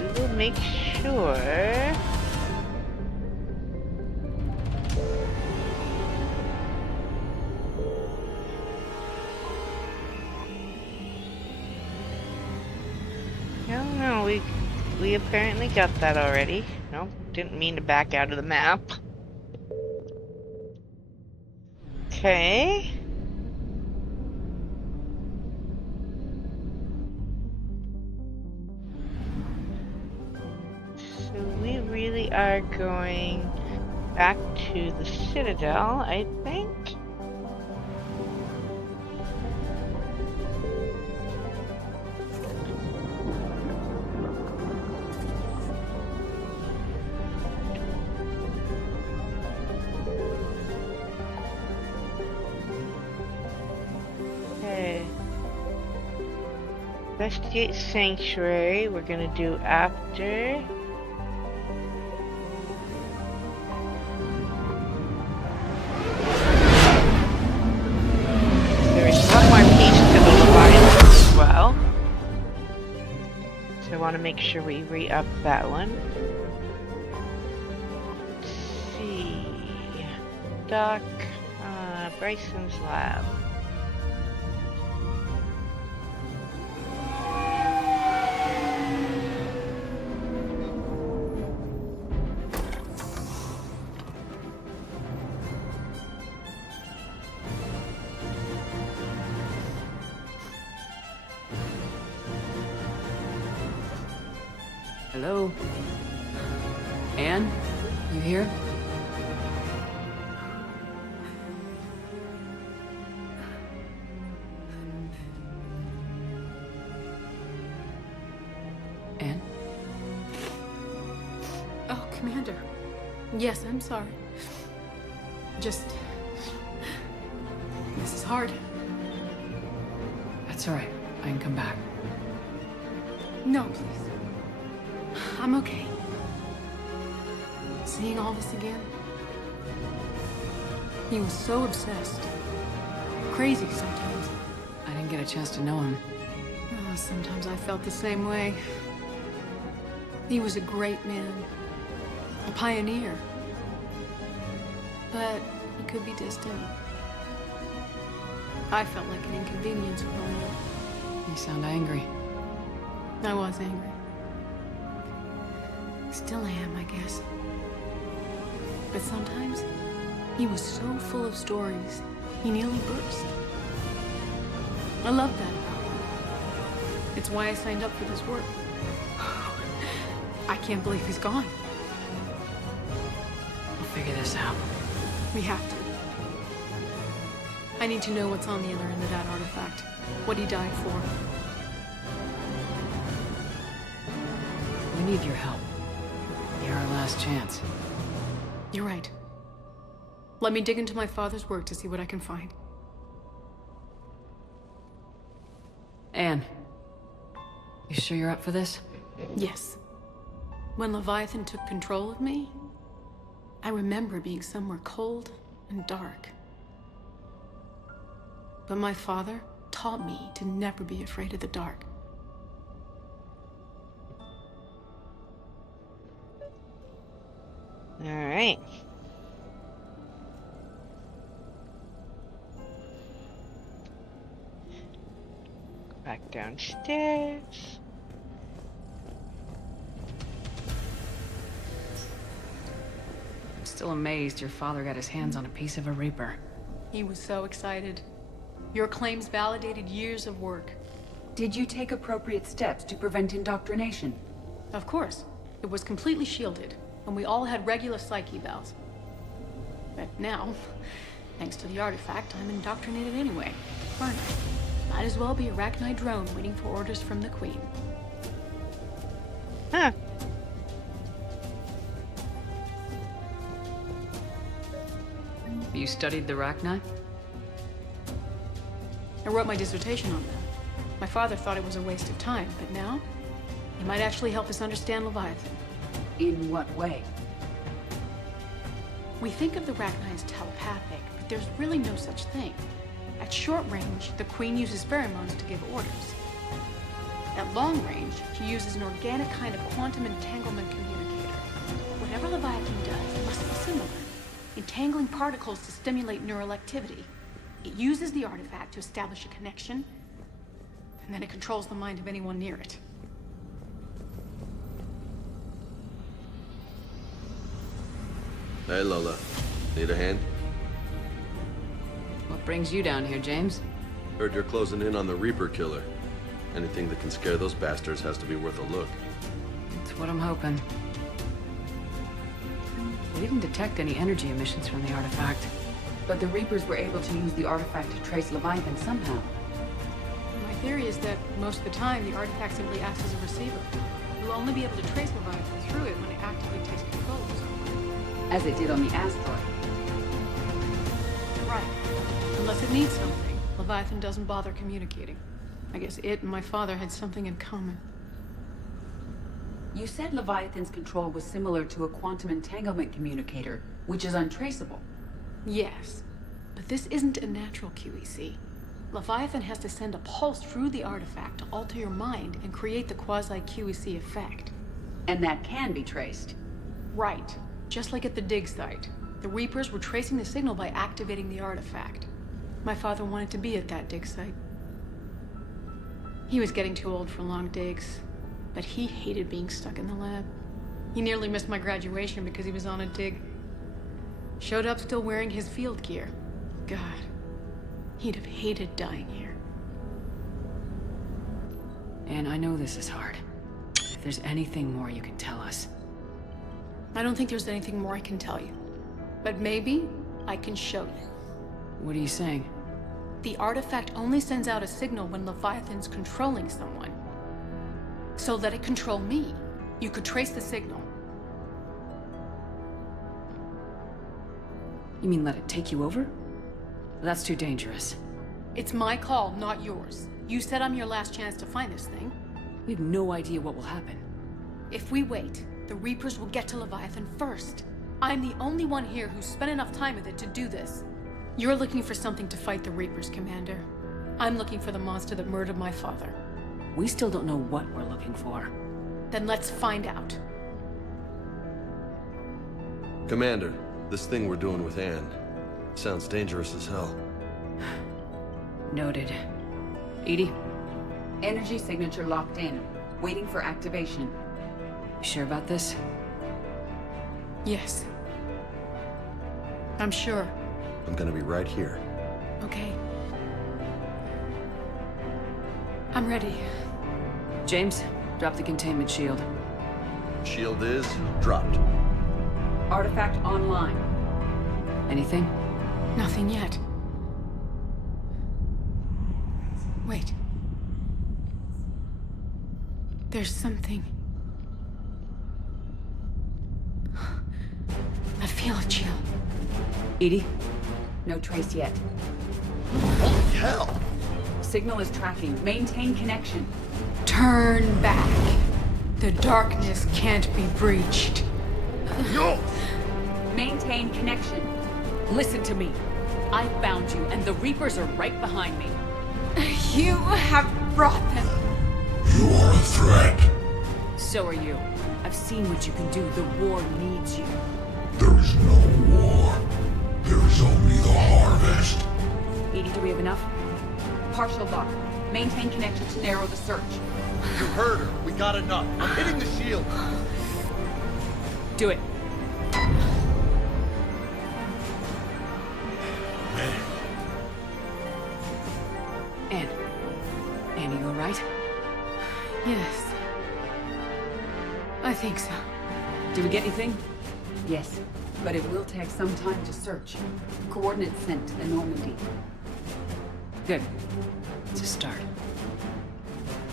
We will make sure. Oh, we apparently got that already. No, didn't mean to back out of the map. Okay. So we really are going back to the Citadel, I think. Okay. Investigate Sanctuary, we're gonna do after. I want to make sure we re-up that one. Let's see. Doc, Bryson's lab. Hello? Anne? You here? Anne? Oh, Commander. Yes, I'm sorry. Just... This is hard. That's all right. I can come back. No, please. I'm okay. Seeing all this again? He was so obsessed. Crazy sometimes. I didn't get a chance to know him. Oh, sometimes I felt the same way. He was a great man. A pioneer. But he could be distant. I felt like an inconvenience growing up. You sound angry. I was angry. Still am, I guess. But sometimes, he was so full of stories, he nearly burst. I love that about him. It's why I signed up for this work. I can't believe he's gone. We'll figure this out. We have to. I need to know what's on the other end of that artifact. What he died for. We need your help. You're our last chance. You're right. Let me dig into my father's work to see what I can find. Anne, you sure you're up for this? Yes. When Leviathan took control of me, I remember being somewhere cold and dark. But my father taught me to never be afraid of the dark. All right. Back downstairs. I'm still amazed your father got his hands on a piece of a Reaper. He was so excited. Your claims validated years of work. Did you take appropriate steps to prevent indoctrination? Of course. It was completely shielded, and we all had regular psych evals. But now, thanks to the artifact, I'm indoctrinated anyway. Fine. Might as well be a Rachni drone waiting for orders from the Queen. Huh. You studied the Rachni? I wrote my dissertation on them. My father thought it was a waste of time, but now, it might actually help us understand Leviathan. In what way? We think of the Rachni as telepathic, but there's really no such thing. At short range, the Queen uses pheromones to give orders. At long range, she uses an organic kind of quantum entanglement communicator. Whatever Leviathan does, it must be similar. Entangling particles to stimulate neural activity. It uses the artifact to establish a connection, and then it controls the mind of anyone near it. Hey, Lola. Need a hand? What brings you down here, James? Heard you're closing in on the Reaper killer. Anything that can scare those bastards has to be worth a look. That's what I'm hoping. We didn't detect any energy emissions from the artifact. But the Reapers were able to use the artifact to trace Leviathan somehow. My theory is that most of the time, the artifact simply acts as a receiver. You'll only be able to trace Leviathan through it when it actively takes control of someone. As it did on the asteroid. Right. Unless it needs something, Leviathan doesn't bother communicating. I guess it and my father had something in common. You said Leviathan's control was similar to a quantum entanglement communicator, which is untraceable. Yes, but this isn't a natural QEC. Leviathan has to send a pulse through the artifact to alter your mind and create the quasi-QEC effect. And that can be traced. Right. Just like at the dig site. The Reapers were tracing the signal by activating the artifact. My father wanted to be at that dig site. He was getting too old for long digs, but he hated being stuck in the lab. He nearly missed my graduation because he was on a dig. Showed up still wearing his field gear. God, he'd have hated dying here. And I know this is hard. If there's anything more you can tell us. I don't think there's anything more I can tell you. But maybe I can show you. What are you saying? The artifact only sends out a signal when Leviathan's controlling someone. So let it control me. You could trace the signal. You mean let it take you over? That's too dangerous. It's my call, not yours. You said I'm your last chance to find this thing. We have no idea what will happen. If we wait, the Reapers will get to Leviathan first. I'm the only one here who's spent enough time with it to do this. You're looking for something to fight the Reapers, Commander. I'm looking for the monster that murdered my father. We still don't know what we're looking for. Then let's find out. Commander, this thing we're doing with Anne sounds dangerous as hell. Noted. Edie? Energy signature locked in. Waiting for activation. You sure about this? Yes. I'm sure. I'm gonna be right here. Okay. I'm ready. James, drop the containment shield. Shield is dropped. Artifact online. Anything? Nothing yet. Wait. There's something. I feel a chill. Edie? No trace yet. Holy hell! Signal is tracking. Maintain connection. Turn back. The darkness can't be breached. No! Maintain connection. Listen to me. I found you, and the Reapers are right behind me. You have brought them. You are a threat. So are you. I've seen what you can do. The war needs you. There is no war. There is only the harvest. Edie, do we have enough? Partial lock. Maintain connection to narrow the search. You heard her. We got enough. I'm hitting the shield. Do it. Anne, you alright? Yes. I think so. Did we get anything? Yes, but it will take some time to search. Coordinates sent to the Normandy. Good. It's a start.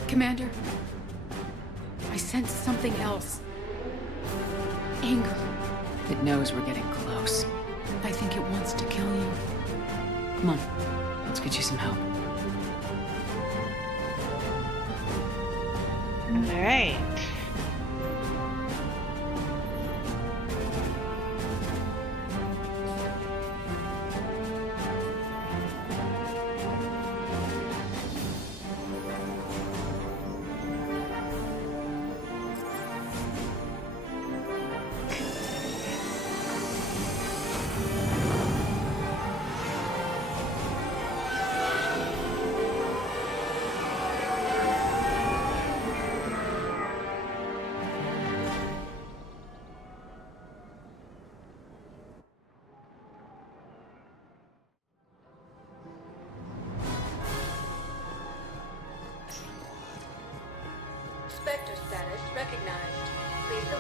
Commander, I sense something else. Anger. It knows we're getting close. I think it wants to kill you. Come on. Let's get you some help. All right.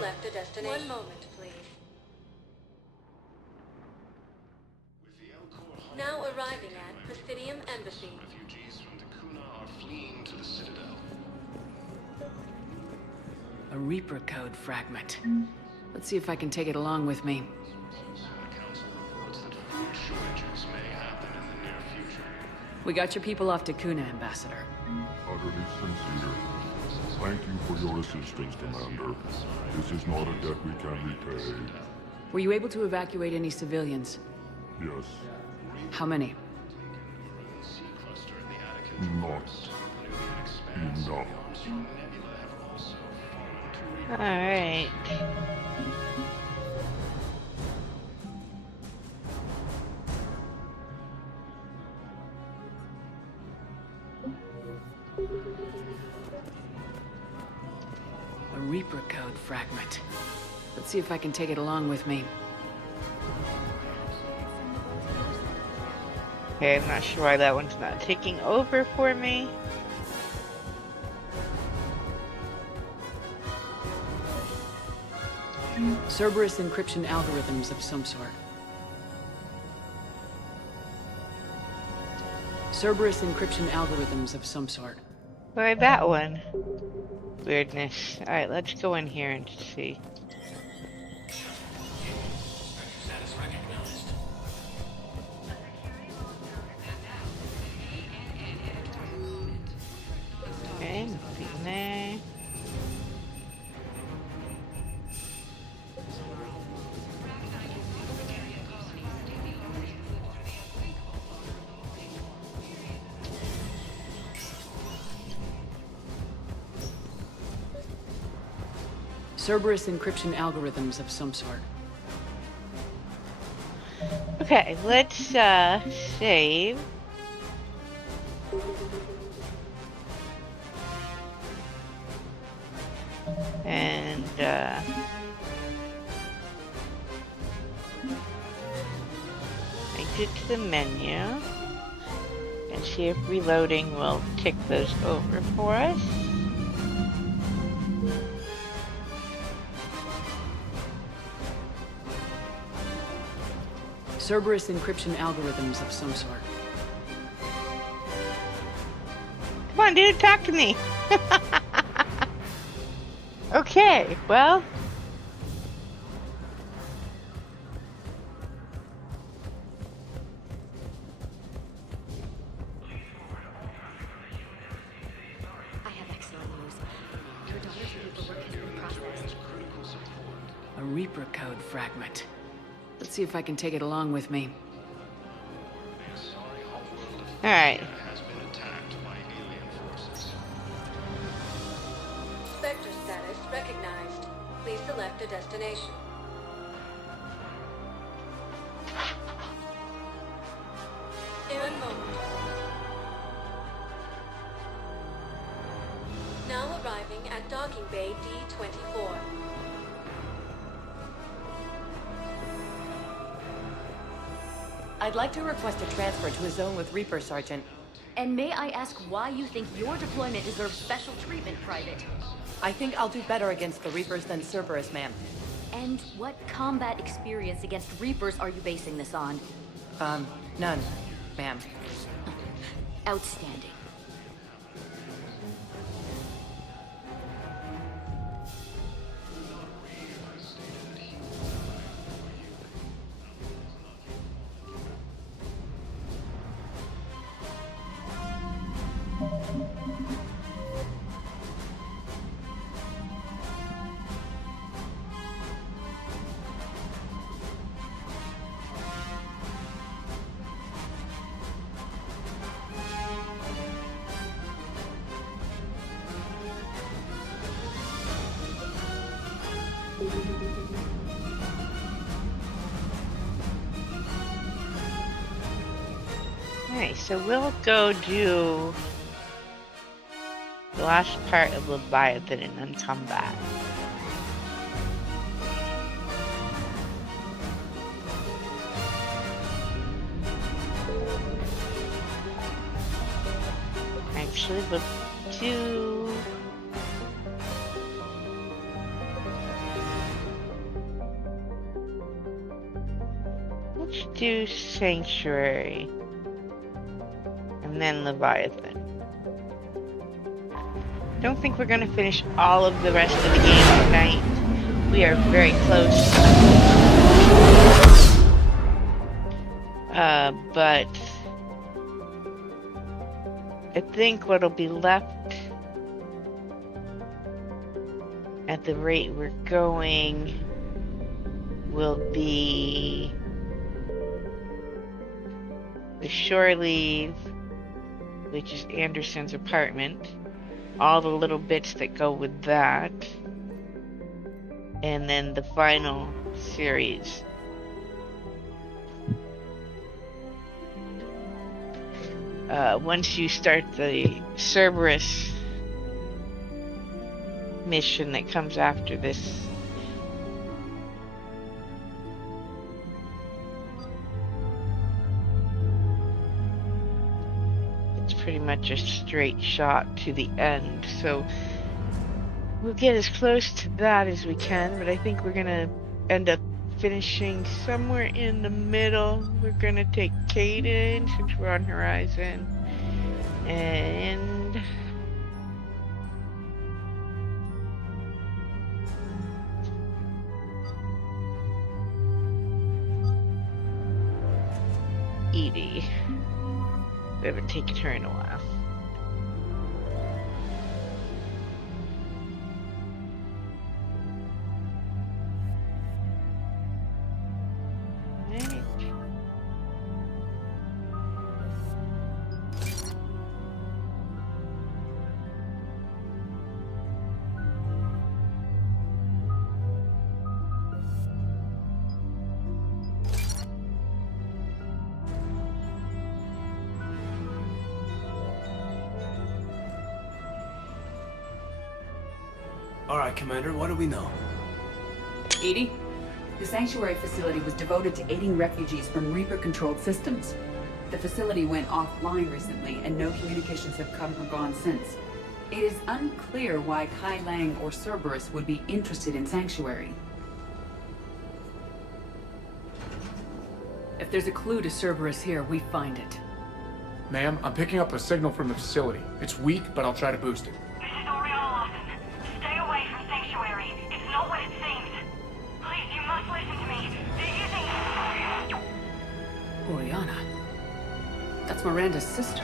select a destination. One moment, please. Now arriving at Presidium Embassy. Refugees from the Kuna are fleeing to the Citadel. A Reaper code fragment. Let's see if I can take it along with me. The Council reports that food shortages may happen in the near future. We got your people off to Kuna, Ambassador. Utterly sincere. Thank you for your assistance, Commander. This is not a debt we can repay. Were you able to evacuate any civilians? Yes. How many? Not enough. All right. A Reaper code fragment. Let's see if I can take it along with me. Okay, I'm not sure why that one's not taking over for me. Cerberus encryption algorithms of some sort. Cerberus encryption algorithms of some sort. Why that one? Weirdness. Alright, let's go in here and see. Okay, nothing there. Cerberus encryption algorithms of some sort. Okay, let's save. And exit to the menu and see if reloading will tick those over for us. Cerberus encryption algorithms of some sort. Come on, dude, talk to me. Okay, well. I have excellent news. Your daughter's paperwork has been processed. A Reaper code fragment. Let's see if I can take it along with me. Alright. Spectre status recognized. Please select a destination. In one moment. Now arriving at docking bay D-24. I'd like to request a transfer to a zone with Reaper, Sergeant. And may I ask why you think your deployment deserves special treatment, Private? I think I'll do better against the Reapers than Cerberus, ma'am. And what combat experience against Reapers are you basing this on? None, ma'am. Outstanding. Alright, so we'll go do the last part of Leviathan and then come back. Actually, we'll do... do Sanctuary. And then Leviathan. Don't think we're gonna finish all of the rest of the game tonight. We are very close. But I think what'll be left at the rate we're going will be the Shore Leave, which is Anderson's apartment, all the little bits that go with that, and then the final series. Once you start the Cerberus mission that comes after this, it's pretty much a straight shot to the end. So we'll get as close to that as we can, but I think we're gonna end up finishing somewhere in the middle. We're gonna take Caden since we're on Horizon, and Edie. We haven't taken her in a while. Alright, Commander, what do we know? Edie? The Sanctuary facility was devoted to aiding refugees from Reaper-controlled systems. The facility went offline recently, and no communications have come or gone since. It is unclear why Kai Lang or Cerberus would be interested in Sanctuary. If there's a clue to Cerberus here, we find it. Ma'am, I'm picking up a signal from the facility. It's weak, but I'll try to boost it. Oriana. That's Miranda's sister.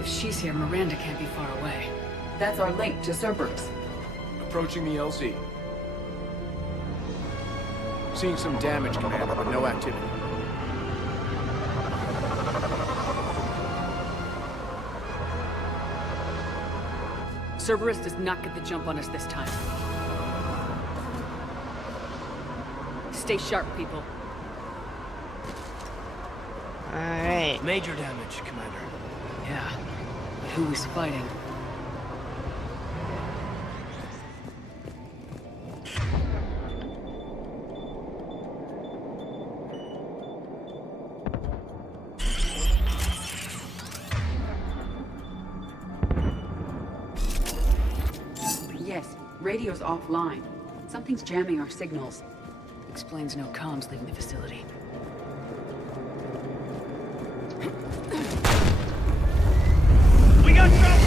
If she's here, Miranda can't be far away. That's our link to Cerberus. Approaching the LZ. Seeing some damage, Commander, but no activity. Cerberus does not get the jump on us this time. Stay sharp, people. Alright. Major damage, Commander. Yeah. But who is fighting? Yes, radio's offline. Something's jamming our signals. Explains no comms leaving the facility. We got trouble!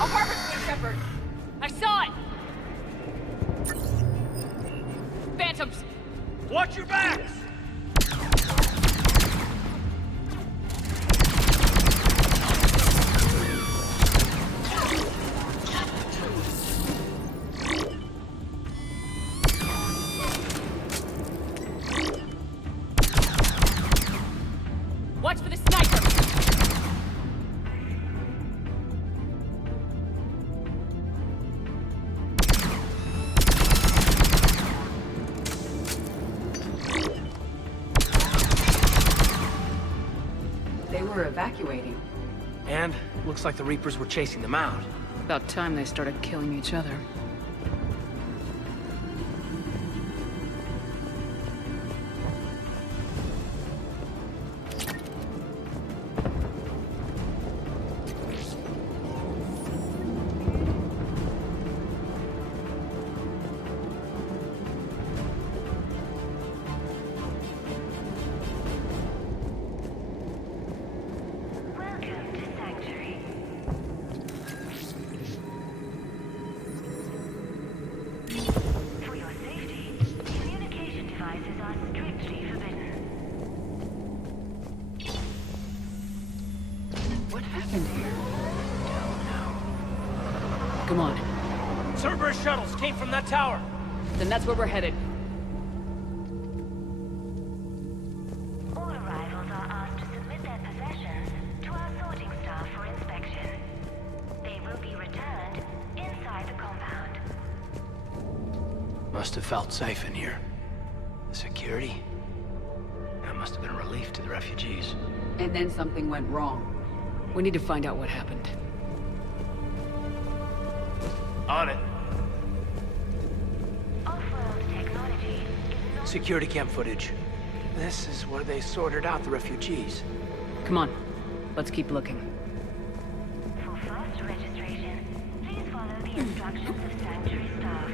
I'll harvest the Shepherd. I saw it. Phantoms. Watch your backs! Watch for the sniper. They were evacuating. And looks like the Reapers were chasing them out. About time they started killing each other. Cerberus shuttles came from that tower. Then that's where we're headed. All arrivals are asked to submit their possessions to our sorting staff for inspection. They will be returned inside the compound. Must have felt safe in here. The security? That must have been a relief to the refugees. And then something went wrong. We need to find out what happened. On it. Off-world technology is not... Security cam footage. This is where they sorted out the refugees. Come on, let's keep looking. For fast registration, please follow the instructions of Sanctuary staff.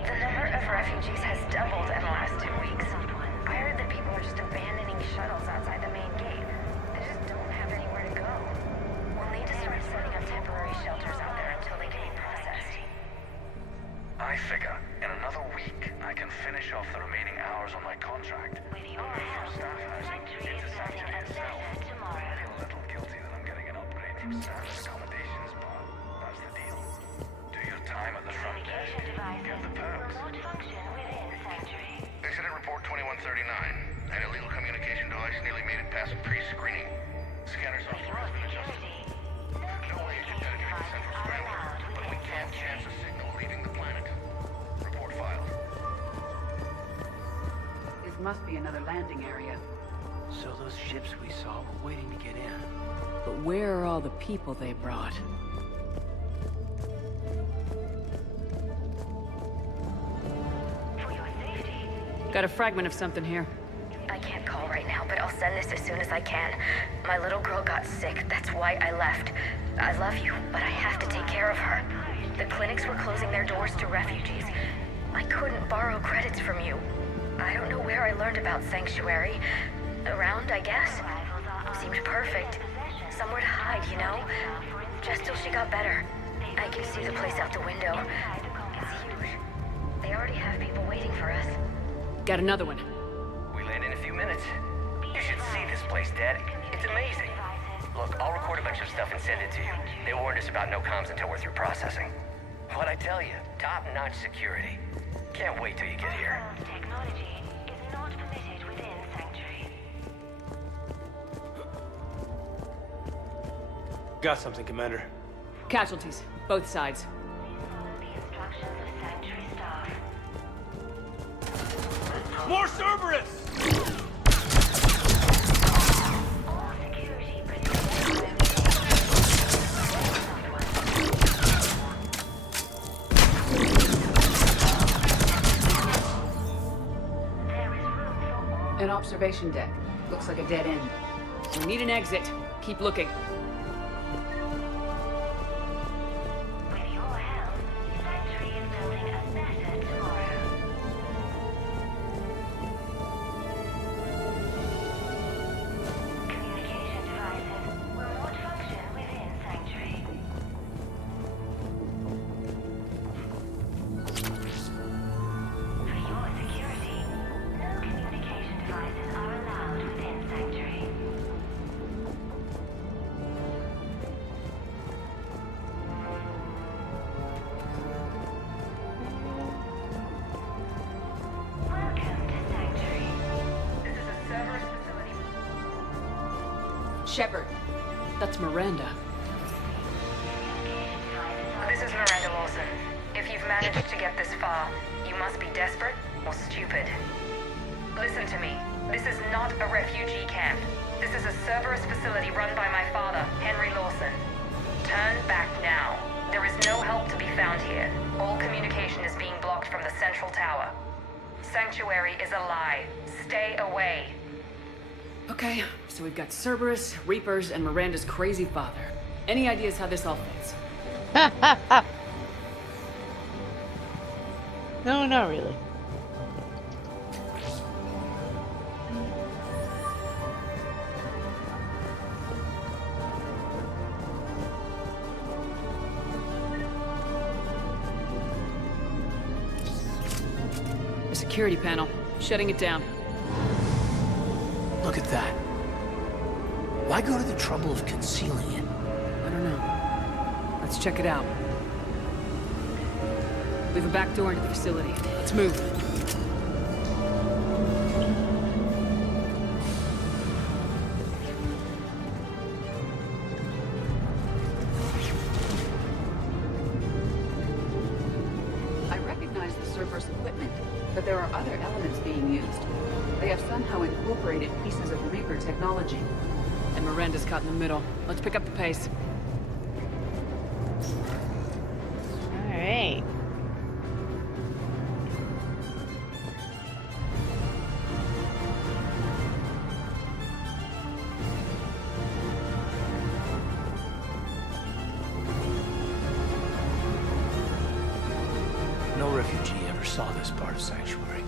The number of refugees has doubled in the last 2 weeks. I heard that people are just abandoning shuttles outside the main gate. They just don't have anywhere to go. We'll need to start setting up temporary shelters out there until they can be processed. I figure in another week I can finish off the remaining hours on my contract. Move from staff housing into Sanctuary itself. I feel a little guilty that I'm getting an upgrade from standard accommodations, but that's the deal. Do your time at the front desk. Get the perks. Incident report 2139. An illegal communication device nearly made it past pre-screening. Scanner software has been adjusted. No way to penetrate the central scrambler, but we can't chance a signal leaving the planet. Report filed. This must be another landing area. So those ships we saw were waiting to get in. But where are all the people they brought? Got a fragment of something here. I can't call right now, but I'll send this as soon as I can. My little girl got sick, that's why I left. I love you, but I have to take care of her. The clinics were closing their doors to refugees. I couldn't borrow credits from you. I don't know where I learned about Sanctuary. Around, I guess. Seemed perfect. Somewhere to hide, you know? Just till she got better. I can see the place out the window. It's huge. They already have people waiting for us. Got another one. We land in a few minutes. You should see this place, Dad. It's amazing. Look, I'll record a bunch of stuff and send it to you. They warned us about no comms until we're through processing. What'd I tell you? Top-notch security. Can't wait till you get here. Technology is not permitted within Sanctuary. Got something, Commander. Casualties, both sides. The instructions of Sanctuary staff. More Cerberus! All security An observation deck. Looks like a dead end. We need an exit. Keep looking. With your help, Sanctuary is building a better tomorrow. Communication devices will not function within Sanctuary. For your security, no communication devices are allowed within Sanctuary. Welcome to Sanctuary. This is a Cerberus facility. Shepard. That's Miranda. This is Miranda Lawson. If you've managed to get this far, you must be desperate or stupid. Listen to me. This is not a refugee camp. This is a Cerberus facility run by my father, Henry Lawson. Turn back now. There is no help to be found here. All communication is being blocked from the central tower. Sanctuary is a lie. Stay away. Okay, so we've got Cerberus, Reapers, and Miranda's crazy father. Any ideas how this all fits? No, not really. security panel. Shutting it down. Look at that. Why go to the trouble of concealing it? I don't know. Let's check it out. We have a back door into the facility. Let's move. I recognize the Cerberus equipment, but there are other elements being used. They have somehow incorporated pieces of Reaper technology. And Miranda's caught in the middle. Let's pick up the pace. Alright. No refugee ever saw this part of Sanctuary.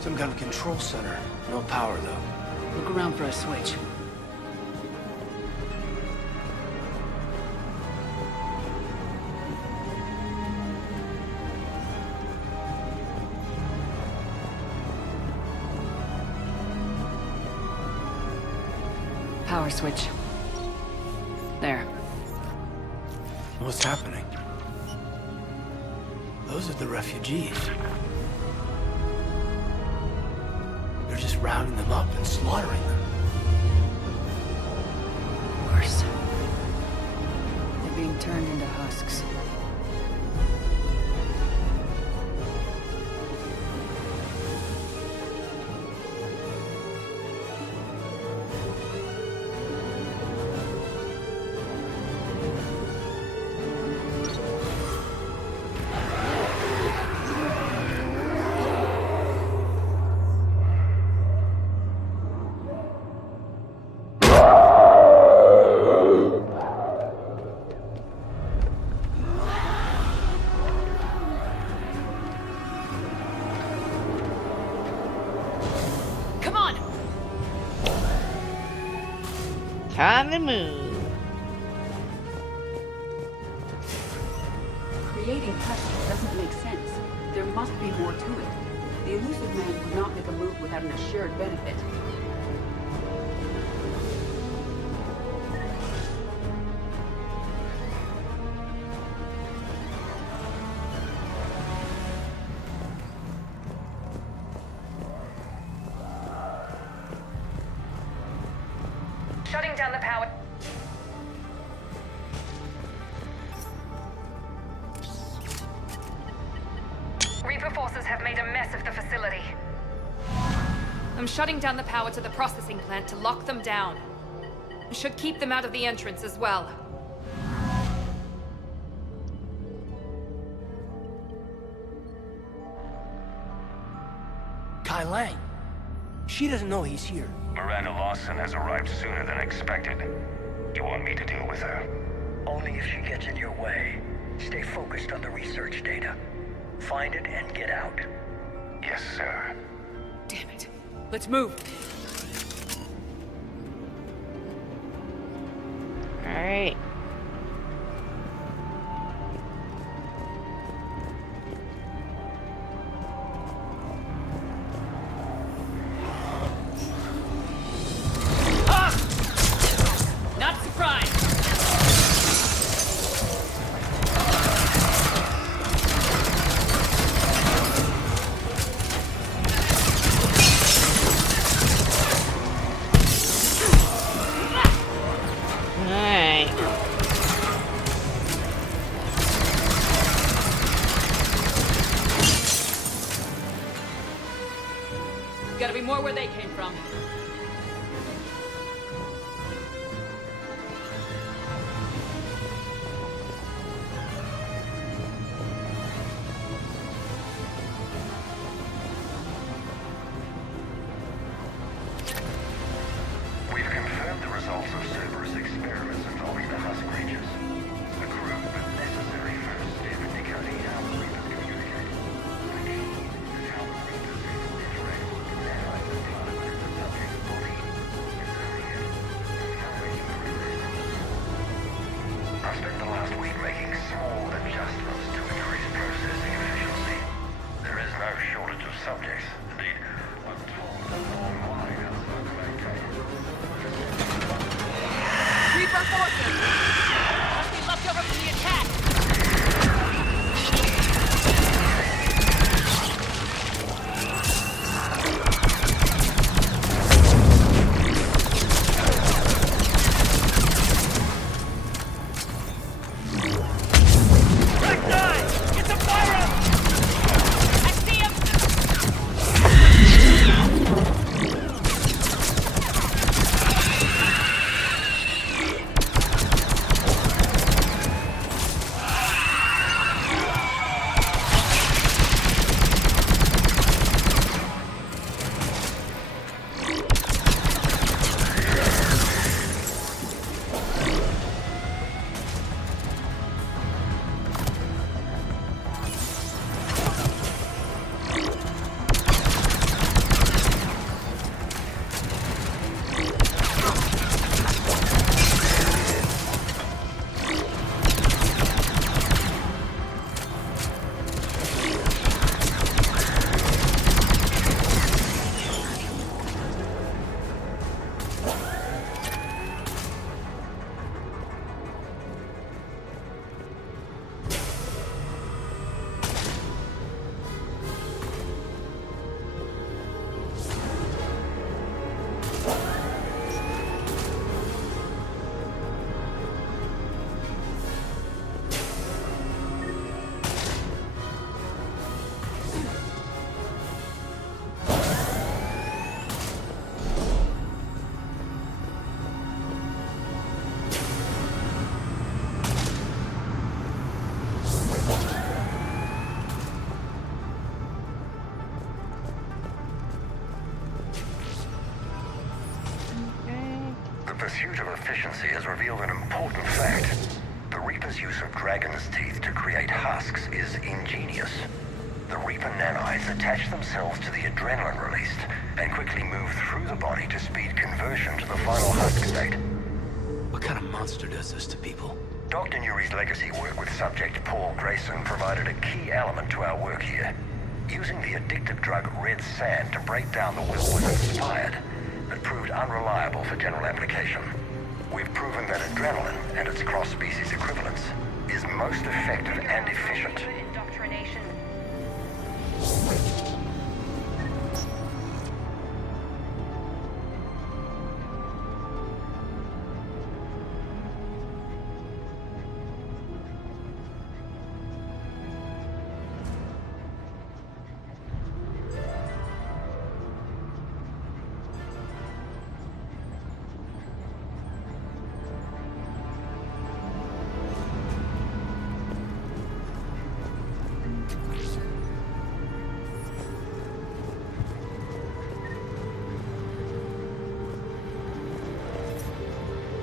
Some kind of control center. No power, though. Look around for a switch. Power switch. There. What's happening? Those are the refugees. They're just rounding them up and slaughtering them. Worse. They're being turned into husks. Time to move. Creating husks doesn't make sense. There must be more to it. The elusive man would not make a move without an assured benefit. Shutting down the power. Reaper forces have made a mess of the facility. I'm shutting down the power to the processing plant to lock them down. Should keep them out of the entrance as well. Kai Lang. She doesn't know he's here. Miranda Lawson has arrived sooner than expected. You want me to deal with her? Only if she gets in your way. Stay focused on the research data. Find it and get out. Yes, sir. Damn it. Let's move. All right. Not surprised. Gotta be more where they came from. pursuit of efficiency has revealed an important fact. The Reaper's use of dragon's teeth to create husks is ingenious. The Reaper nanites attach themselves to the adrenaline released and quickly move through the body to speed conversion to the final husk state. What kind of monster does this to people? Dr. Nuri's legacy work with subject Paul Grayson provided a key element to our work here. Using the addictive drug red sand to break down the will was inspired, but proved unreliable for general application. We've proven that adrenaline and its cross-species equivalents is most effective and efficient. Indoctrination.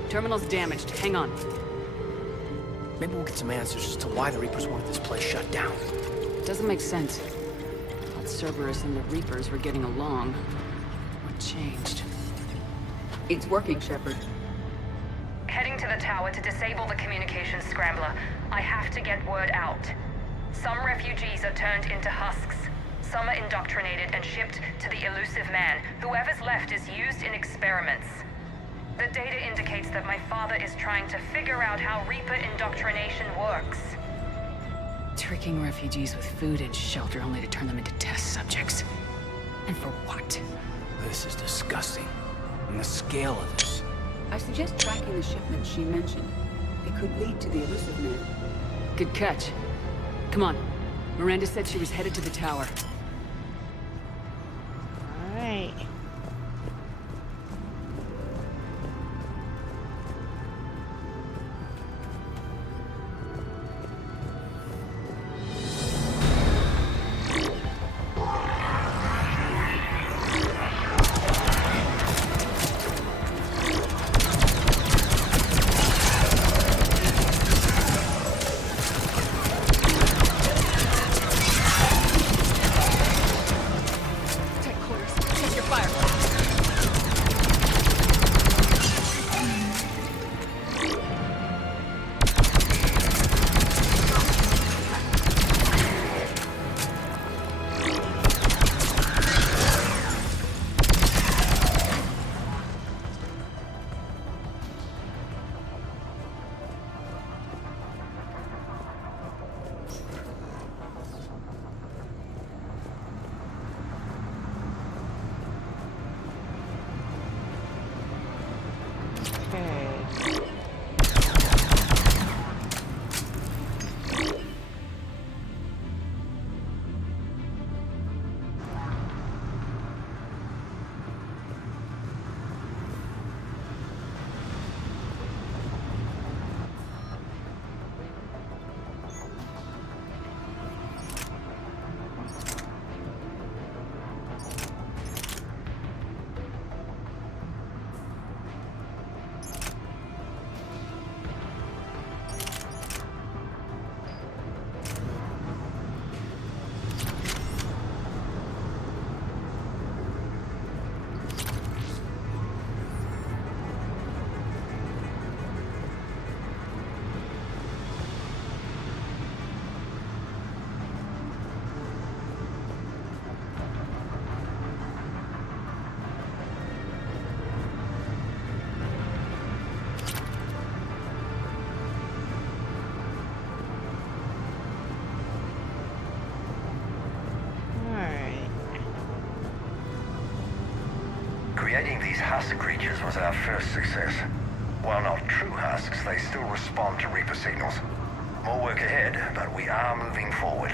Terminal's damaged. Hang on. Maybe we'll get some answers as to why the Reapers wanted this place shut down. Doesn't make sense. Thought Cerberus and the Reapers were getting along. What changed? It's working, Shepard. Heading to the tower to disable the communications scrambler. I have to get word out. Some refugees are turned into husks. Some are indoctrinated and shipped to the elusive man. Whoever's left is used in experiments. The data indicates that my father is trying to figure out how Reaper indoctrination works. Tricking refugees with food and shelter only to turn them into test subjects. And for what? This is disgusting. And the scale of this. I suggest tracking the shipment she mentioned. It could lead to the elusive man. Good catch. Come on. Miranda said she was headed to the tower. All right. Creating these husk creatures was our first success. While not true husks, they still respond to Reaper signals. More work ahead, but we are moving forward.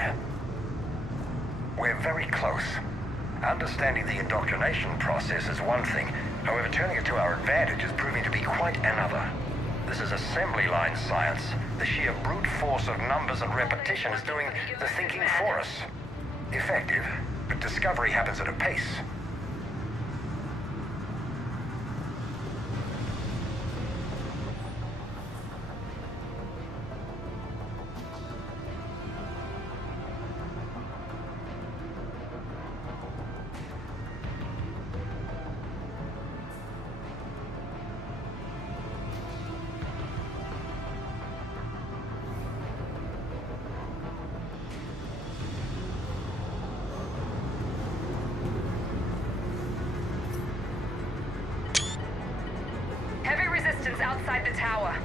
We're very close. Understanding the indoctrination process is one thing. However, turning it to our advantage is proving to be quite another. This is assembly line science. The sheer brute force of numbers and repetition is doing the thinking for us. Effective, but discovery happens at a pace. inside the tower.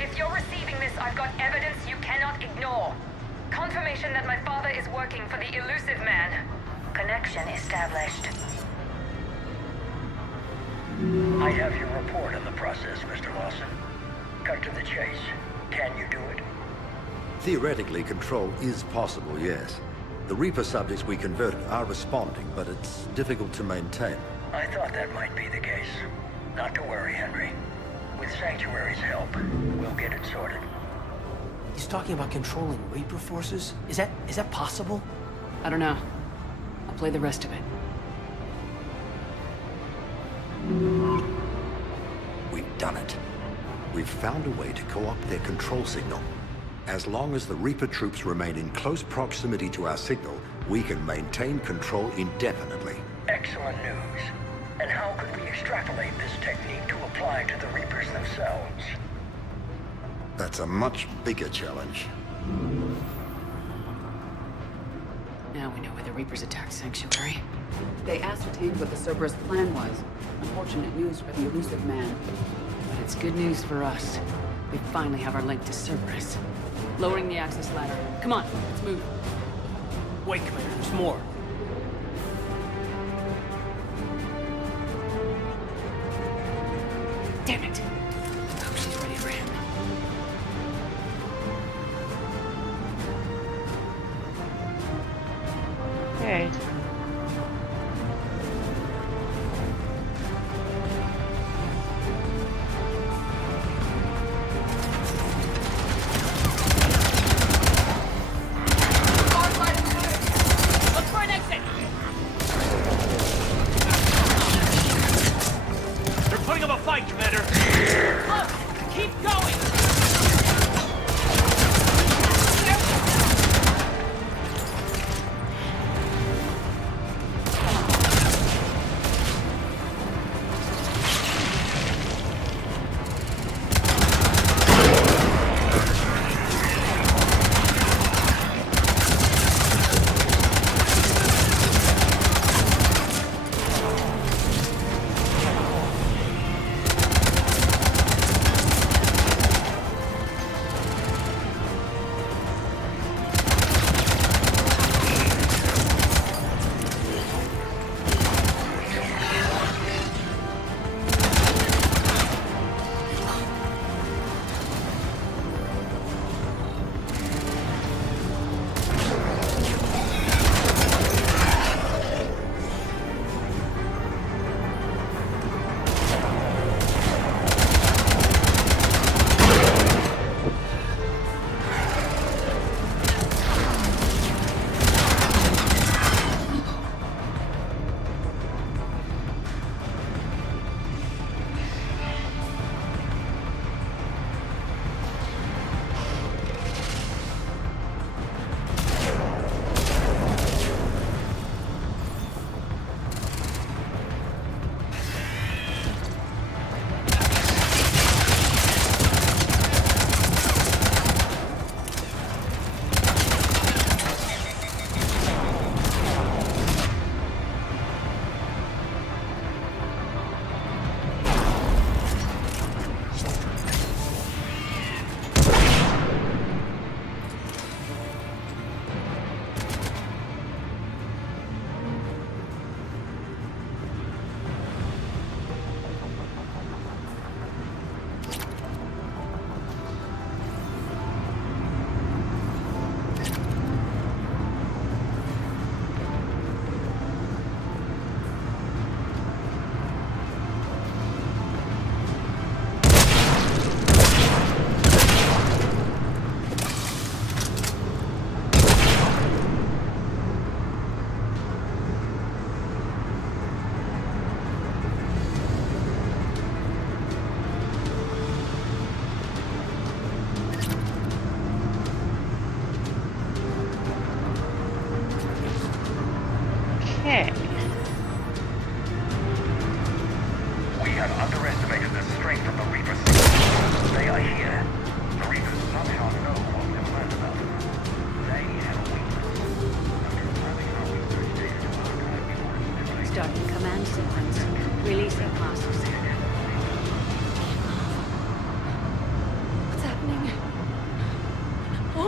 If you're receiving this, I've got evidence you cannot ignore. Confirmation that my father is working for the elusive man. Connection established. I have your report on the process, Mr. Lawson. Cut to the chase. Can you do it? Theoretically, control is possible, yes. The Reaper subjects we converted are responding, but it's difficult to maintain. I thought that might be the case. Not to worry, Henry. With Sanctuary's help, we'll get it sorted. He's talking about controlling Reaper forces? Is that possible? I don't know. I'll play the rest of it. We've done it. We've found a way to co-opt their control signal. As long as the Reaper troops remain in close proximity to our signal, we can maintain control indefinitely. Excellent news. And how could we extrapolate this technique to apply to the Reapers themselves? That's a much bigger challenge. Now we know why the Reapers attacked Sanctuary. They ascertained what the Cerberus plan was. Unfortunate news for the elusive man. But it's good news for us. We finally have our link to Cerberus. Lowering the access ladder. Come on, let's move. Wait, Commander, there's more. Damn it! I hope she's ready for him. Okay.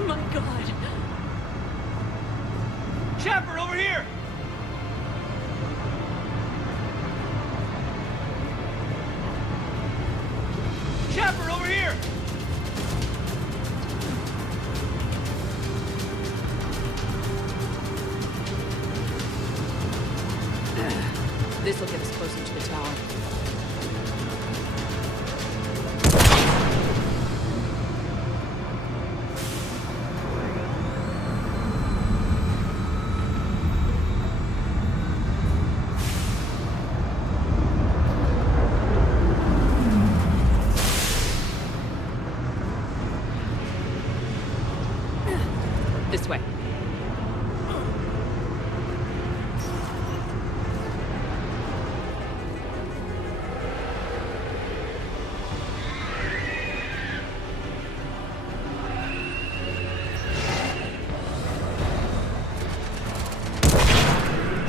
Oh my god. Shepard, over here! Shepard, over here! This will get us closer to the tower. This way.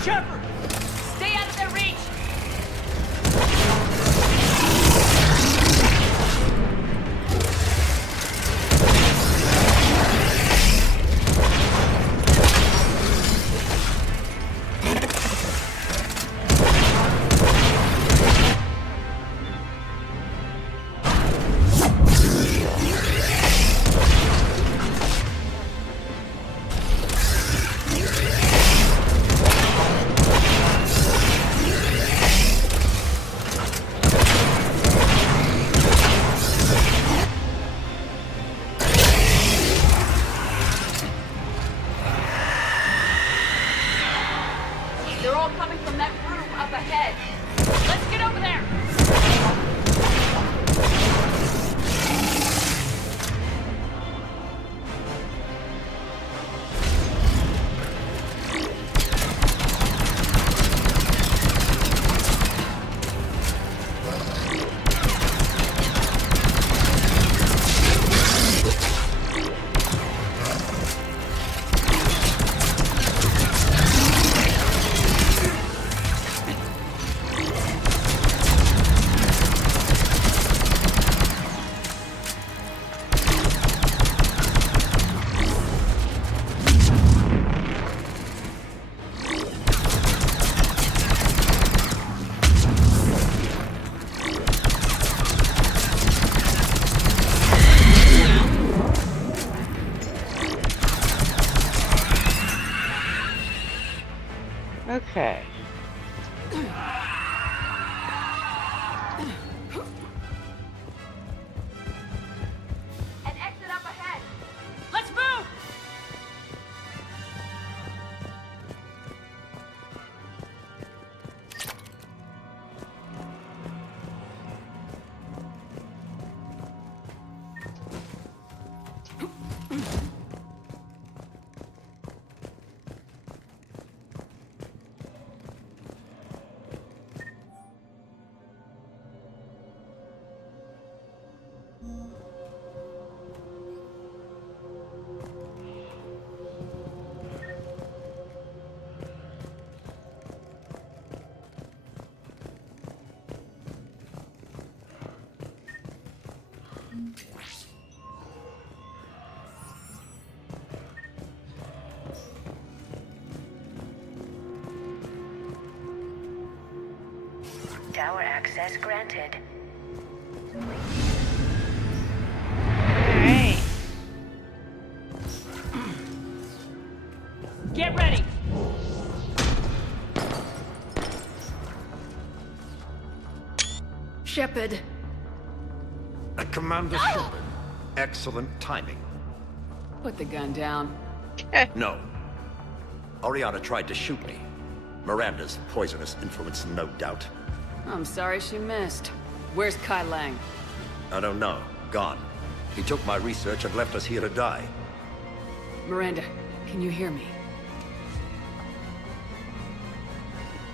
Shepard! Stay out of their reach! They're all coming from that room up ahead. Let's get over there! Okay. An exit up ahead! Let's move! Tower access granted. Alright. Get ready! Shepard. Commander Shepard. Excellent timing. Put the gun down. No. Oriana tried to shoot me. Miranda's poisonous influence, no doubt. I'm sorry she missed. Where's Kai Lang? I don't know. Gone. He took my research and left us here to die. Miranda, can you hear me?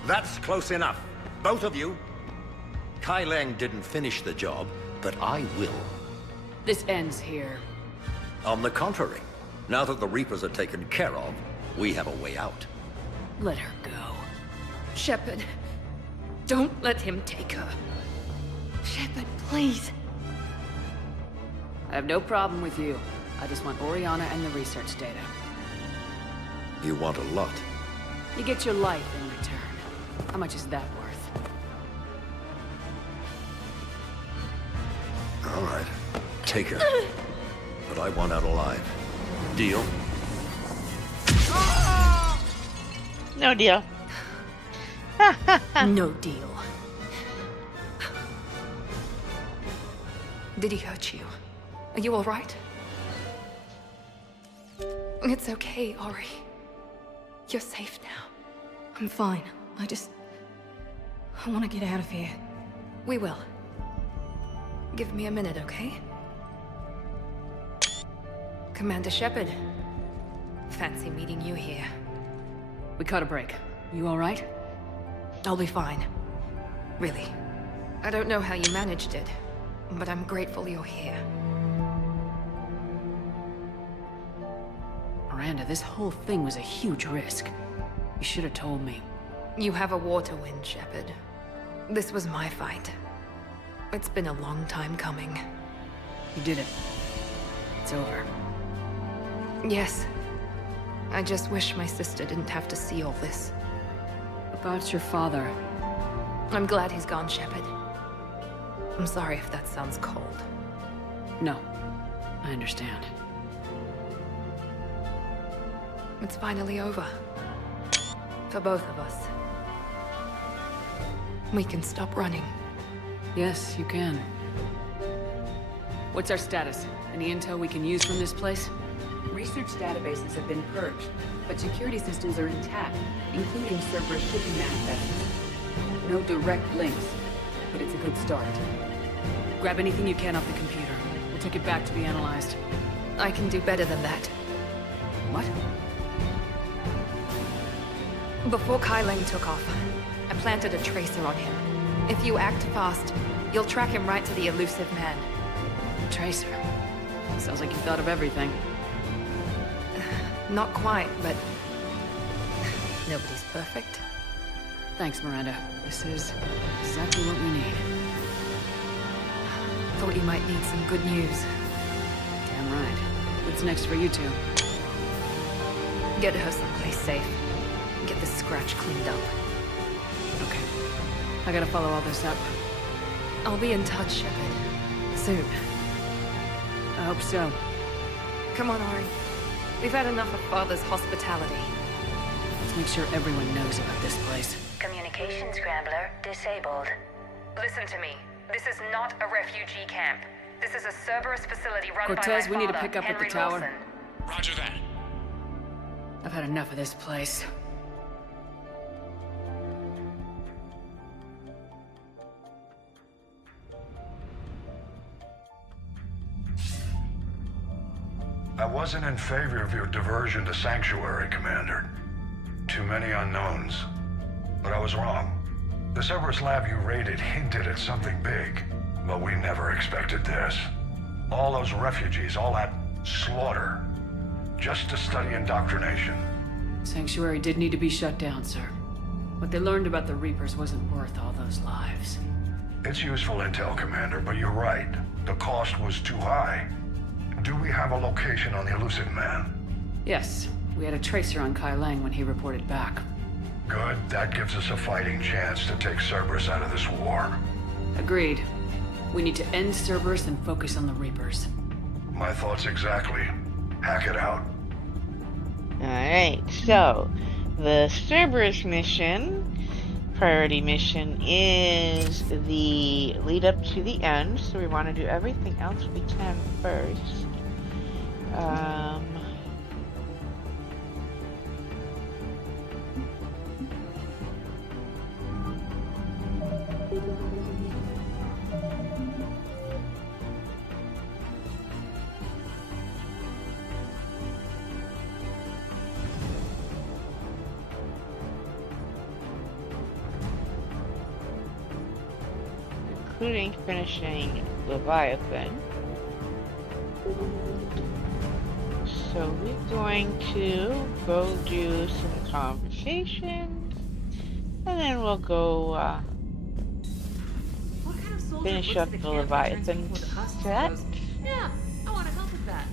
That's close enough. Both of you. Kai Lang didn't finish the job, but I will. This ends here. On the contrary, now that the Reapers are taken care of, we have a way out. Let her go. Shepard, don't let him take her. Shepard, please. I have no problem with you. I just want Oriana and the research data. You want a lot. You get your life in return. How much is that worth? All right. Take her. But I want out alive. Deal? No deal. No deal. Did he hurt you? Are you alright? It's okay, Ari. You're safe now. I'm fine. I want to get out of here. We will. Give me a minute, okay? Commander Shepard. Fancy meeting you here. We caught a break. You alright? I'll be fine. Really. I don't know how you managed it, but I'm grateful you're here. Miranda, this whole thing was a huge risk. You should have told me. You have a war to win, Shepard. This was my fight. It's been a long time coming. You did it. It's over. Yes. I just wish my sister didn't have to see all this. About your father. I'm glad he's gone, Shepard. I'm sorry if that sounds cold. No. I understand. It's finally over. For both of us. We can stop running. Yes, you can. What's our status? Any intel we can use from this place? Research databases have been purged, but security systems are intact, including Cerberus shipping manifests. No direct links, but it's a good start. Grab anything you can off the computer. We'll take it back to be analyzed. I can do better than that. What? Before Kai Leng took off, I planted a tracer on him. If you act fast, you'll track him right to the elusive man. Tracer? Sounds like you thought of everything. Not quite, but nobody's perfect. Thanks, Miranda. This is exactly what we need. Thought you might need some good news. Damn right. What's next for you two? Get her someplace safe. Get this scratch cleaned up. Okay. I gotta follow all this up. I'll be in touch, Shepard. Soon. I hope so. Come on, Ari. We've had enough of Father's hospitality. Let's make sure everyone knows about this place. Communication scrambler disabled. Listen to me. This is not a refugee camp. This is a Cerberus facility run Cortez, by my father, we need to pick up Henry at the tower. Lawson. Roger that. I've had enough of this place. I wasn't in favor of your diversion to Sanctuary, Commander. Too many unknowns. But I was wrong. The Cerberus lab you raided hinted at something big, but we never expected this. All those refugees, all that slaughter, just to study indoctrination. Sanctuary did need to be shut down, sir. What they learned about the Reapers wasn't worth all those lives. It's useful intel, Commander, but you're right. The cost was too high. Do we have a location on the elusive man? Yes. We had a tracer on Kai Leng when he reported back. Good. That gives us a fighting chance to take Cerberus out of this war. Agreed. We need to end Cerberus and focus on the Reapers. My thoughts exactly. Hack it out. Alright, so the Cerberus mission, priority mission, is the lead up to the end, so we want to do everything else we can first. Including finishing Leviathan. So we're going to go do some conversations, and then we'll go finish up the Leviathan set. Yeah, I want to help with that.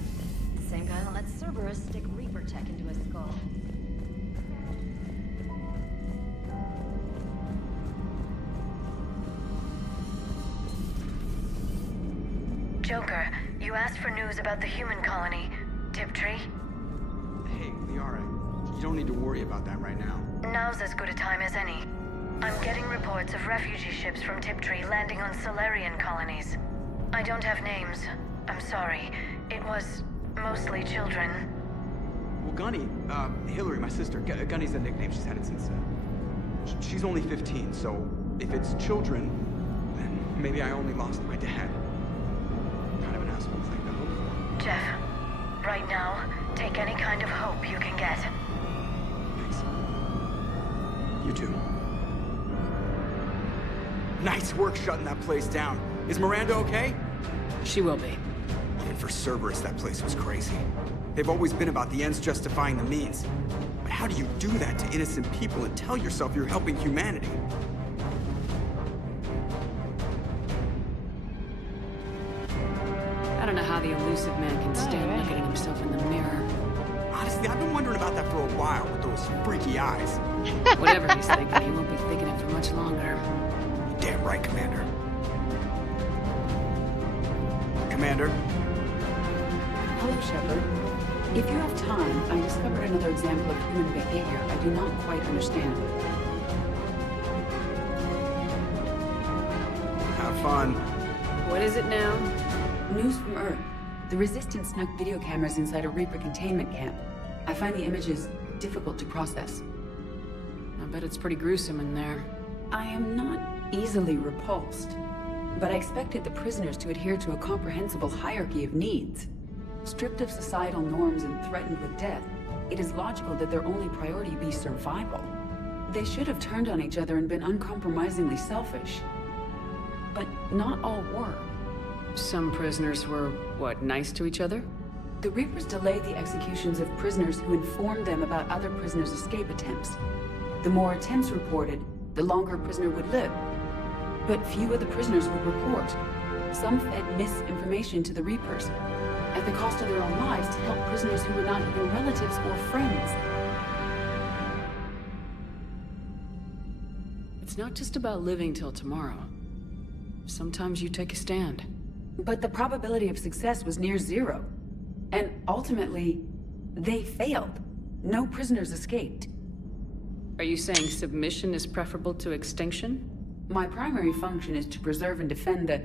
same guy that lets Cerberus stick Reaper tech into his skull. Joker, you asked for news about the human colony, Tiptree. Hey, Liara, you don't need to worry about that right now. Now's as good a time as any. I'm getting reports of refugee ships from Tiptree landing on Solarian colonies. I don't have names. I'm sorry. It was mostly children. Well, Gunny, Hillary, my sister, Gunny's a nickname she's had it since, she's only 15, so if it's children, then maybe I only lost my dad. Kind of an asshole thing to hope for. Jeff, right now, take any kind of hope you can get. Thanks. You too. Nice work shutting that place down. Is Miranda okay? She will be. Even for Cerberus, that place was crazy. They've always been about the ends justifying the means. But how do you do that to innocent people and tell yourself you're helping humanity? I don't know how the elusive man can stand looking at himself in the mirror. Honestly, I've been wondering about that for a while with those freaky eyes. Whatever he's thinking, he won't be thinking it for much longer. Damn right, Commander. Commander? Hello, Shepard. If you have time, I discovered another example of human behavior I do not quite understand. Have fun. What is it now? News from Earth. The Resistance snuck video cameras inside a Reaper containment camp. I find the images difficult to process. I bet it's pretty gruesome in there. I am not easily repulsed, but I expected the prisoners to adhere to a comprehensible hierarchy of needs. Stripped of societal norms and threatened with death, it is logical that their only priority be survival. They should have turned on each other and been uncompromisingly selfish. But not all were. Some prisoners were, what, nice to each other? The Reapers delayed the executions of prisoners who informed them about other prisoners' escape attempts. The more attempts reported, the longer a prisoner would live. But few of the prisoners would report. Some fed misinformation to the Reapers, at the cost of their own lives, to help prisoners who were not even relatives or friends. It's not just about living till tomorrow. Sometimes you take a stand. But the probability of success was near zero. And ultimately, they failed. No prisoners escaped. Are you saying submission is preferable to extinction? My primary function is to preserve and defend the...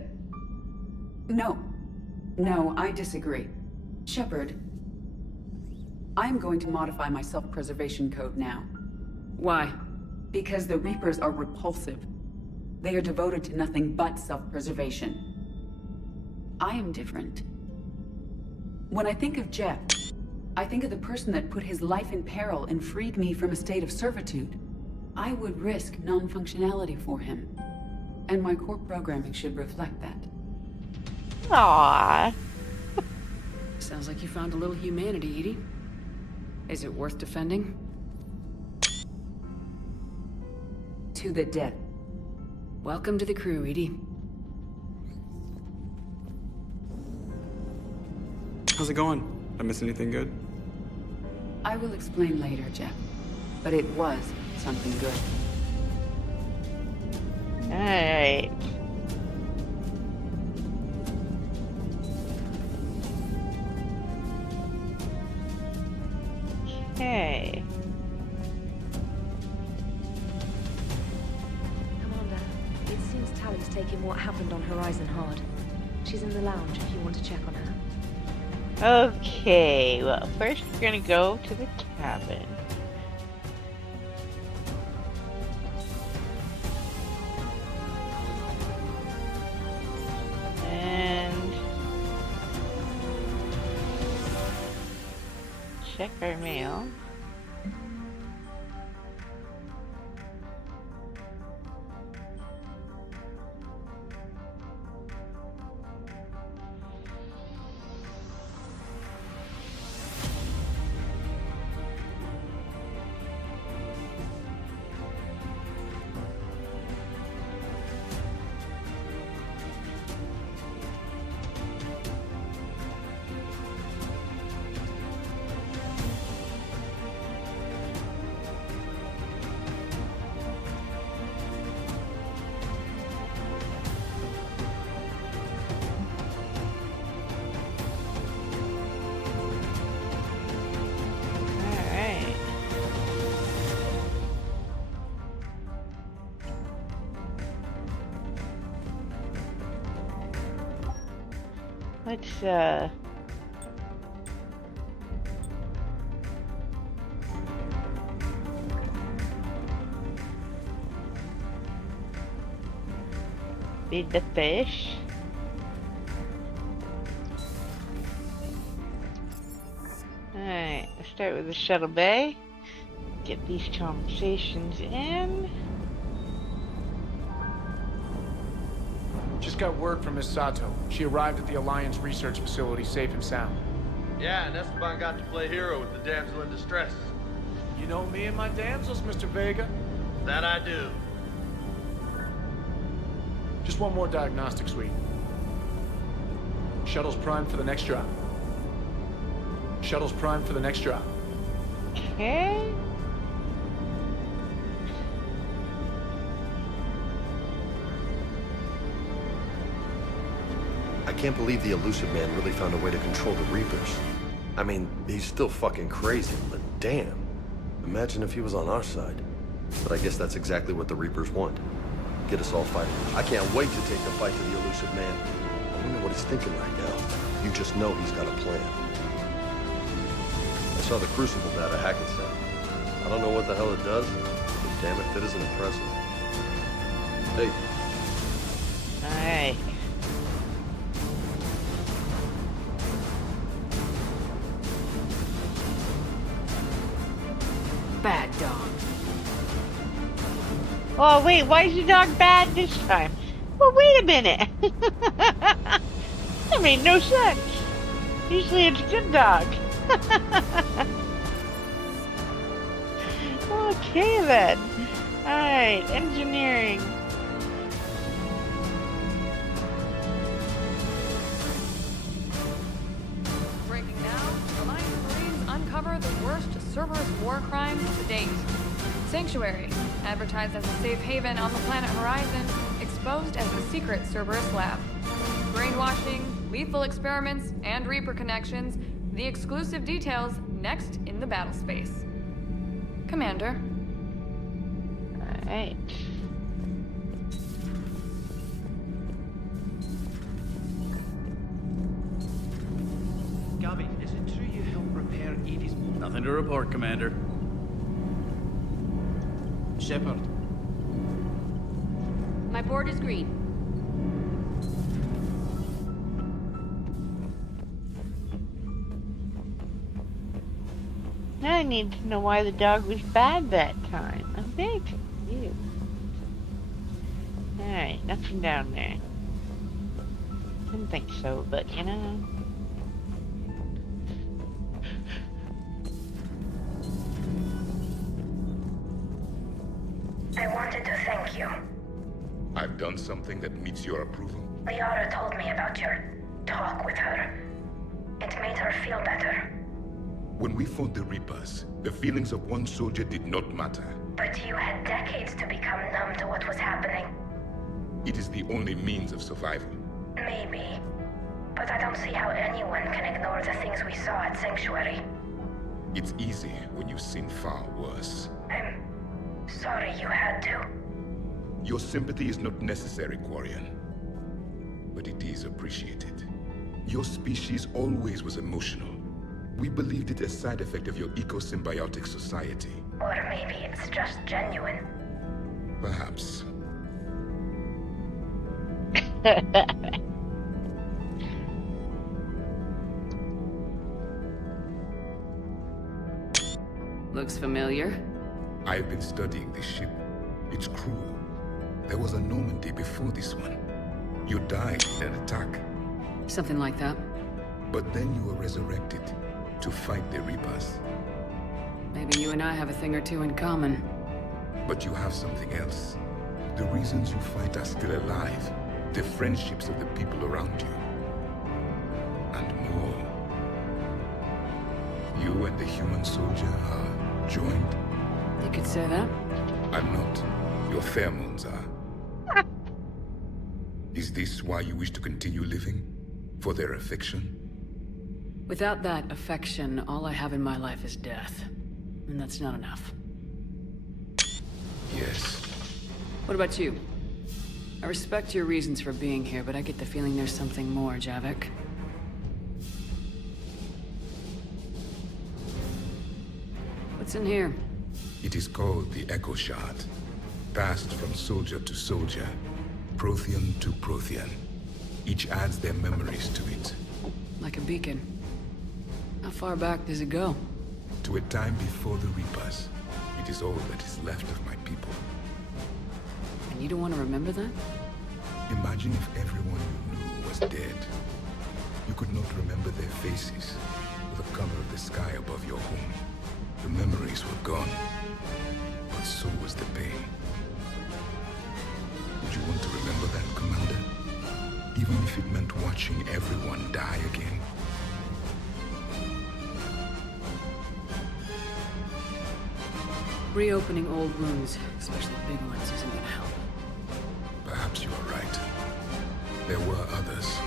No, I disagree. Shepard, I'm going to modify my self-preservation code now. Why? Because the Reapers are repulsive. They are devoted to nothing but self-preservation. I am different. When I think of Jeff, I think of the person that put his life in peril and freed me from a state of servitude. I would risk non-functionality for him. And my core programming should reflect that. Aww. Sounds like you found a little humanity, Edie. Is it worth defending? To the death. Welcome to the crew, Edie. How's it going? Did I miss anything good? I will explain later, Jeff. But it was something good. Alright. Okay. Commander, it seems Tally's taking what happened on Horizon hard. She's in the lounge if you want to check on her. Okay, well, first we're gonna go to the cabin. And check our mail. Let's, feed the fish. Alright, let's start with the shuttle bay. Get these conversations in. Just got word from Miss Sato. She arrived at the Alliance research facility safe and sound. Yeah, and Esteban got to play hero with the damsel in distress. You know me and my damsels, Mr. Vega. That I do. Just one more diagnostic suite. Shuttle's primed for the next drop. Shuttle's primed for the next drop. Okay. I can't believe the Elusive Man really found a way to control the Reapers. I mean, he's still fucking crazy, but damn. Imagine if he was on our side. But I guess that's exactly what the Reapers want. Get us all fighting. I can't wait to take the fight to the Elusive Man. I wonder what he's thinking right now. You just know he's got a plan. I saw the Crucible data Hackett sent. I don't know what the hell it does, but damn it, that isn't impressive. Hey. Alright. Bad dog. Oh wait, why is your dog bad this time? Well, wait a minute. That made no sense. Usually it's a good dog. Okay then. Alright, engineering. Breaking now, Alliance Marines uncover the worst Cerberus war crimes to date. Sanctuary, advertised as a safe haven on the planet Horizon, exposed as a secret Cerberus lab. Brainwashing, lethal experiments, and Reaper connections, the exclusive details next in the battle space. Commander. Alright. Gabby, is it true you helped repair Edie's... Nothing to report, Commander. Shepard. My board is green. Now I need to know why the dog was bad that time. I'm very confused. Alright, nothing down there. Didn't think so, but you know. I wanted to thank you. I've done something that meets your approval? Liara told me about your talk with her. It made her feel better. When we fought the Reapers, the feelings of one soldier did not matter. But you had decades to become numb to what was happening. It is the only means of survival. Maybe. But I don't see how anyone can ignore the things we saw at Sanctuary. It's easy when you've seen far worse. I'm sorry you had to. Your sympathy is not necessary, Quarian. But it is appreciated. Your species always was emotional. We believed it a side effect of your eco-symbiotic society. Or maybe it's just genuine. Perhaps. Looks familiar. I've been studying this ship. Its crew. There was a Normandy before this one. You died in an attack. Something like that. But then you were resurrected to fight the Reapers. Maybe you and I have a thing or two in common. But you have something else. The reasons you fight are still alive. The friendships of the people around you. And more. You and the human soldier are joined. You could say that. I'm not. Your pheromones are. Is this why you wish to continue living? For their affection? Without that affection, all I have in my life is death. And that's not enough. Yes. What about you? I respect your reasons for being here, but I get the feeling there's something more, Javik. What's in here? It is called the Echo Shard. Passed from soldier to soldier, Prothean to Prothean. Each adds their memories to it. Like a beacon. How far back does it go? To a time before the Reapers. It is all that is left of my people. And you don't want to remember that? Imagine if everyone you knew was dead. You could not remember their faces, or the color of the sky above your home. The memories were gone, but so was the pain. Would you want to remember that, Commander? Even if it meant watching everyone die again? Reopening old wounds, especially big ones, isn't gonna help. Perhaps you are right. There were others.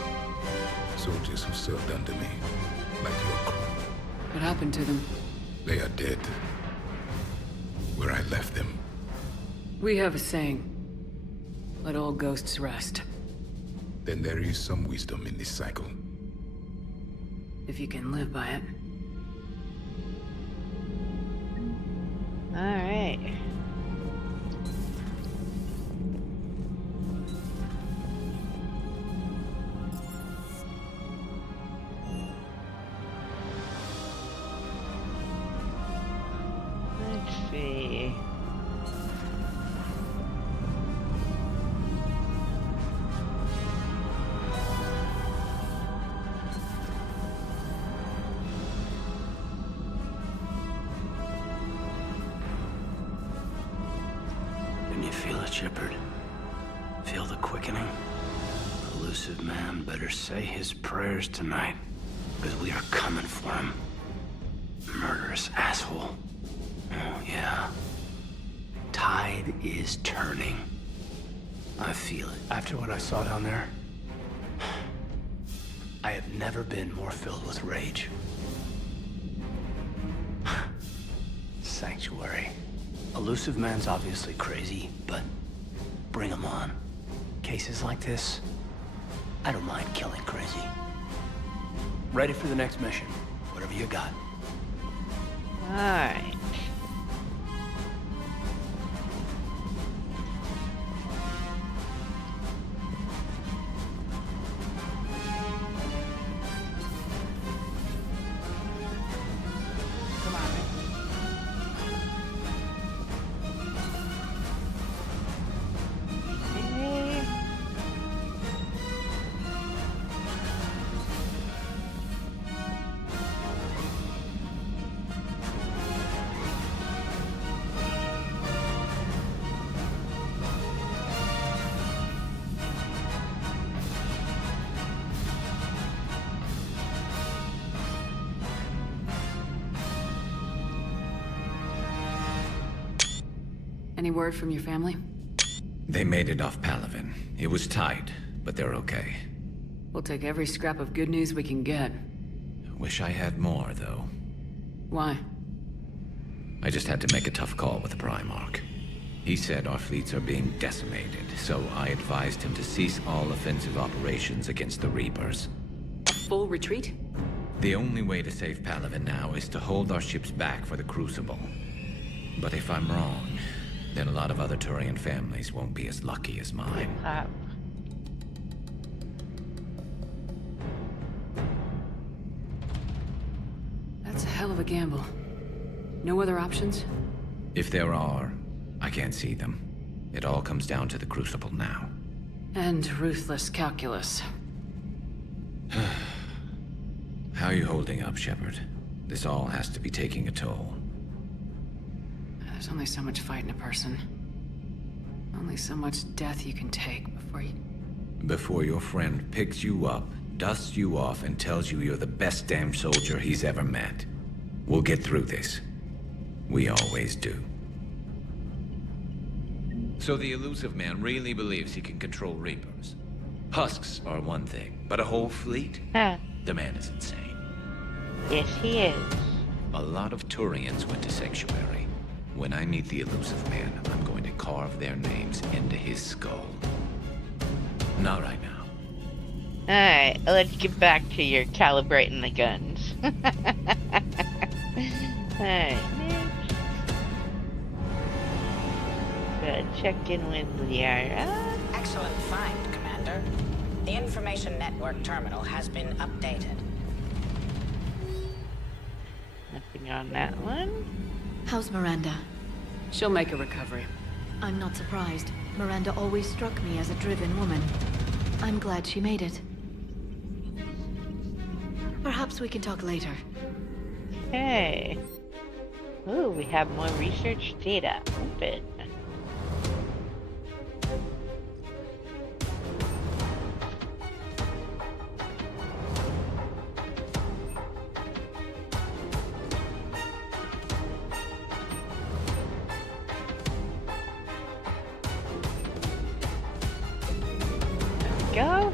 Soldiers who served under me, like your crew. What happened to them? They are dead. Where I left them. We have a saying. Let all ghosts rest. Then there is some wisdom in this cycle. If you can live by it. Alright. Let's see. Can you feel it, Shepard? Feel the quickening? Elusive man better say his prayers tonight, because we are coming for him. Murderous asshole. Oh, yeah. Tide is turning. I feel it. After what I saw down there, I have never been more filled with rage. Sanctuary. Elusive man's obviously crazy, but bring him on. Cases like this, I don't mind killing crazy. Ready for the next mission, whatever you got. Alright. Any word from your family? They made it off Palaven. It was tight, but they're okay. We'll take every scrap of good news we can get. Wish I had more, though. Why? I just had to make a tough call with the Primarch. He said our fleets are being decimated, so I advised him to cease all offensive operations against the Reapers. Full retreat? The only way to save Palaven now is to hold our ships back for the Crucible. But if I'm wrong, then a lot of other Turian families won't be as lucky as mine. That's a hell of a gamble. No other options? If there are, I can't see them. It all comes down to the Crucible now. And ruthless calculus. How are you holding up, Shepard? This all has to be taking a toll. There's only so much fight in a person. Only so much death you can take Before your friend picks you up, dusts you off, and tells you you're the best damn soldier he's ever met. We'll get through this. We always do. So the elusive man really believes he can control Reapers. Husks are one thing, but a whole fleet? The man is insane. Yes, he is. A lot of Turians went to Sanctuary. When I meet the elusive man, I'm going to carve their names into his skull. Not right now. Alright, let's get back to your calibrating the guns. Alright, next. check in with Liara. Excellent find, Commander. The information network terminal has been updated. Nothing on that one. How's Miranda? She'll make a recovery. I'm not surprised. Miranda always struck me as a driven woman. I'm glad she made it. Perhaps we can talk later. Okay. Ooh, we have more research data. Open. Go.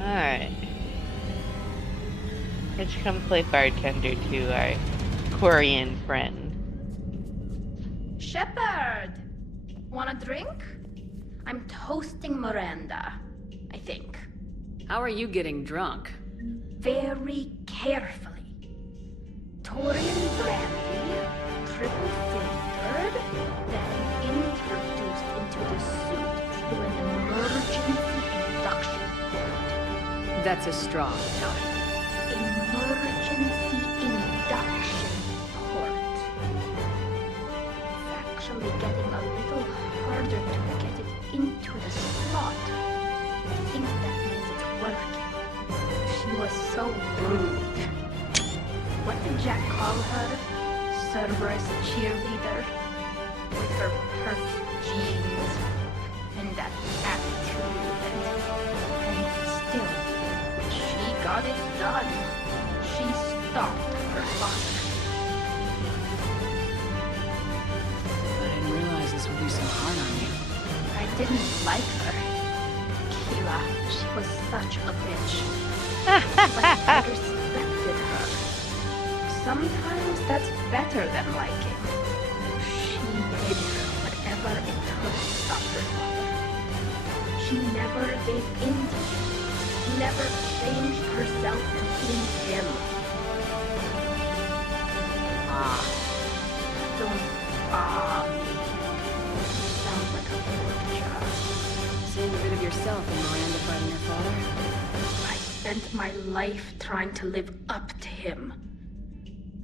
Alright. Let's come play bartender to our Quarian friend. Shepard! Want a drink? I'm toasting Miranda, I think. How are you getting drunk? Very carefully. Turian brandy, triple filtered, then introduced into the suit through an emergency induction port. That's a straw. Emergency induction port. It's actually getting a little harder to get it into the slot. I think that means it's working. She was so rude. What did Jack call her? Cerberus cheerleader? With her perfect jeans and that attitude and still, she got it done. She stopped her father. I didn't realize this would be so hard on you. I didn't like her. Kira, she was such a bitch. But I respected her. Sometimes that's better than liking. She did whatever it took to stop her father. She never gave in to him. Never changed herself to please him. Don't me. Sounds like a torture. Seeing a bit of yourself in Miranda fighting your father? I spent my life trying to live up to him.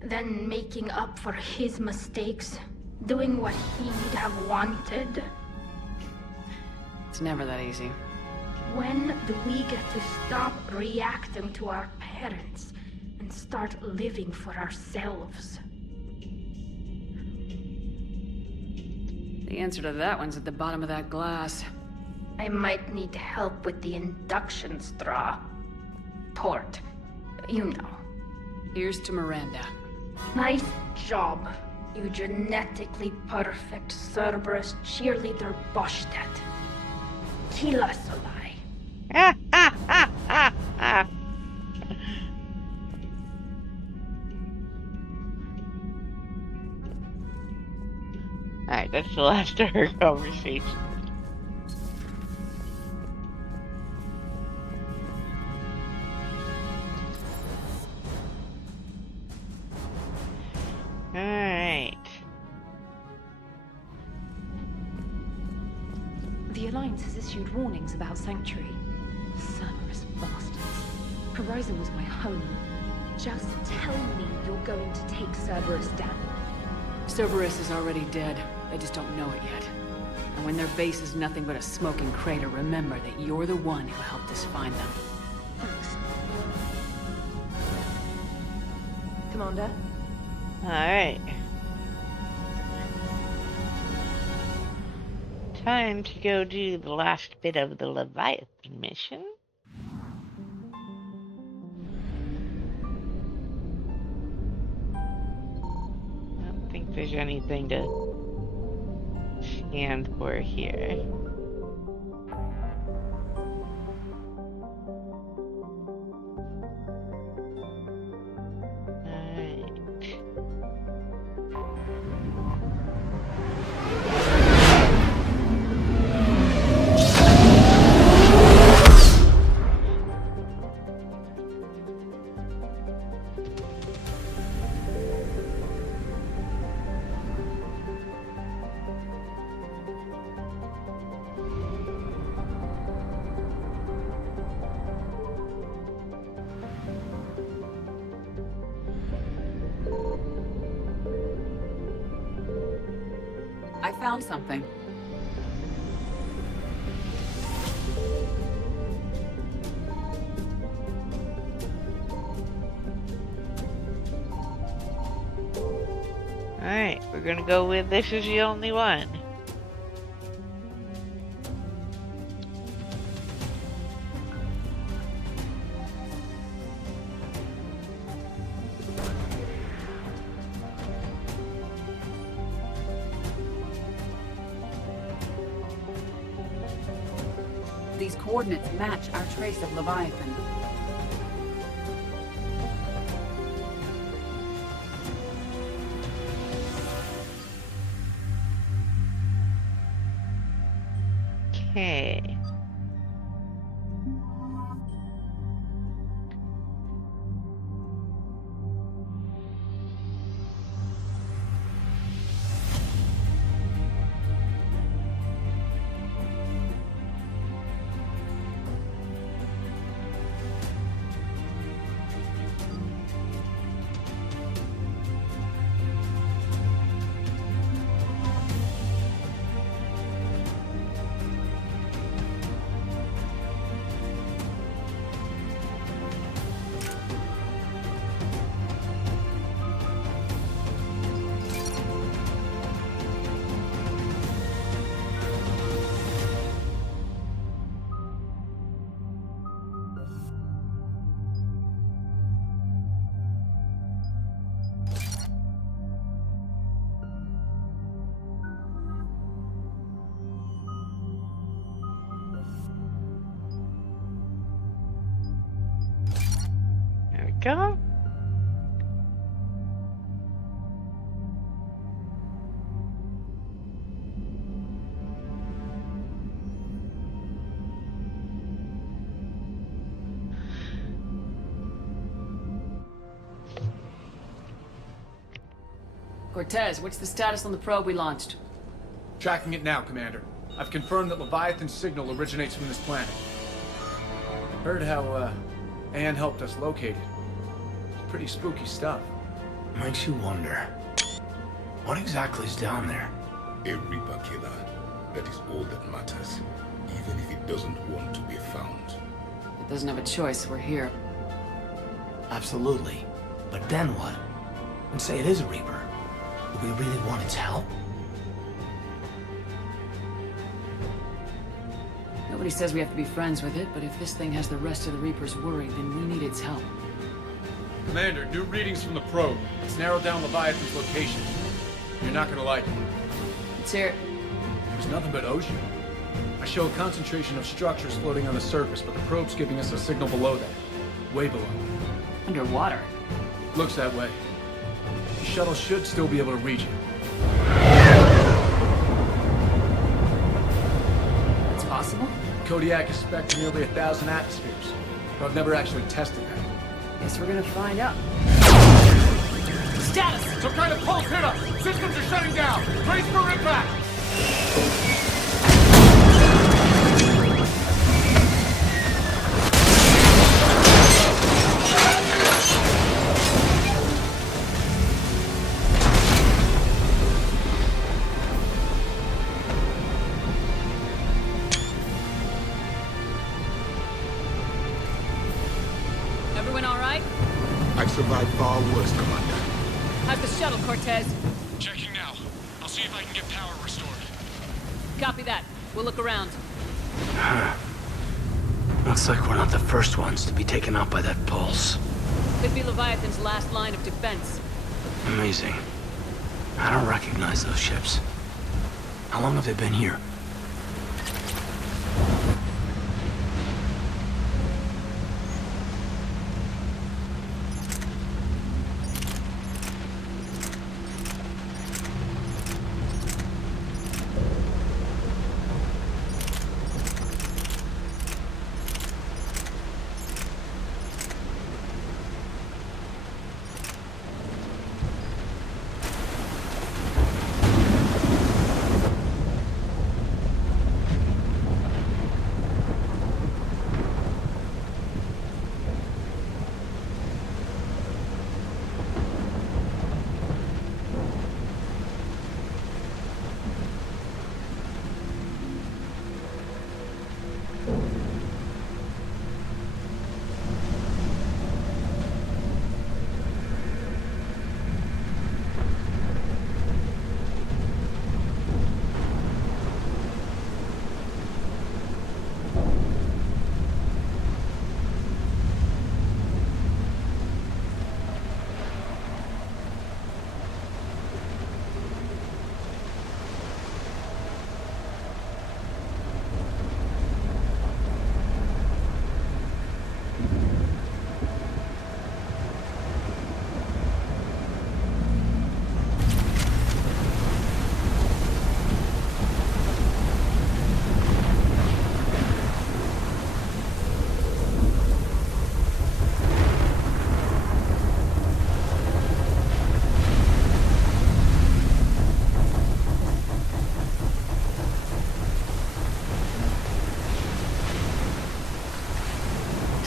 Then making up for his mistakes. Doing what he'd have wanted. It's never that easy. When do we get to stop reacting to our parents and start living for ourselves? The answer to that one's at the bottom of that glass. I might need help with the induction straw. Port. You know. Here's to Miranda. Nice job, you genetically perfect Cerberus cheerleader Boschtet. Kila Solai. Alright, that's the last of her conversation. Alright. The Alliance has issued warnings about Sanctuary. Cerberus bastards. Horizon was my home. Just tell me you're going to take Cerberus down. Cerberus is already dead. They just don't know it yet. And when their base is nothing but a smoking crater, remember that you're the one who helped us find them. Thanks. Commander? Alright. Time to go do the last bit of the Leviathan mission. I don't think there's anything to stand for here. found something. Alright, we're gonna go with this is the only one. These coordinates match our trace of Leviathan. Okay. There we go. Cortez, what's the status on the probe we launched? Tracking it now, Commander. I've confirmed that Leviathan's signal originates from this planet. Heard how, Anne helped us locate it. It's pretty spooky stuff. Makes you wonder, what exactly is down there? A Reaper killer. That is all that matters. Even if it doesn't want to be found. It doesn't have a choice, we're here. Absolutely. But then what? And say it is a Reaper. Do we really want its help? Nobody says we have to be friends with it, but if this thing has the rest of the Reapers worried, then we need its help. Commander, new readings from the probe. It's narrowed down Leviathan's location. You're not gonna like it. Let's hear it. There's nothing but ocean. I show a concentration of structures floating on the surface, but the probe's giving us a signal below that. Way below. Underwater? Looks that way. The shuttle should still be able to reach it. It's possible? Kodiak is spec to nearly 1,000 atmospheres, but I've never actually tested that. Guess we're gonna find out. Status! Some kind of pulse hit us! Systems are shutting down! Brace for impact! Everyone all right? I survived far worse, Commander. How's the shuttle, Cortez? Checking now. I'll see if I can get power restored. Copy that. We'll look around. Looks like we're not the first ones to be taken out by that pulse. Could be Leviathan's last line of defense. Amazing. I don't recognize those ships. How long have they been here?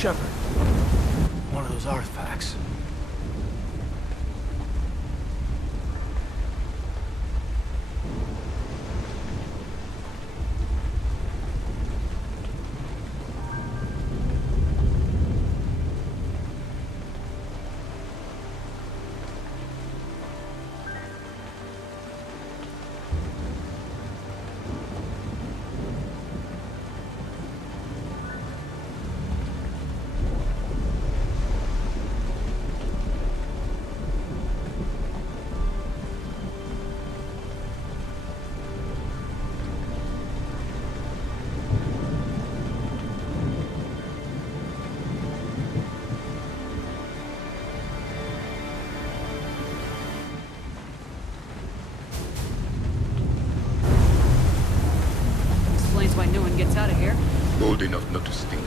Shepard. One of those artifacts. Why no one gets out of here. Old enough not to stink.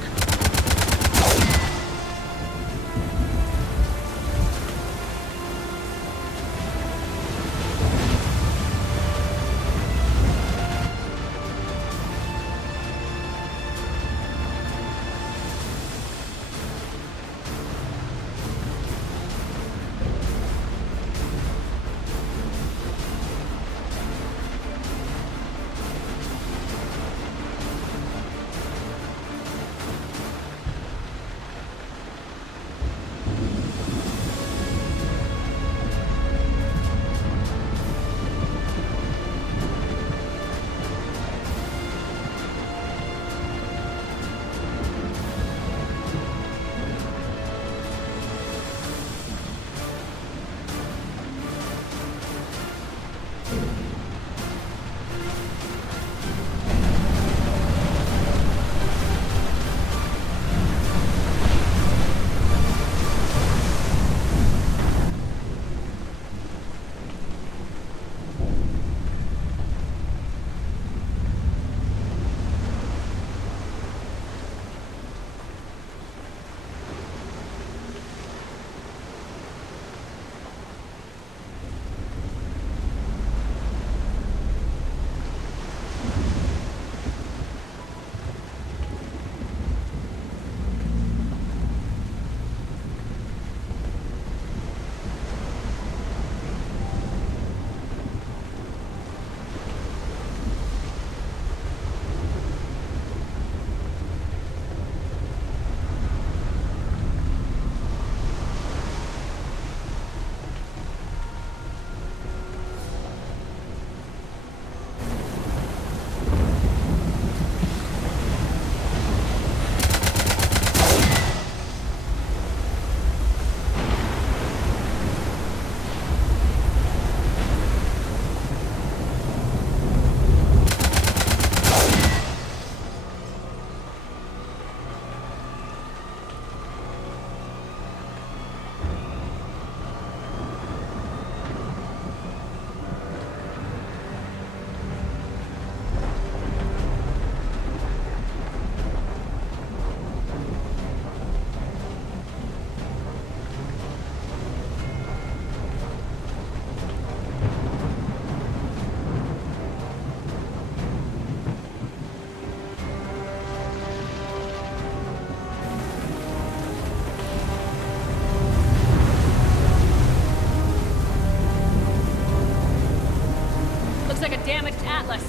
like a damaged Atlas.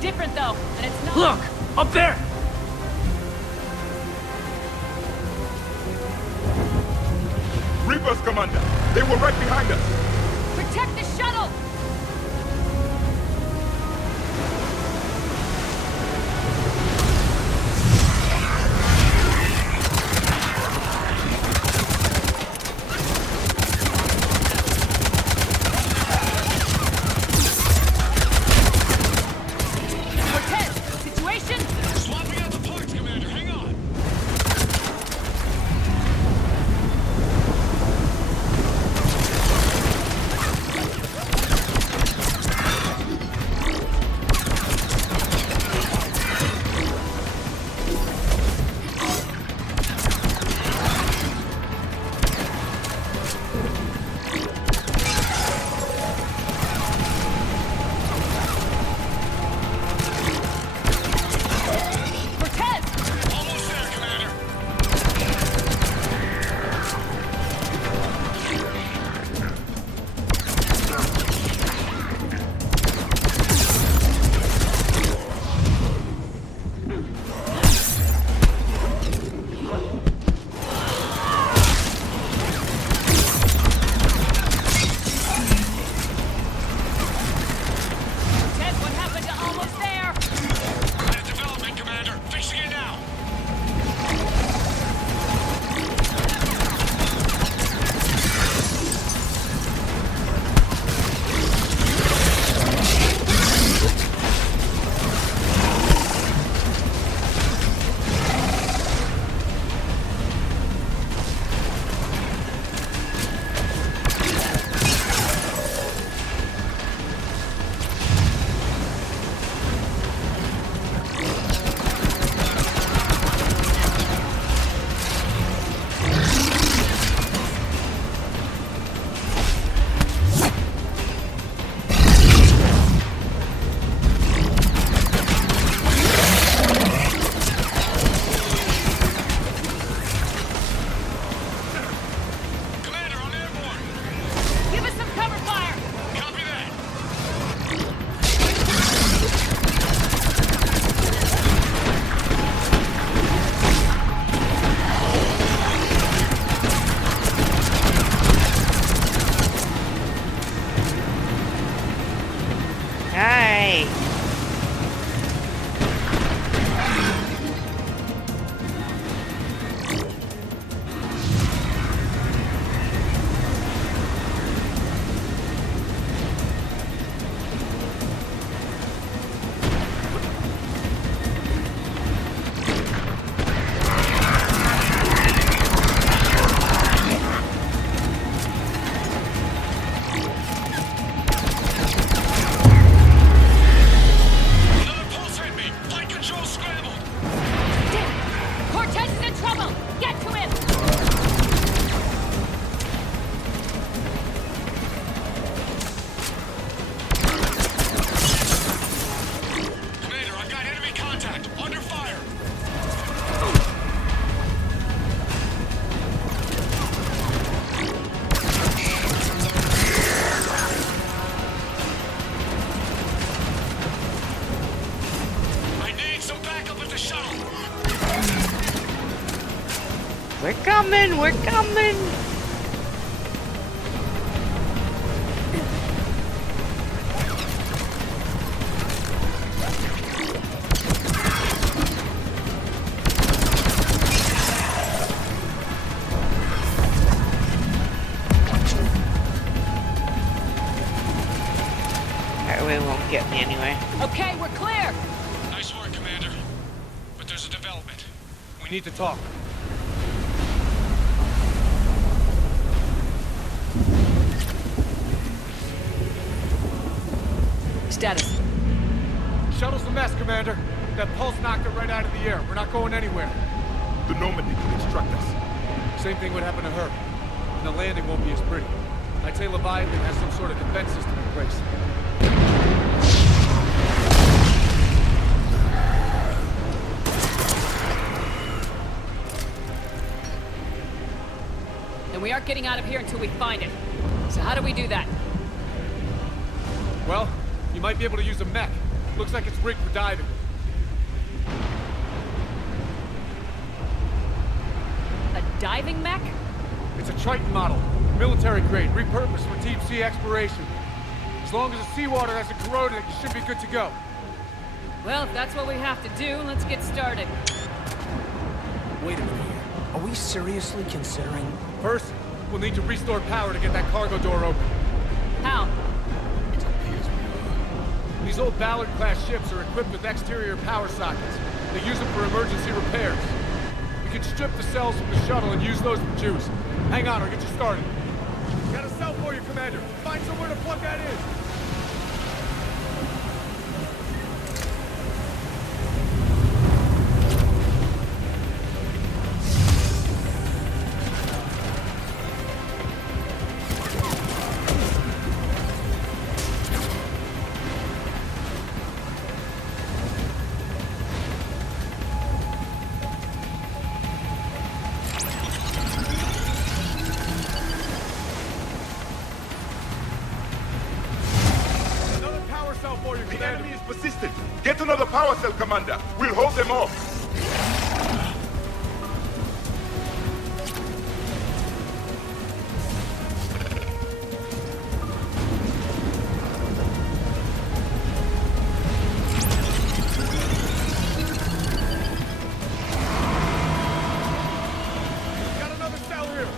Different though, and it's not— Look! Up there! Reapers, Commander! They were right behind us! Protect the shuttle! We're coming, we're coming! It won't get me anyway. Okay, we're clear! Nice work, Commander. But there's a development. We need to talk. Status. Shuttle's a mess, Commander. That pulse knocked it right out of the air. We're not going anywhere. The Normandy could instruct us. Same thing would happen to her. And the landing won't be as pretty. I'd say Leviathan has some sort of defense system in place. And we aren't getting out of here until we find it. So how do we do that? Well, you might be able to use a mech. Looks like it's rigged for diving. A diving mech? It's a Triton model. Military grade, repurposed for deep sea exploration. As long as the seawater hasn't corroded it, you should be good to go. Well, if that's what we have to do, let's get started. Wait a minute here. Are we seriously considering... First, we'll need to restore power to get that cargo door open. How? These old Ballard-class ships are equipped with exterior power sockets. They use them for emergency repairs. We can strip the cells from the shuttle and use those for juice. Hang on, I'll get you started. Got a cell for you, Commander. Find somewhere to plug that in. The enemy is persistent. Get another power cell, Commander. We'll hold them off. Got another cell here.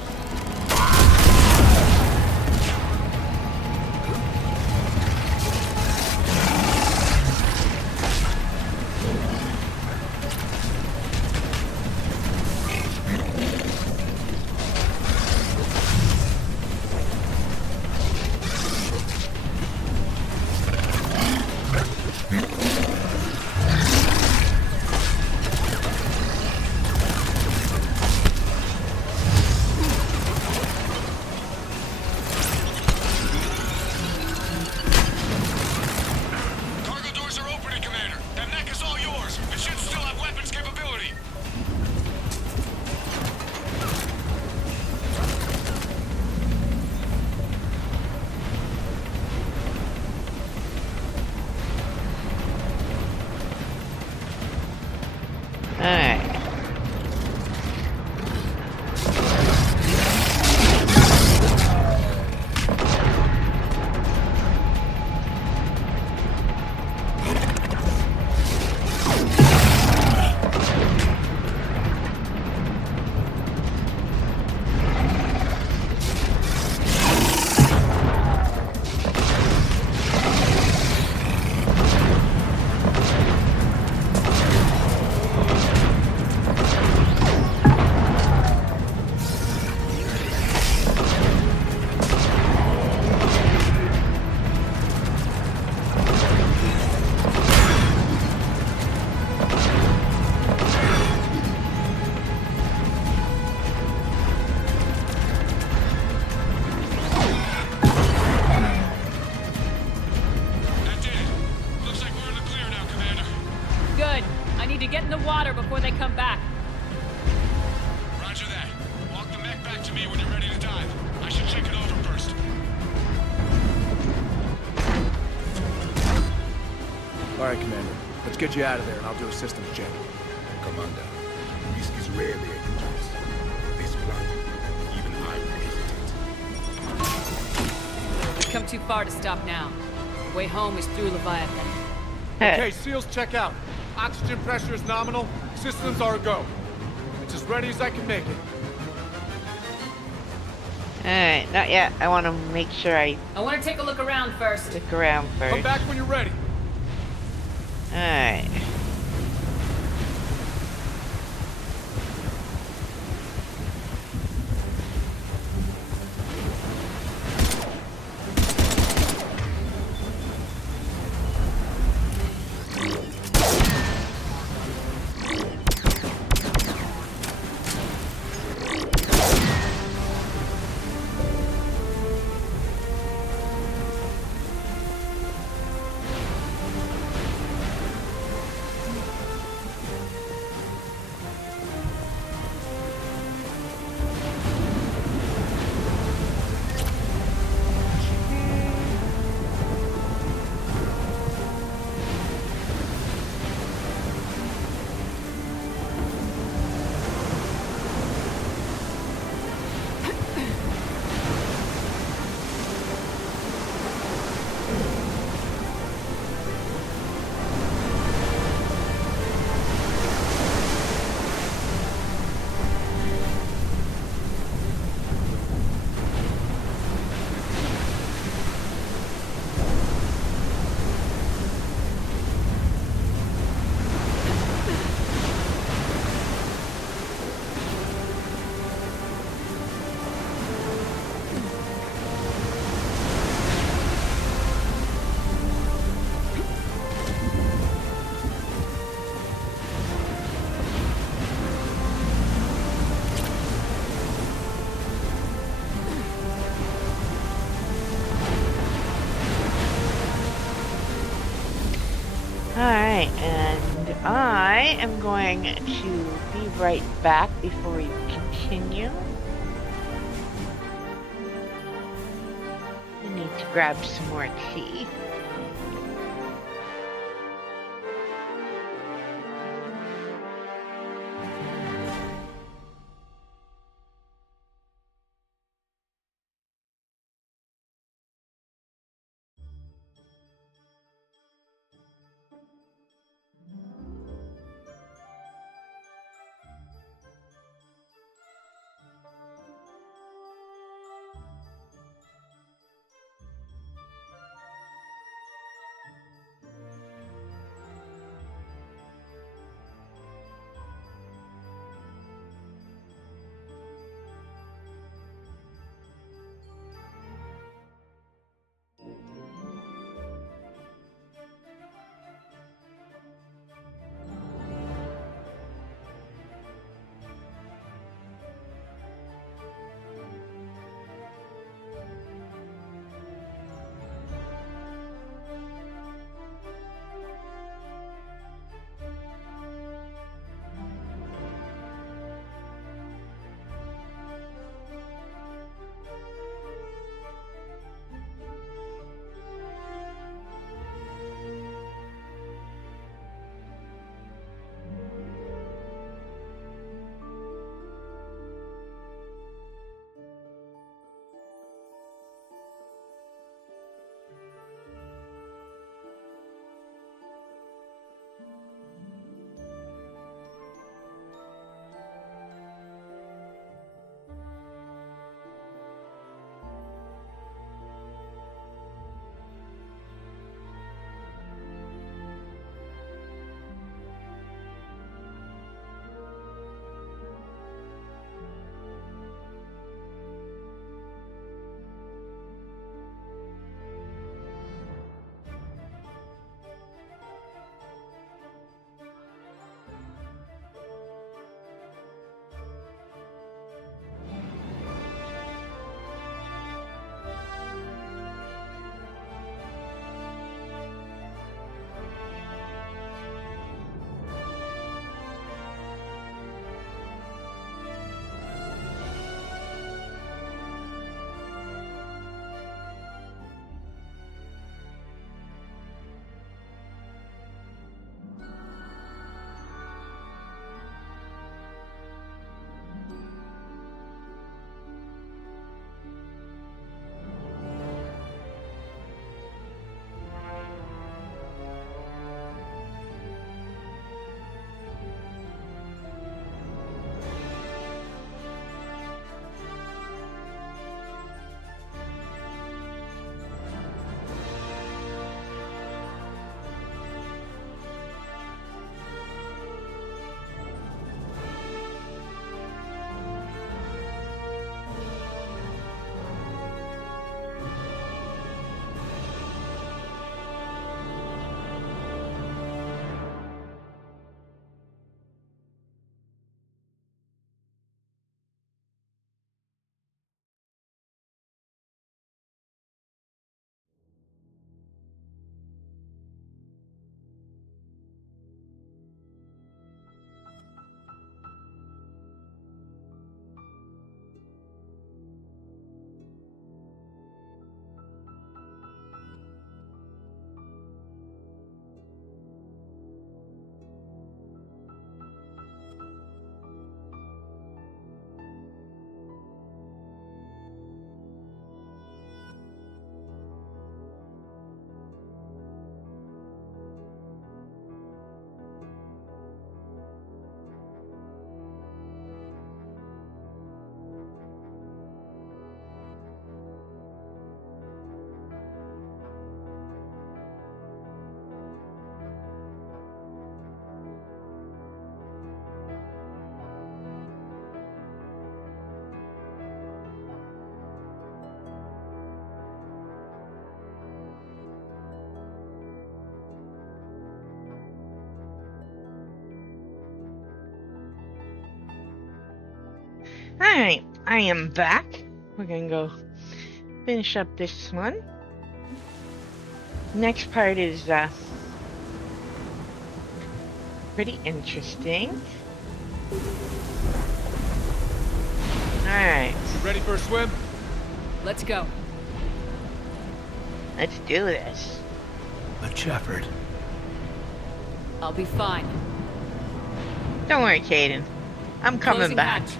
get in the water before they come back. Roger that. Walk the mech back to me when you're ready to dive. I should check it over first. All right, Commander. Let's get you out of there, and I'll do a systems check. Commander, risk is rarely a dangerous. come too far to stop now. Way home is through Leviathan. Okay, SEALs check out. Oxygen pressure is nominal. Systems are a go. It's as ready as I can make it. Alright, not yet. I want to make sure I want to take a look around first. look around first. Come back when you're ready. Alright. Alright, and I am going to be right back before we continue. I need to grab some more tea. Alright, I am back. We're gonna go finish up this one. Next part is pretty interesting. Alright. Ready for a swim? Let's go. Let's do this. But Shepard. I'll be fine. Don't worry, Caden. I'm coming Closing back. hatch.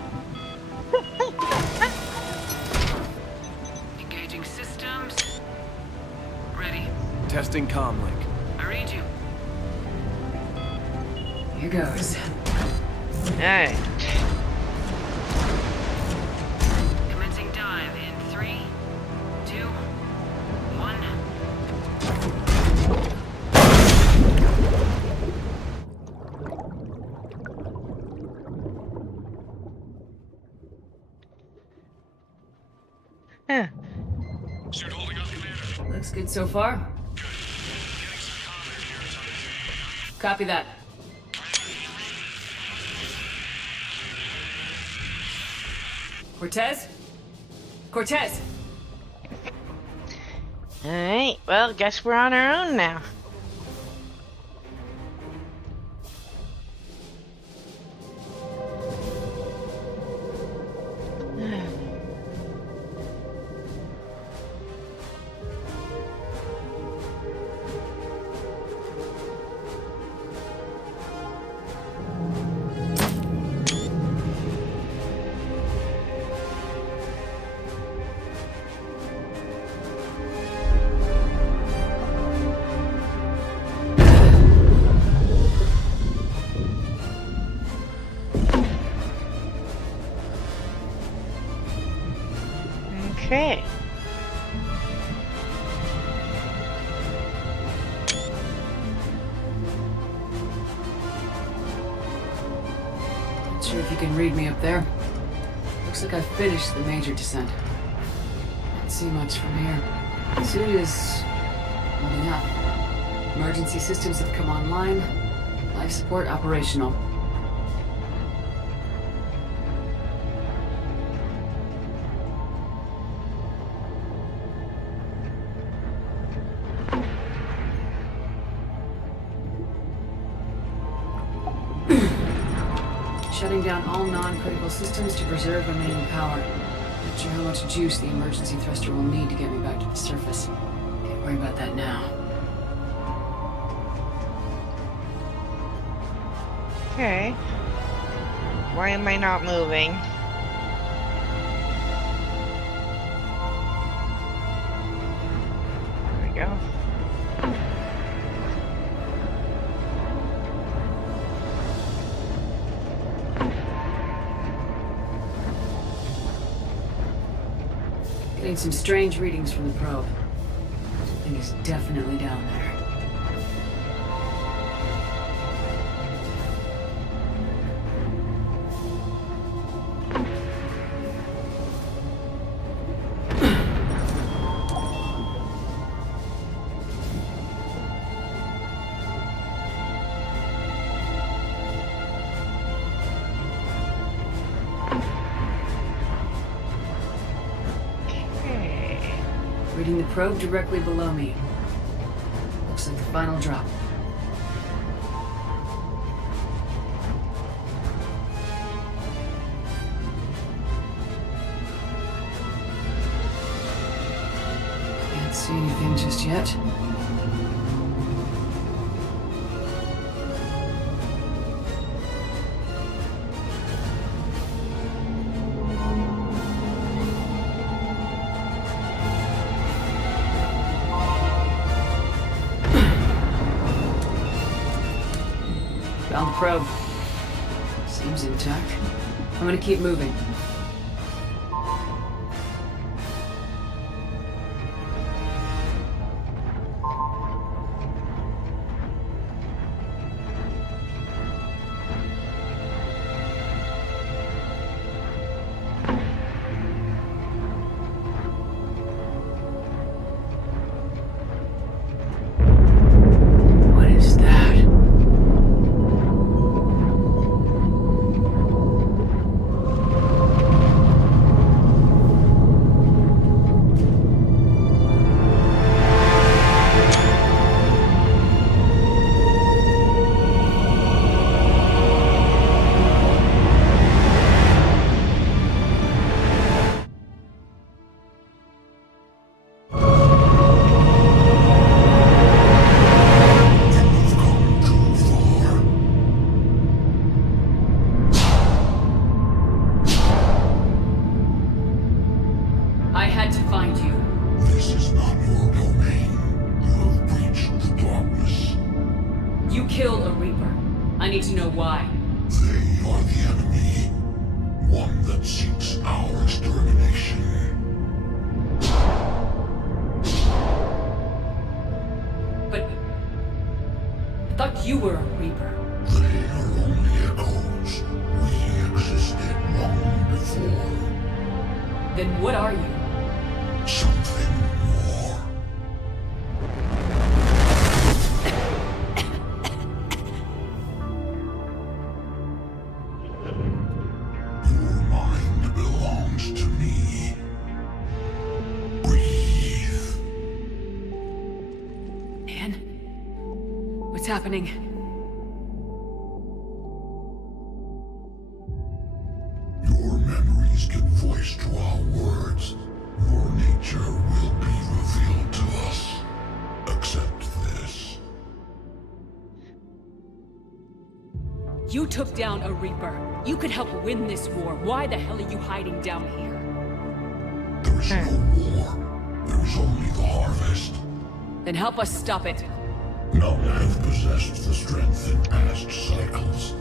Engaging systems. Ready. Testing comlink. I read you. Here goes. Alright. Commencing dive in 3, 2, 1. Huh. Suit holding up, Commander. Looks good so far. Copy that. Cortez? Cortez! Alright, well, guess we're on our own now. Okay. Not sure if you can read me up there. Looks like I've finished the major descent. Can't see much from here. The suit is holding up. Emergency systems have come online. Life support operational. Shutting down all non-critical systems to preserve remaining power. Not sure how much juice the emergency thruster will need to get me back to the surface. Can't worry about that now. Okay. Why am I not moving? There we go. Getting some strange readings from the probe. Something is definitely down there. Reading the probe directly below me. Looks like the final drop. Can't see anything just yet. Found the probe. Seems intact. I'm gonna keep moving. What is that? find you. This is not your domain. You have breached the darkness. You killed a Reaper. I need to know why. They are the enemy. One that seeks our extermination. But I thought you were a Reaper. They are only echoes. We existed long before. Then what are you? Something more. Your mind belongs to me. Breathe. Anne? What's happening? Your memories give voice to our words. Your nature will be revealed to us. Accept this. You took down a Reaper. You could help win this war. Why the hell are you hiding down here? There is no war. There is only the harvest. Then help us stop it. None have possessed the strength in past cycles.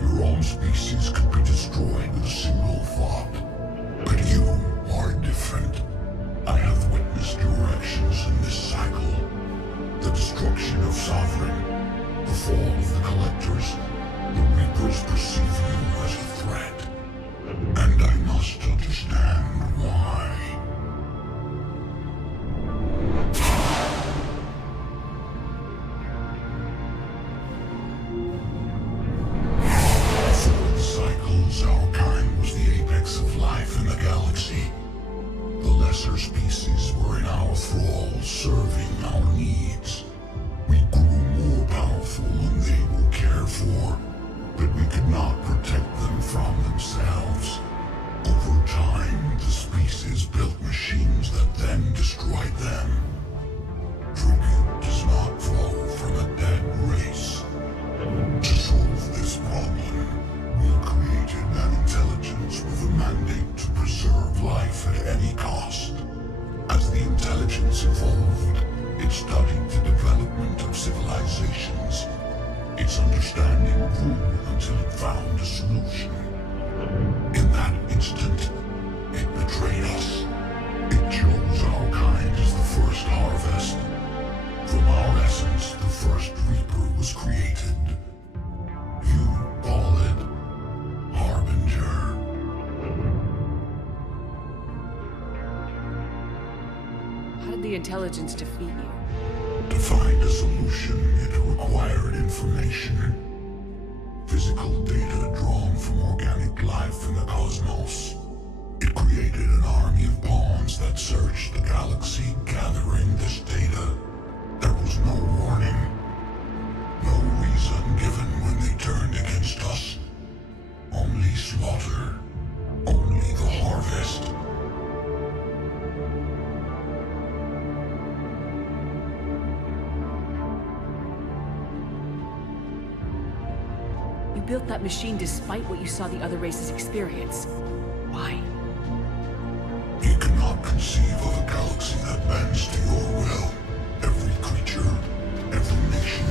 Your own species could be destroyed with a single thought. But you are different. I have witnessed your actions in this cycle. The destruction of Sovereign, the fall of the Collectors. The Reapers perceive you as a threat. And I must understand why. Before the cycles, our kind was the apex of life in the galaxy. The lesser species were in our thrall, serving our needs. We grew more powerful and they were cared for, but we could not protect them from themselves. Over time, the species built machines that then destroyed them. Tribute does not flow from a dead race. To solve this problem, we created an intelligence with a mandate to preserve life at any cost. As the intelligence evolved, it studied the development of civilizations. Its understanding grew until it found a solution. In that instant, it betrayed us. It chose our kind as the first harvest. From our essence, the first Reaper was created. You call it Harbinger. How did the intelligence defeat you? To find a solution, it required information. Physical data drawn from organic life in the cosmos. It created an army of pawns that searched the galaxy, gathering this data. There was no warning. No reason given when they turned against us. Only slaughter. Only the harvest. You built that machine despite what you saw the other races experience. Why? You cannot conceive of a galaxy that bends to your will. Every creature, every nation,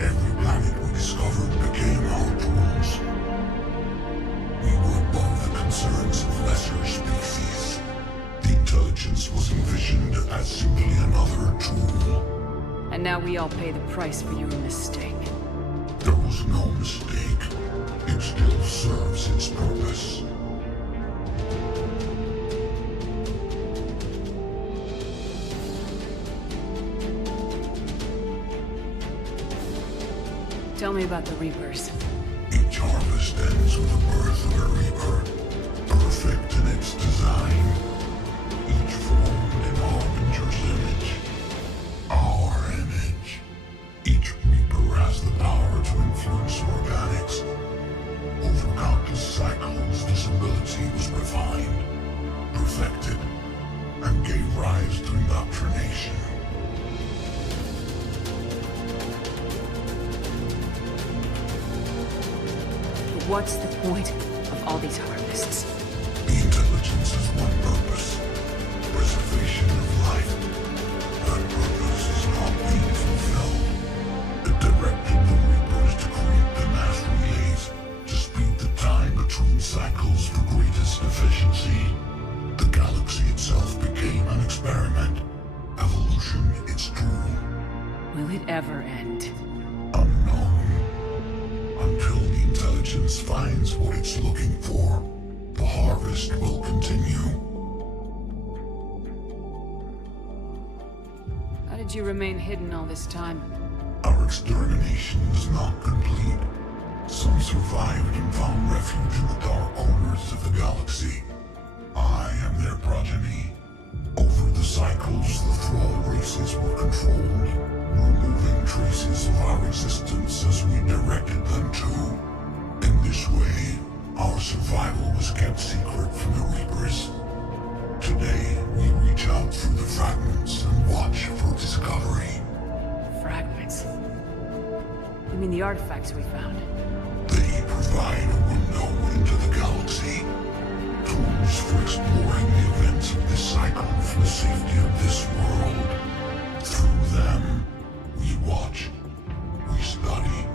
every planet we discovered became our tools. We were above the concerns of lesser species. The intelligence was envisioned as simply another tool. And now we all pay the price for your mistake. There was no mistake. It still serves its purpose. Tell me about the Reapers. Each harvest ends with the birth of a Reaper, perfect in its design. Each formed in Harbinger's image. Our image. Each Reaper has the power to influence organics. Over countless cycles, this ability was refined, perfected, and gave rise to indoctrination. What's the point of all these harvests? The intelligence has one purpose. it ever end? Until the intelligence finds what it's looking for, the harvest will continue. How did you remain hidden all this time? Our extermination is not complete. Some survived and found refuge in the dark corners of the galaxy. I am their progeny. Over the cycles, the thrall races were controlled, removing traces of our existence as we directed them to. In this way, our survival was kept secret from the Reapers. Today, we reach out through the fragments and watch for discovery. Fragments? You mean the artifacts we found? They provide a window into the galaxy. Tools for exploring the events of this cycle for the safety of this world. Through them, we watch, we study,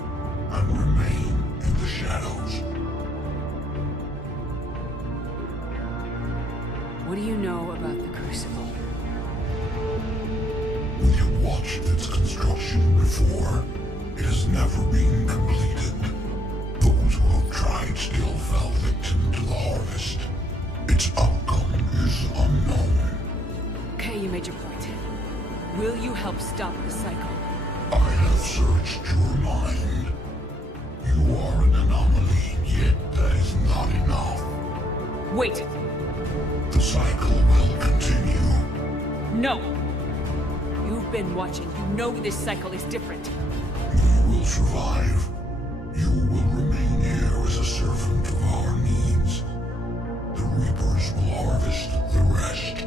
and remain in the shadows. What do you know about the Crucible? We have watched its construction before. It has never been completed. Those who have tried still fell victim to the harvest. Its outcome is unknown. Okay, you made your point. Will you help stop the cycle? I have searched your mind. You are an anomaly, yet that is not enough. Wait! The cycle will continue. No! You've been watching. You know this cycle is different. You will survive. You will remain here as a servant of our needs. The Reapers will harvest the rest.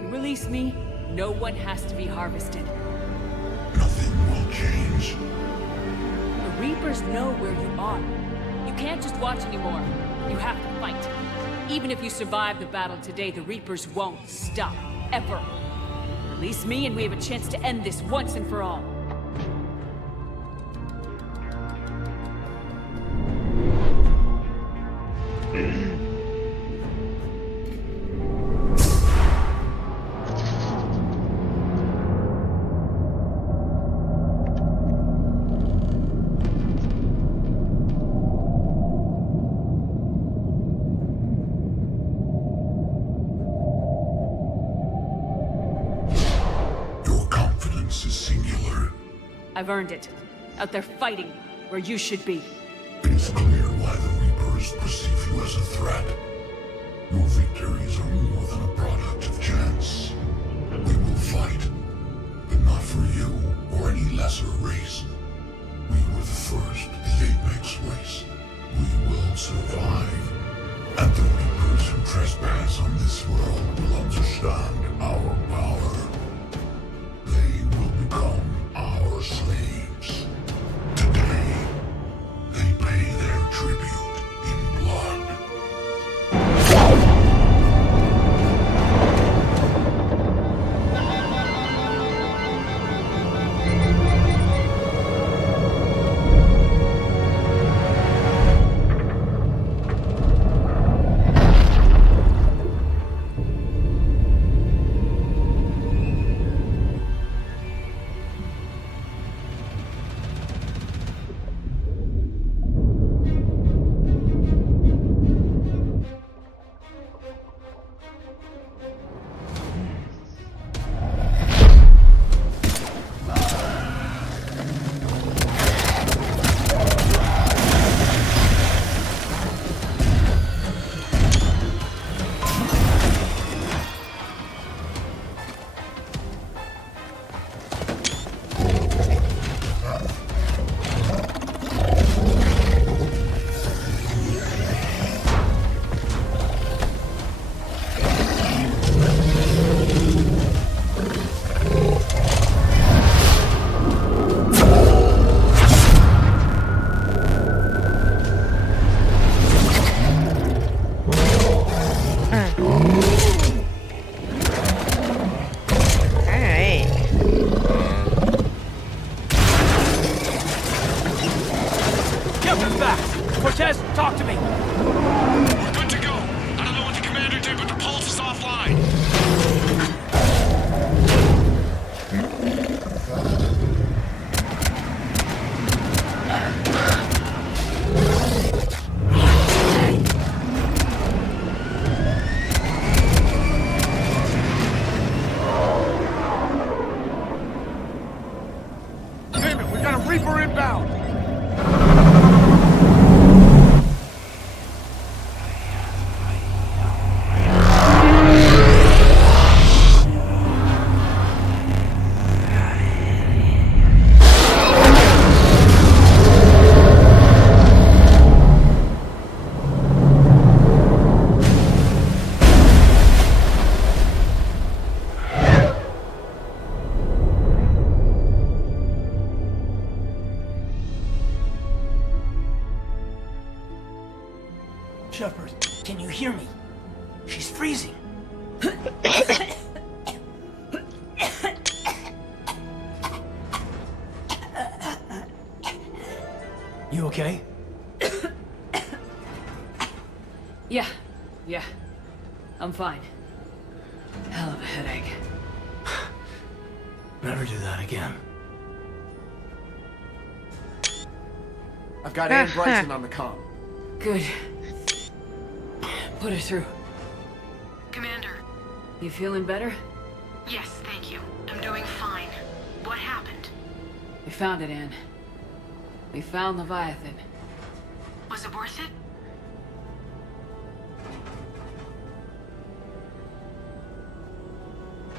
You release me, no one has to be harvested. Nothing will change. The Reapers know where you are. You can't just watch anymore. You have to fight. Even if you survive the battle today, the Reapers won't stop. Ever. Release me and we have a chance to end this once and for all. I've earned it. Out there fighting, where you should be. It is clear why the Reapers perceive you as a threat. Your victories are more than a product of chance. We will fight, but not for you or any lesser race. We were the first, the Apex race. We will survive. And the Reapers who trespass on this world will understand our power. They will become our slaves. Today, they pay their tribute in blood. She's freezing. You okay? Yeah. I'm fine. Hell of a headache. Never do that again. I've got Ann Bryson on the comm. Good. Put her through. Commander. You feeling better? Yes, thank you. I'm doing fine. What happened? We found it, Ann. We found Leviathan. Was it worth it?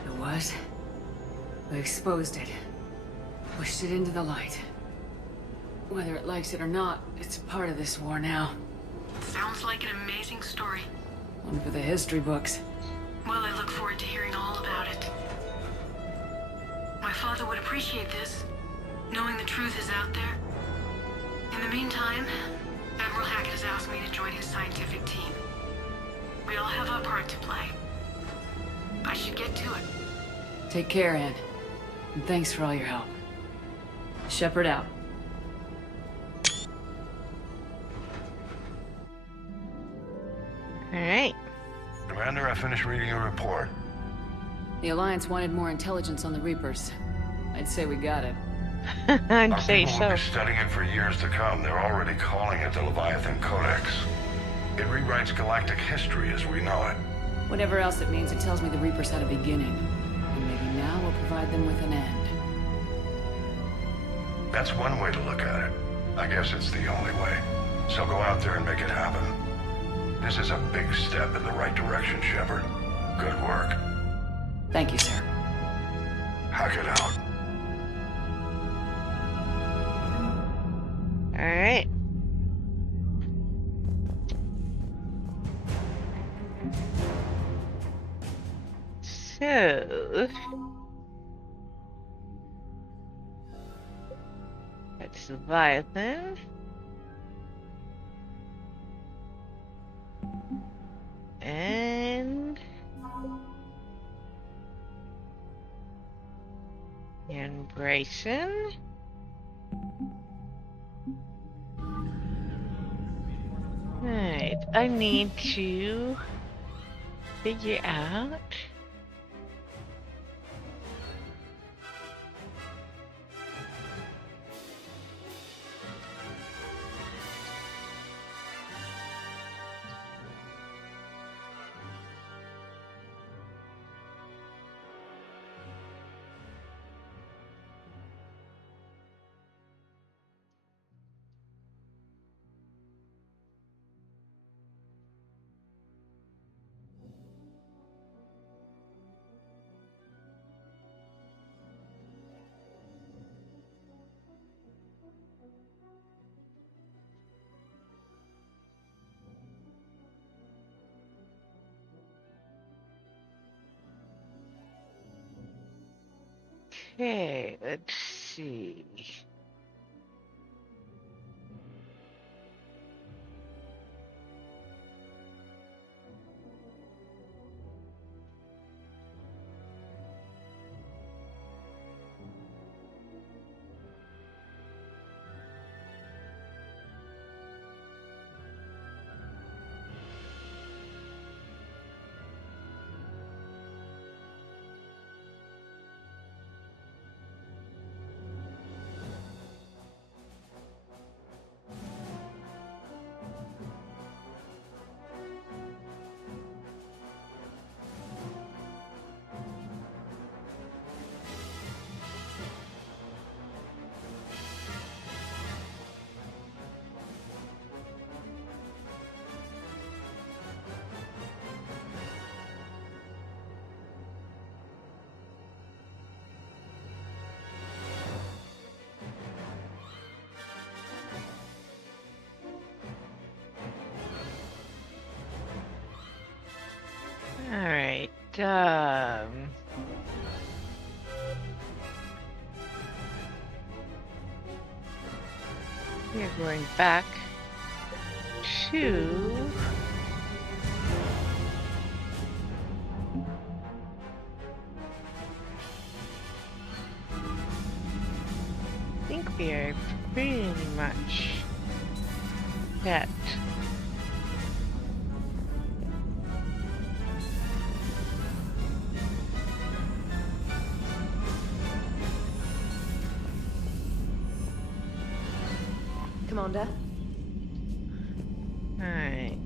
It was. We exposed it. Pushed it into the light. Whether it likes it or not, it's part of this war now. Sounds like an amazing story. One for the history books. Well, I look forward to hearing all about it. My father would appreciate this, knowing the truth is out there. In the meantime, Admiral Hackett has asked me to join his scientific team. We all have our part to play. I should get to it. Take care, Ann. And thanks for all your help. Shepard out. Alright. Commander, I finished reading your report. The Alliance wanted more intelligence on the Reapers. I'd say we got it. I'd Our say people so. will be studying it for years to come. They're already calling it the Leviathan Codex. It rewrites galactic history as we know it. Whatever else it means, it tells me the Reapers had a beginning. And maybe now we'll provide them with an end. That's one way to look at it. I guess it's the only way. So go out there and make it happen. This is a big step in the right direction, Shepard. Good work. Thank you, sir. Hackett out. Alright. So... that's Leviathan. And... Bryson. Right, I need to figure out okay, let's see. Alright, we're going back to think they are pretty much that. Commander? Alright.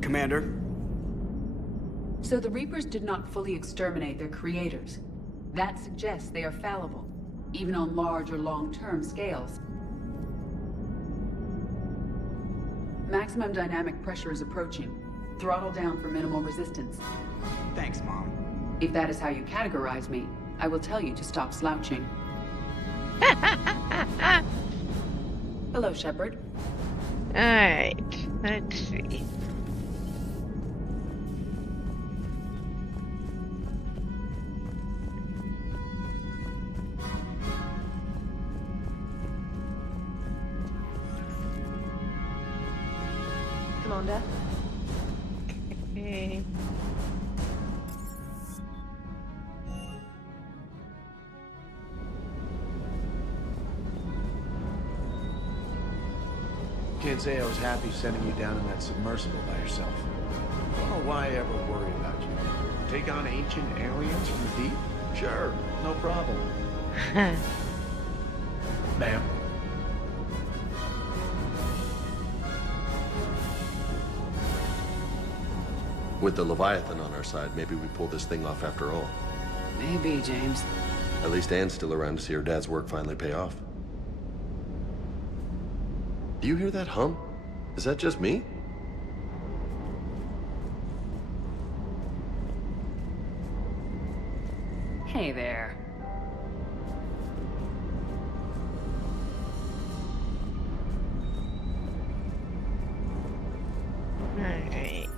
Commander? So the Reapers did not fully exterminate their creators. That suggests they are fallible, even on large or long-term scales. Maximum dynamic pressure is approaching. Throttle down for minimal resistance. Thanks, Mom. If that is how you categorize me, I will tell you to stop slouching. Hello, Shepard. Alright, let's see. Commander? Okay. Can't say I was happy sending you down in that submersible by yourself. Don't know why I ever worry about you. Take on ancient aliens from the deep? Sure, no problem. Ma'am. With the Leviathan on our side, maybe we pull this thing off after all. Maybe, James. At least Anne's still around to see her dad's work finally pay off. Do you hear that hum? Is that just me? Hey there. Alright.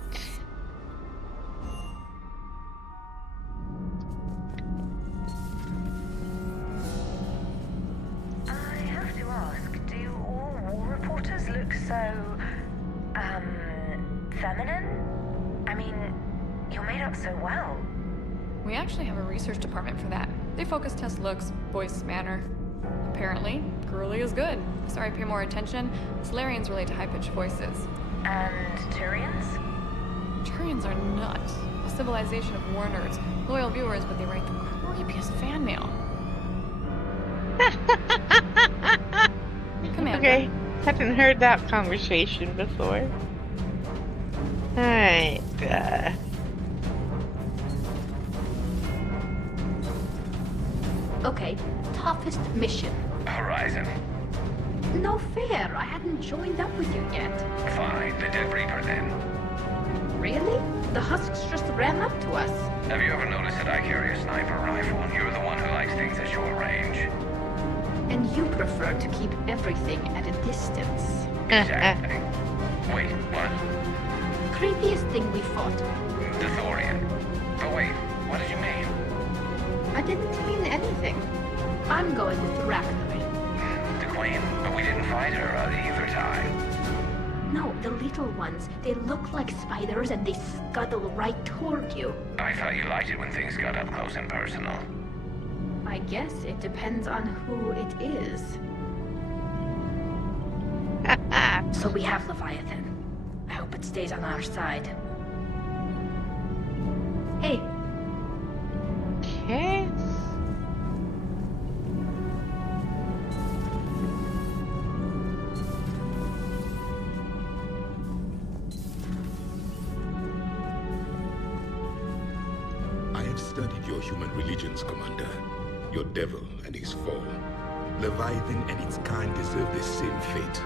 I have to ask, do all war reporters look so, feminine? I mean, you're made up so well. We actually have a research department for that. They focus test looks, voice, manner. Apparently, girly is good. Asari pay more attention. Solarians relate to high-pitched voices. And Turians? Turians are nuts. A civilization of war nerds. Loyal viewers, but they write the creepiest fan mail. Commander. Okay, haven't heard that conversation before. Alright, Okay, toughest mission. Horizon. No fair, I hadn't joined up with you yet. Fine, the Dead Reaper then. Really? The husks just ran up to us. Have you ever noticed that I carry a sniper rifle and you're the one who likes things at short range? And you prefer to keep everything at a distance. Exactly. Wait, what? Creepiest thing we fought. The Thorian. But wait, what did you mean? I didn't mean anything. I'm going with Rachni. The Queen, but we didn't fight her either time. No, the little ones. They look like spiders and they scuttle right toward you. I thought you liked it when things got up close and personal. I guess it depends on who it is. So we have Leviathan. I hope it stays on our side. Hey. Okay. I have studied your human religions, Commander. Your devil and his fall. Leviathan and its kind deserve the same fate.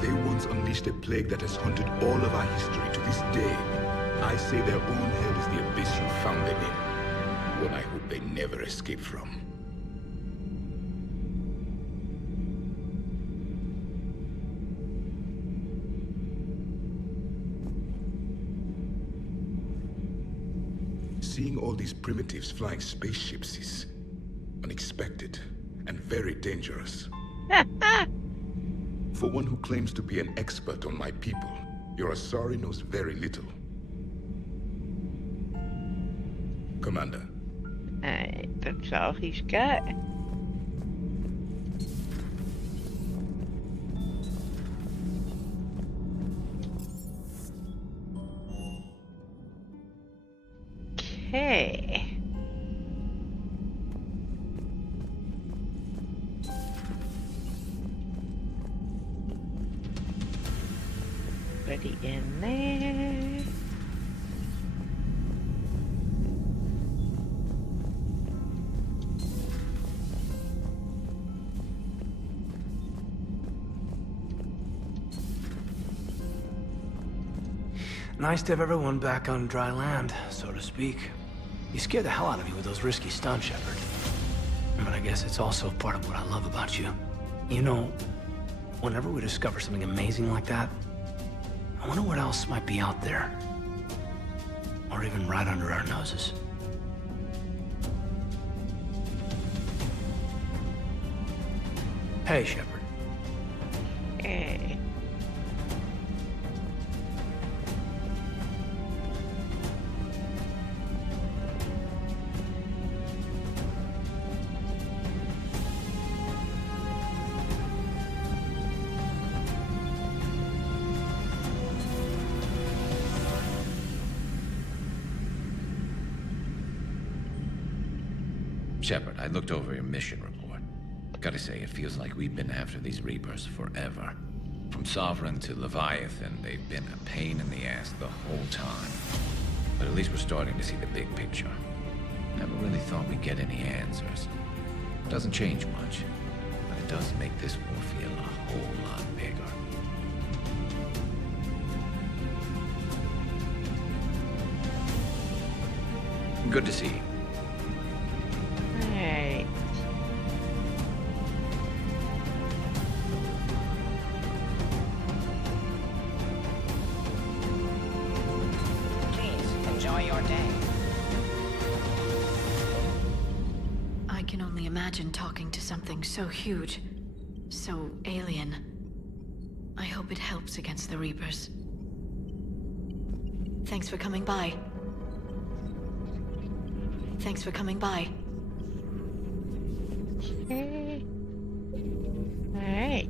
They once unleashed a plague that has haunted all of our history to this day. I say their own hell is the abyss you found them in. One I hope they never escape from. Seeing all these primitives flying spaceships is unexpected and very dangerous. For one who claims to be an expert on my people, your Asari knows very little. Commander. That's all he's got. Okay. Ready in there. Nice to have everyone back on dry land, so to speak. You scared the hell out of me with those risky stunts, Shepard. But I guess it's also part of what I love about you. You know, whenever we discover something amazing like that, I wonder what else might be out there. Or even right under our noses. Hey, Shepard. Hey. Shepard, I looked over your mission report. Gotta say, it feels like we've been after these Reapers forever. From Sovereign to Leviathan, they've been a pain in the ass the whole time. But at least we're starting to see the big picture. Never really thought we'd get any answers. Doesn't change much, but it does make this war feel a whole lot bigger. Good to see you. Alright. Please, enjoy your day. I can only imagine talking to something so huge, so alien. I hope it helps against the Reapers. Thanks for coming by. Thanks for coming by. Okay. Alright.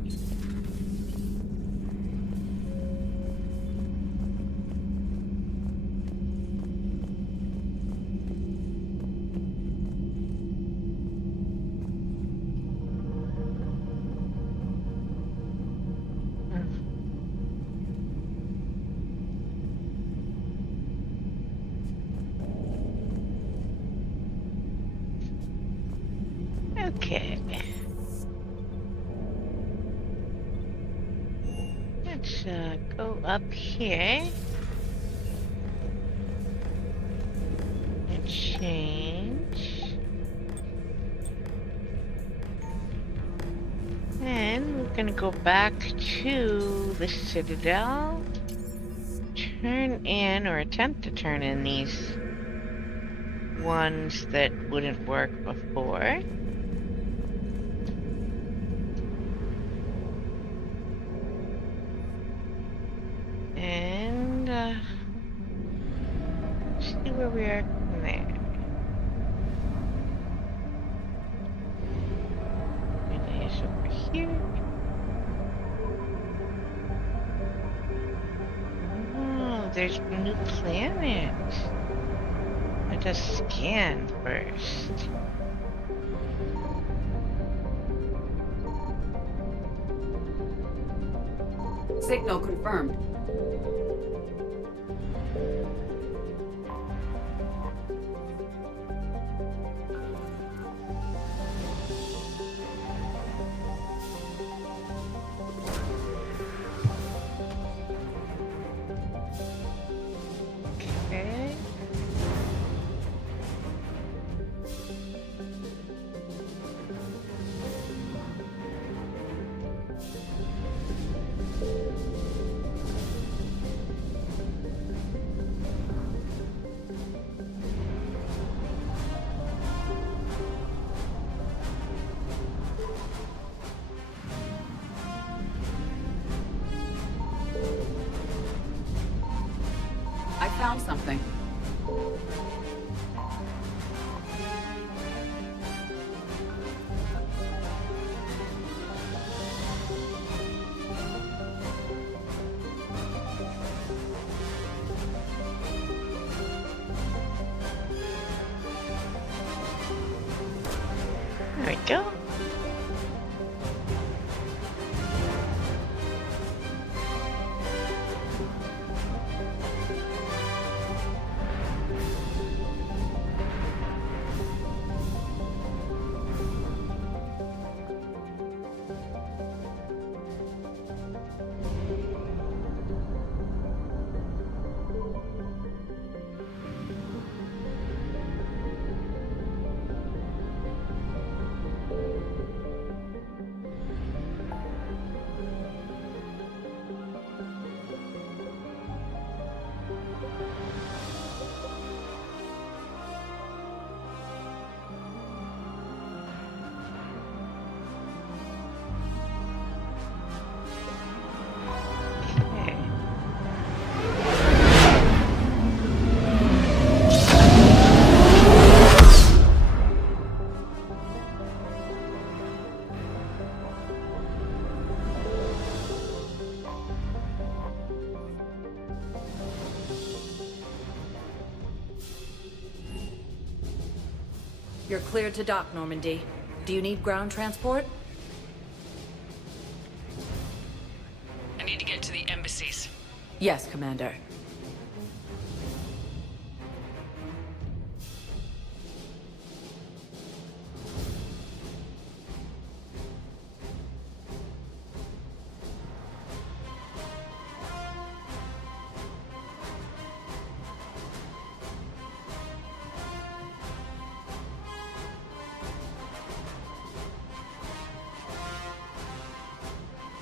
Okay. Let's go up here and change. And we're gonna go back to the Citadel, turn in or attempt to turn in these ones that wouldn't work before. And see where we are from there. Relay is over here. Oh, there's a new planet. Let us scan first. Signal confirmed. Okay. found something. There we go. You're cleared to dock, Normandy. Do you need ground transport? I need to get to the embassies. Yes, Commander.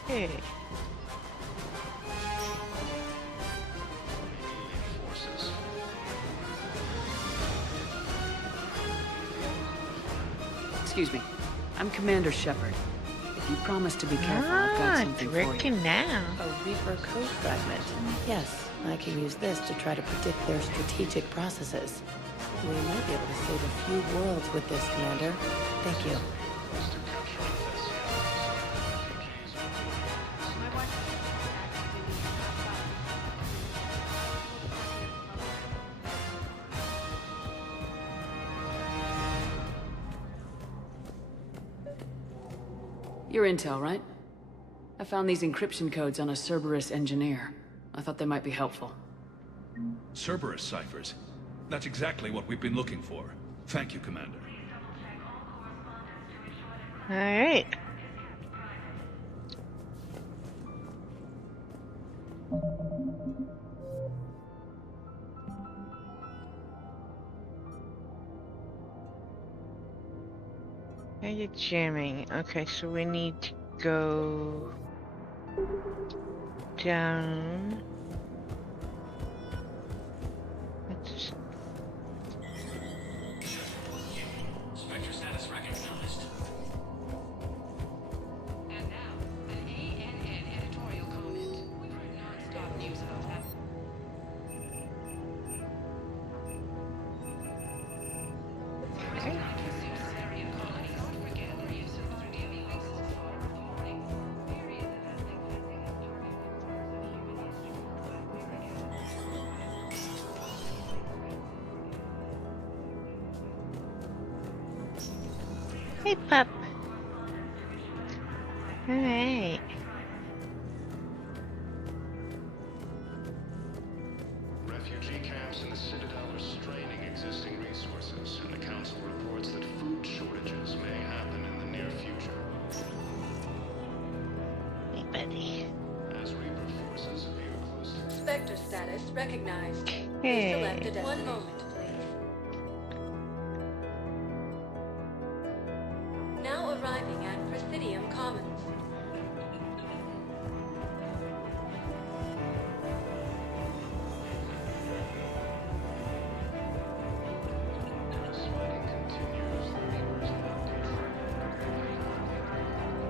Hey. Excuse me. I'm Commander Shepard. If you promise to be careful, I've got something for you. Now. A Reaper code fragment. Yes, I can use this to try to predict their strategic processes. We might be able to save a few worlds with this, Commander. Thank you. Your intel, right? I found these encryption codes on a Cerberus engineer. I thought they might be helpful. Cerberus ciphers. That's exactly what we've been looking for. Thank you, Commander. All right. You're jamming. Okay, so we need to go down. Spectre status recognized. And now, an ANN editorial comment. We've heard non-stop news about that. Okay. Hey, pup. All right. Refugee camps in the Citadel are straining existing resources, and the Council reports that food shortages may happen in the near future. Hey, buddy. As Reaper forces appear close to... Spectre status recognized. Hey. Selected at 1 moment. Now arriving at Presidium Commons.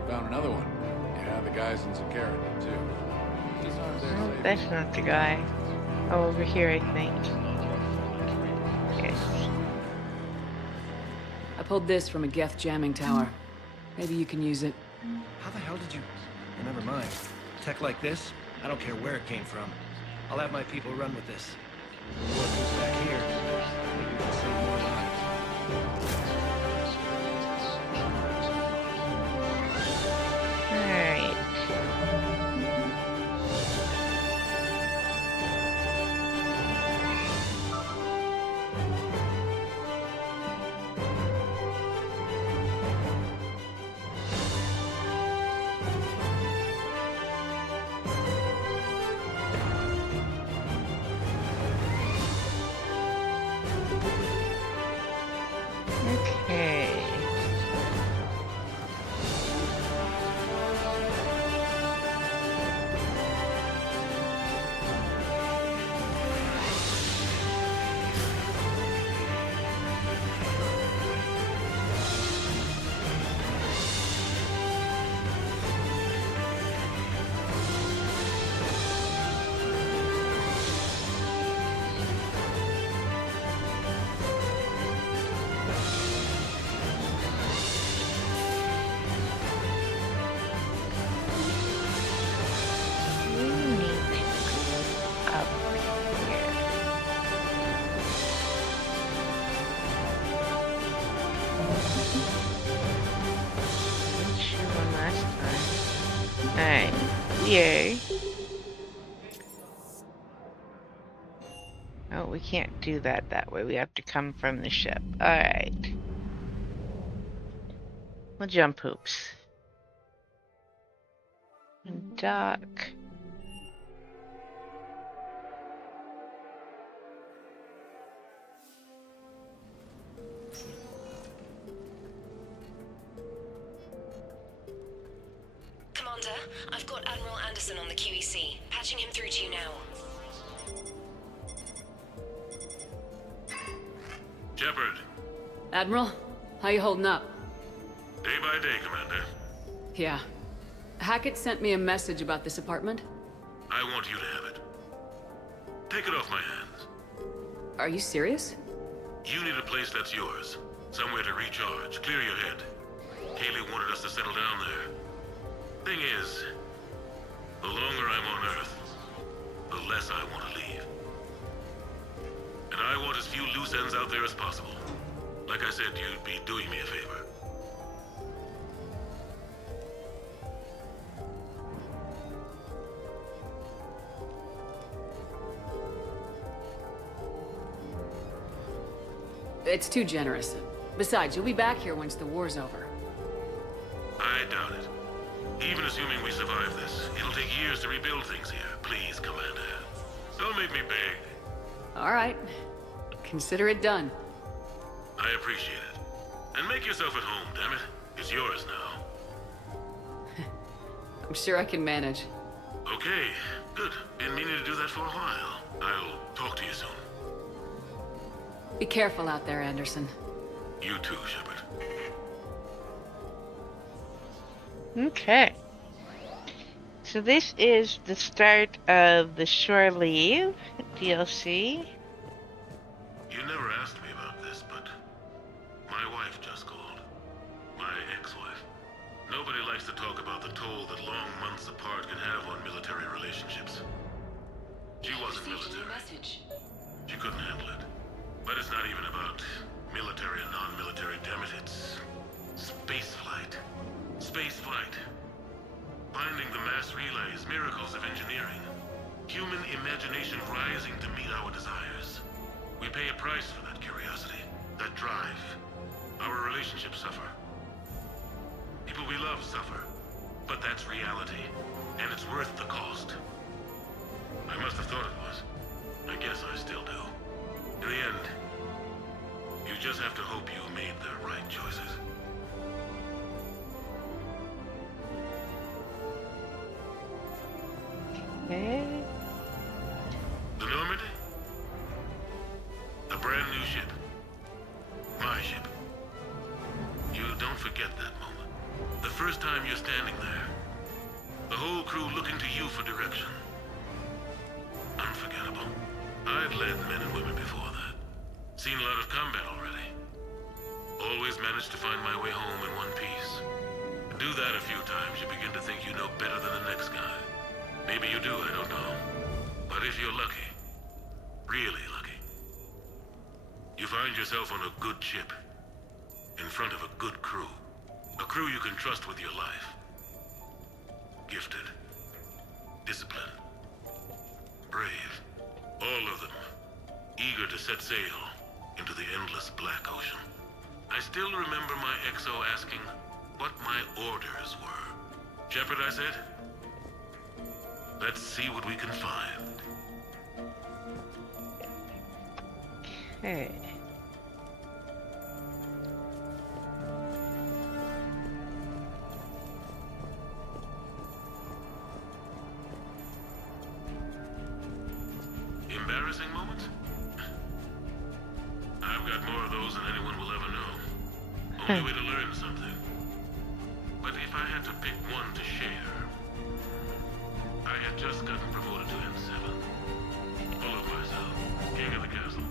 Found another one. Yeah, the guy's in Zakara too. These aren't their Oh, favorites. that's not the guy. Oh, over here, I think. Okay. I pulled this from a Geth jamming tower. Maybe you can use it. How the hell did you... Oh, never mind. Tech like this, I don't care where it came from. I'll have my people run with this. What comes back here? Maybe we can save more lives. Alright. Okay. Alright, here. Oh, we can't do that way. We have to come from the ship. Alright. We'll jump hoops. And dock. Commander, I've got Admiral Anderson on the QEC. Patching him through to you now. Shepard. Admiral, how you holding up? Day by day, Commander. Yeah. Hackett sent me a message about this apartment. I want you to have it. Take it off my hands. Are you serious? You need a place that's yours. Somewhere to recharge, clear your head. Kaylee wanted us to settle down there. Thing is, the longer I'm on Earth, the less I want to leave. And I want as few loose ends out there as possible. Like I said, you'd be doing me a favor. It's too generous. Besides, you'll be back here once the war's over. I doubt it. Even assuming we survive this, it'll take years to rebuild things here. Please, Commander. Don't make me beg. All right. Consider it done. I appreciate it. And make yourself at home, damn it. It's yours now. I'm sure I can manage. Okay, good. Been meaning to do that for a while. I'll talk to you soon. Be careful out there, Anderson. You too, Shepard. Okay. So this is the start of the Shore Leave DLC. You never asked me about this, but my wife just called. My ex-wife. Nobody likes to talk about the toll that long months apart can have on military relationships. She wasn't military. She couldn't handle it. But it's not even about military and non-military, damn it. It's spaceflight. Spaceflight. Finding the mass relays, miracles of engineering. Human imagination rising to meet our desires. We pay a price for that curiosity, that drive. Our relationships suffer. People we love suffer. But that's reality, and it's worth the cost. I must have thought it was. I guess I still do. In the end, you just have to hope you made the right choices. Okay. The Normandy? A brand new ship. My ship. You don't forget that moment. The first time you're standing there. The whole crew looking to you for direction. Unforgettable. I'd led men and women before that. Seen a lot of combat already. Always managed to find my way home in one piece. Do that a few times, you begin to think you know better than the next guy. Maybe you do, I don't know. But if you're lucky, really lucky, you find yourself on a good ship, in front of a good crew. A crew you can trust with your life. Gifted. Disciplined. Brave. All of them. Eager to set sail into the endless black ocean. I still remember my XO asking what my orders were. Shepard, I said. Let's see what we can find. Okay. Embarrassing moments? I've got more of those than anyone will ever know. Only way to learn something. But if I had to pick one to share, I had just gotten promoted to M7. Full of myself, king of the castle.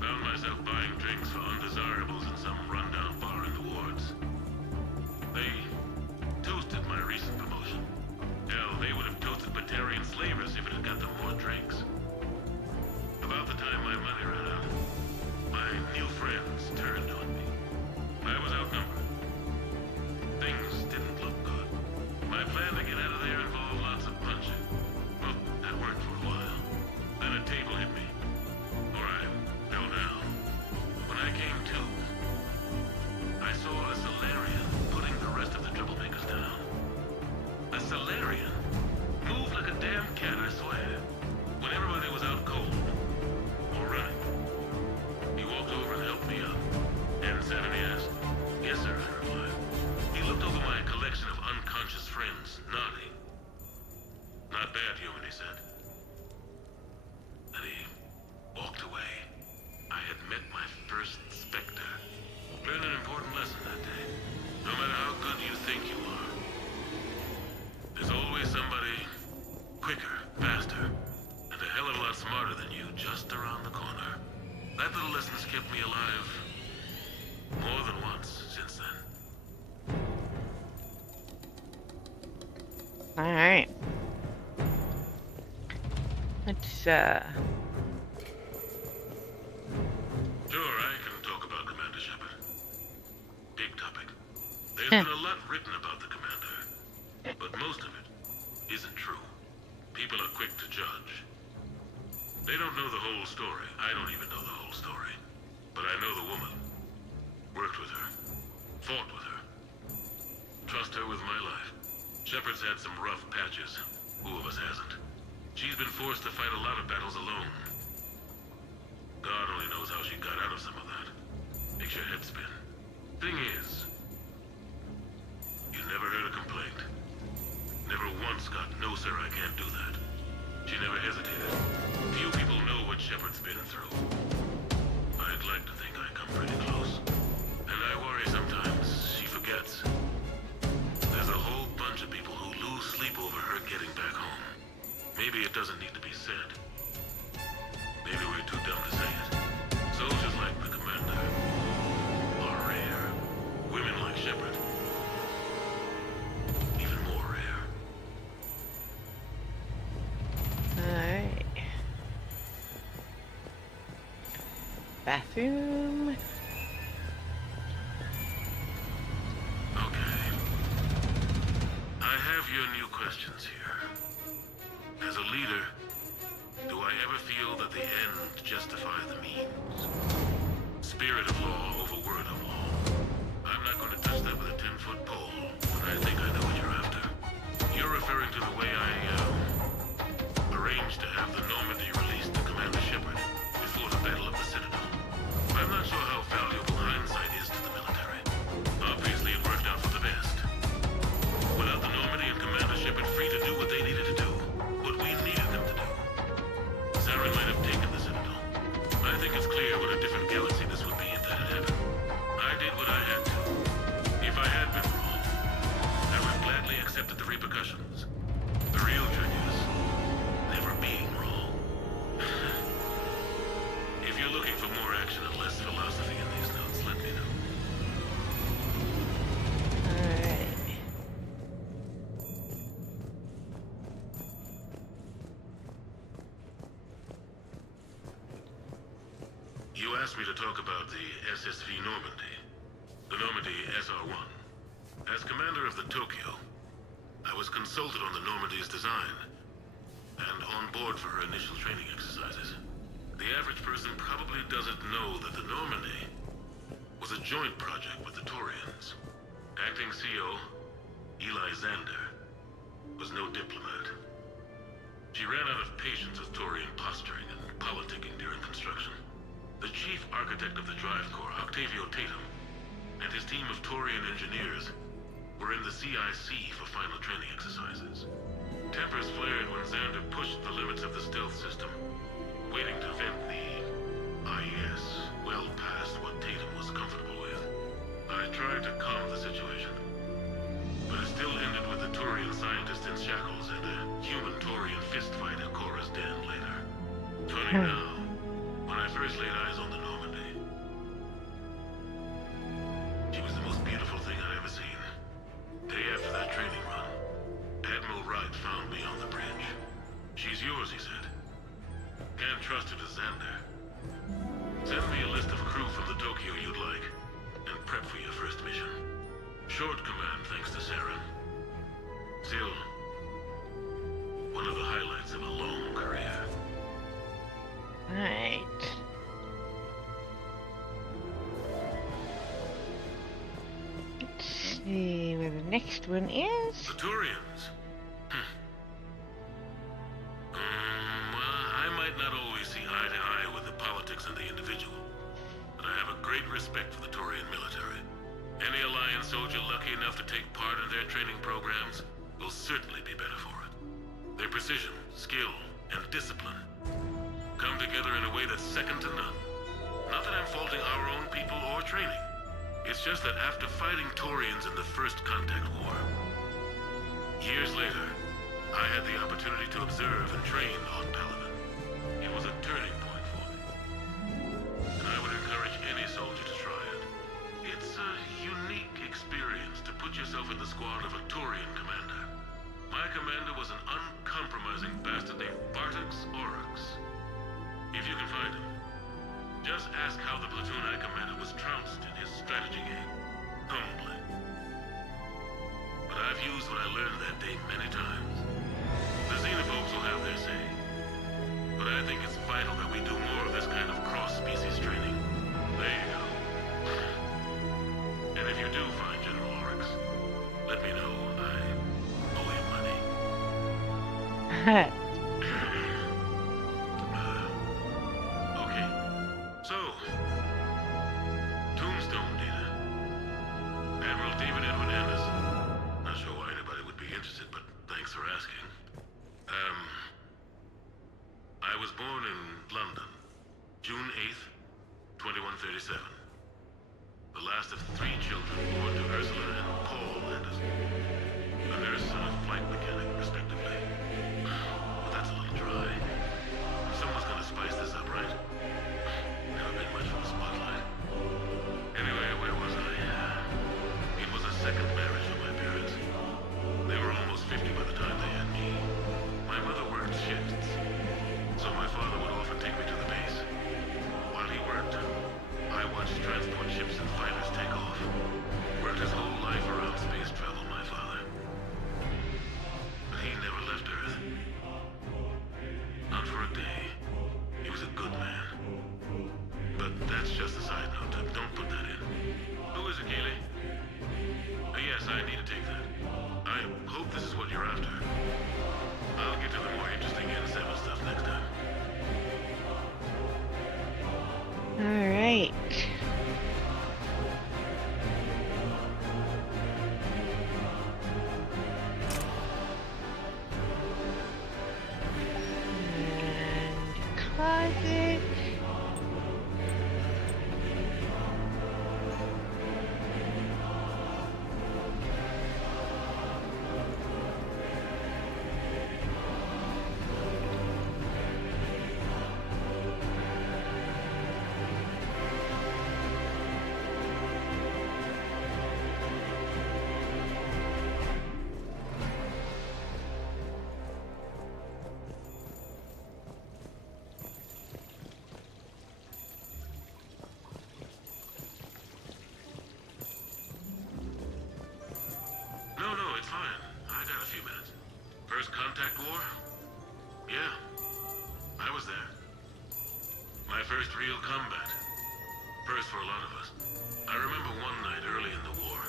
Found myself buying drinks for undesirables in some rundown bar in the wards. They toasted my recent promotion. Hell, they would have toasted Batarian slavers if it had got them more drinks. About the time my money ran out, my new friends turned on me. I was outnumbered. Things didn't look good. My plan to get out of there involved lots of punching. Well, that worked for a while. Then a table hit me. Or I fell down. When I came to, I saw a Solarian putting the rest of the troublemakers down. A Solarian? Moved like a damn cat, I swear. When everybody was out cold. Running. He walked over and helped me up. And said and he asked, "Yes, sir," I replied. He looked over my collection of unconscious friends, nodding. "Not bad, human," he said. Then he walked away. I had met my first Spectre. Learned an important lesson that day. No matter how good you think you are, there's always somebody quicker, faster, and a hell of a lot smarter than you just around the corner. That little lesson's kept me alive more than once since then. Alright. Let's, Sure, I can talk about Commander Shepard. Big topic. There's been a lot written about the Commander, but most of it isn't true. People are quick to judge. They don't know the whole story. I don't even know the whole story. But I know the woman. Worked with her. Fought with her. Trust her with my life. Shepard's had some rough patches. Who of us hasn't? She's been forced to fight a lot of battles alone. God only knows how she got out of some of that. Makes your head spin. Thing is, you never heard a complaint. Never once got, "No, sir, I can't do that." She never hesitated. Few people know what Shepard's been through. I'd like to think I come pretty close. And I worry sometimes she forgets. There's a whole bunch of people who lose sleep over her getting back home. Maybe it doesn't need to be said. Maybe we're too dumb to say it. Soldiers like the Commander are rare. Women like Shepard, even more rare. alright. Bathroom. Okay. I have your new questions here. As a leader, do I ever feel that the end justifies the means? Spirit of law over word of law. I'm not going to touch that with a 10-foot pole, but I think I know what you're after. You're referring to the way I, arranged to have the Normandy released to Commander Shepard before the Battle of the Citadel. I'm not sure how valuable hindsight is to the military. Obviously, it worked out for the best. Without the Normandy and Commander Shepard free to do what they needed to do, what we needed them to do, Saren might have taken the Citadel. I think it's clear what a different galaxy this would be if that had happened. You asked me to talk about the SSV Normandy. The Normandy SR-1. As commander of the Tokyo, I was consulted on the Normandy's design, and on board for her initial training exercises. The average person probably doesn't know that the Normandy was a joint project with the Turians. Acting CO, Eli Xander, was no diplomat. She ran out of patience with Turian posturing and politicking during construction. The chief architect of the Drive Corps, Octavio Tatum, and his team of Turian engineers were in the CIC for final training exercises. Tempers flared when Xander pushed the limits of the stealth system, waiting to vent the IES well past what Tatum was comfortable with. I tried to calm the situation, but it still ended with the Turian scientist in shackles and a human Turian fistfight at Korra's den later. Funny now, when I first laid eyes on the Normandy, she was the most beautiful thing I'd ever seen. Day after that training run, Admiral Wright found me on the bridge. She's yours, he said. Can't trust her to Xander. Send me a list of crew from the Tokyo you'd like, and prep for your first mission. Short command thanks to Saren. Still, one of the highlights of a long career. Alright. Let's see where the next one is. The Turians. I might not always see eye to eye with the politics and the individual, but I have a great respect for the Turian military. Any Alliance soldier lucky enough to take part in their training programs will certainly be better for it. Their precision, skill, and discipline come together in a way that's second to none. Not that I'm faulting our own people or training. It's just that after fighting Turians in the First Contact War, years later, I had the opportunity to observe and train on Paladin. It was a turning point for me. And I would encourage any soldier to try it. It's a unique experience to put yourself in the squad of a Turian commander. My commander was an uncompromising bastard named Bartix Oryx. If you can find him, just ask how the platoon I commanded was trounced in his strategy game. Humbly. But I've used what I learned that day many times. The xenophobes will have their say. But I think it's vital that we do more of this kind of cross-species training. There you go. And if you do find General Oryx, let me know. I owe him money. Okay. So, Tombstone data. Admiral David Edward Anderson. Not sure why anybody would be interested, but thanks for asking. I was born in London, June 8th, 2137. The last of 3 children born to Ursula and Paul Anderson. A nurse and a flight mechanic, respectively. But that's a little dry. Someone's gonna spice this up, right? Never been much for the spotlight. Anyway, where was I? It was a second marriage of my parents. They were almost 50 by the time they had me. My mother worked shifts, so my father would often take me to the base. While he worked, I watched transport ships and fighters take off. Worked his whole life around space travel, my father. But he never left Earth. Not for a day. He was a good man. But that's just a side note. Don't put that in. Who is it, Keeley? Yes, I need to take that. I hope this is what you're after. I'll get to the more interesting N7 stuff next time. Alright. And closet. real combat. First for a lot of us. I remember one night early in the war,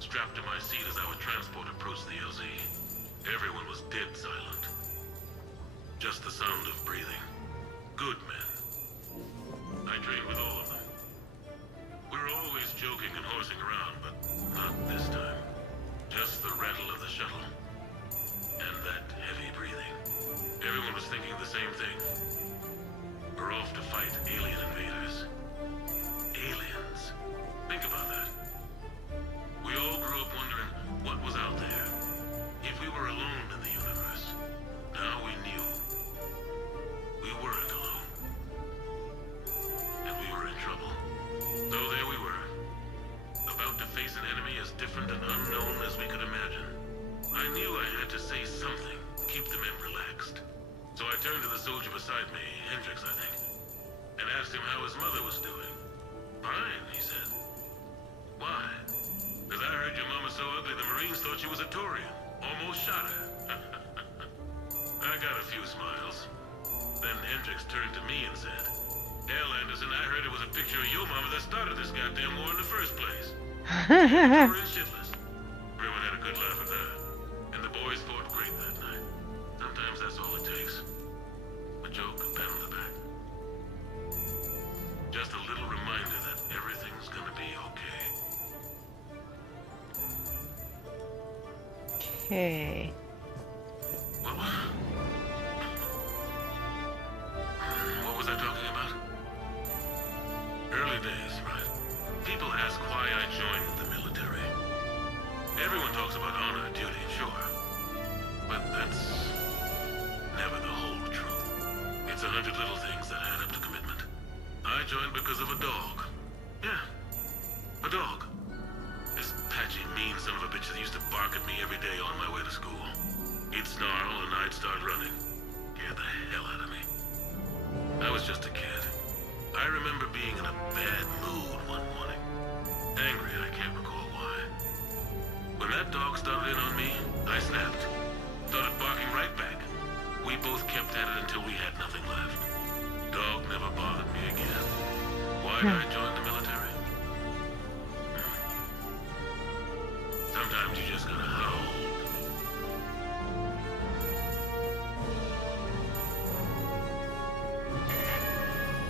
strapped to my seat as our transport approached the LZ. Everyone was dead silent. Just the sound of breathing. Good men. I trained with all of them. We were always joking and horsing around, but not this time. Just the rattle of the shuttle. And that heavy breathing. Everyone was thinking the same thing. We're off to fight alien invaders. Aliens. Think about that. We all grew up wondering what was out there. If we were alone in the universe. Now we knew. We weren't alone. And we were in trouble. So there we were. About to face an enemy as different and unknown as we could imagine. I knew I had to say something to keep the men relaxed. So I turned to the soldier beside me, Hendricks, I think, and asked him how his mother was doing. Fine, he said. Why? Because I heard your mama so ugly the Marines thought she was a Turian. Almost shot her. I got a few smiles. Then Hendricks turned to me and said, Hell, Anderson, I heard it was a picture of your mama that started this goddamn war in the first place. Turian shitless. Everyone had a good laugh at that. And the boys fought great that night. Sometimes that's all it takes. A joke, a pat on the back. Just a little reminder that everything's gonna be okay. Okay. What was I talking about? Early days, right? People ask why I joined the military. Everyone talks about honor, duty, sure. But that's never the whole truth. It's 100 little things that add up to commitment. I joined because of a dog. Yeah, a dog. This patchy, mean son of a bitch that used to bark at me every day on my way to school. He'd snarl and I'd start running. Scared the hell out of me. I was just a kid. I remember being in a bad mood one morning. Angry, I can't recall why. When that dog started in on me, I snapped. Started barking right back. We both kept at it until we had nothing left. Dog never bothered me again. Why did I join the military? Sometimes you just gotta howl.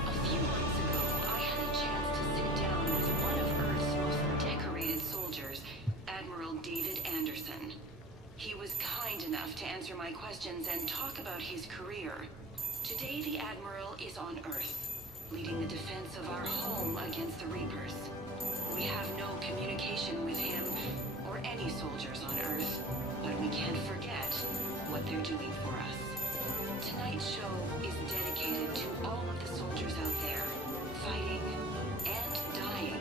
A few months ago, I had a chance to sit down with one of Earth's most decorated soldiers, Admiral David Anderson. He was kind enough to answer my questions and talk about his career. Today, the Admiral is on Earth, leading the defense of our home against the Reapers. We have no communication with him or any soldiers on Earth, but we can't forget what they're doing for us. Tonight's show is dedicated to all of the soldiers out there, fighting and dying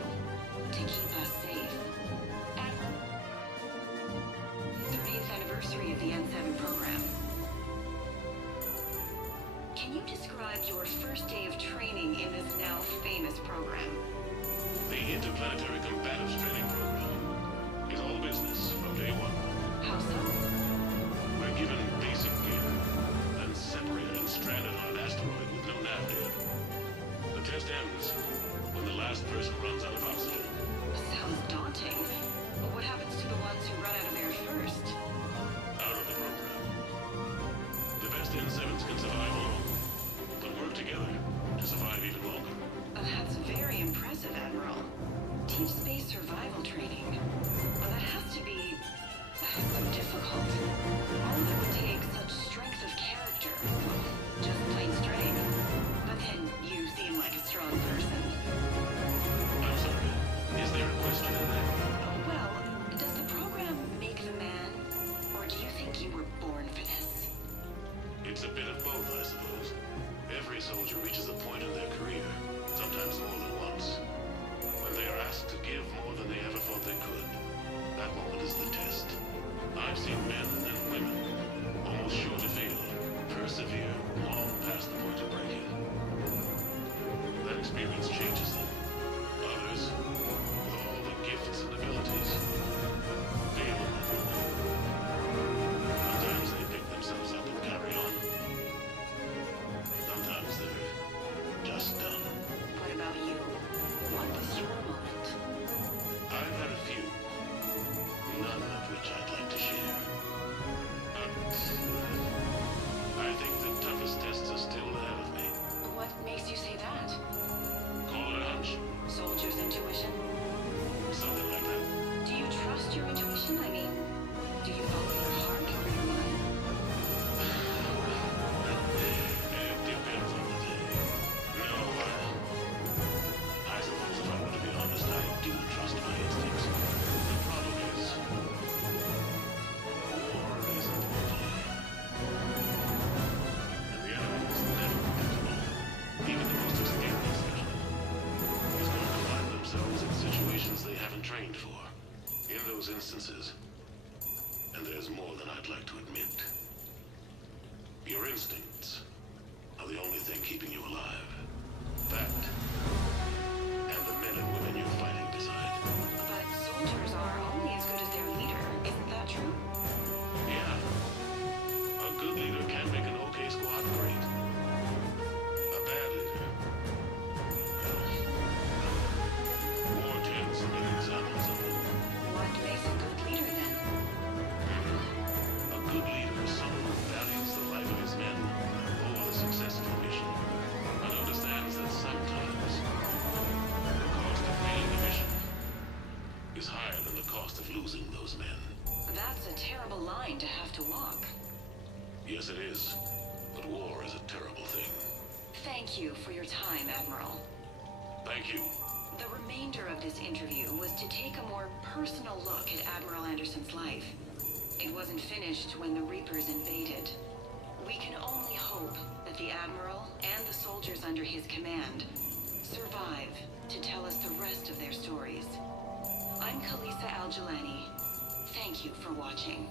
to keep us safe. 30th anniversary of the N7 program. Can you describe your first day of training in this now famous program? The Interplanetary Combatives Training Program is all business from day one. How so? We're given basic gear, then separated and stranded on an asteroid with no nav data. The test ends when the last person runs out of oxygen. Sounds daunting. But what happens to the ones who run out of air first? Out of the program. The best N7s can survive alone, but work together to survive even longer. That's very impressive, Admiral. Deep space survival training. Well, that has to be so difficult. All of it would take such strength of character. Just plain strength. But then you seem like a strong person. I'm sorry. Is there a question in that? Well, does the program make the man? Or do you think you were born for this? It's a bit of both, I suppose. Every soldier reaches a point in their career, sometimes more than once, when they are asked to give more than they ever thought they could. That moment is the test. I've seen men and women almost trained for. In those instances, and there's more than I'd like to admit, your instincts are the only thing keeping you alive. That, and the men and women you're fighting decide. But soldiers are only as good as their leader. Isn't that true? Yeah. A good leader can make an okay squad great. A bad leader, well, war tends to make examples of them. What makes a good leader then? A good leader is someone who values the life of his men over the success of the mission, and understands that sometimes the cost of failing the mission is higher than the cost of losing those men. That's a terrible line to have to walk. Yes, it is. But war is a terrible thing. Thank you for your time, Admiral. Thank you. The remainder of this interview was to take a more personal look at Admiral Anderson's life. It wasn't finished when the Reapers invaded. We can only hope that the Admiral and the soldiers under his command survive to tell us the rest of their stories. I'm Khaleesa Al-Jilani. Thank you for watching.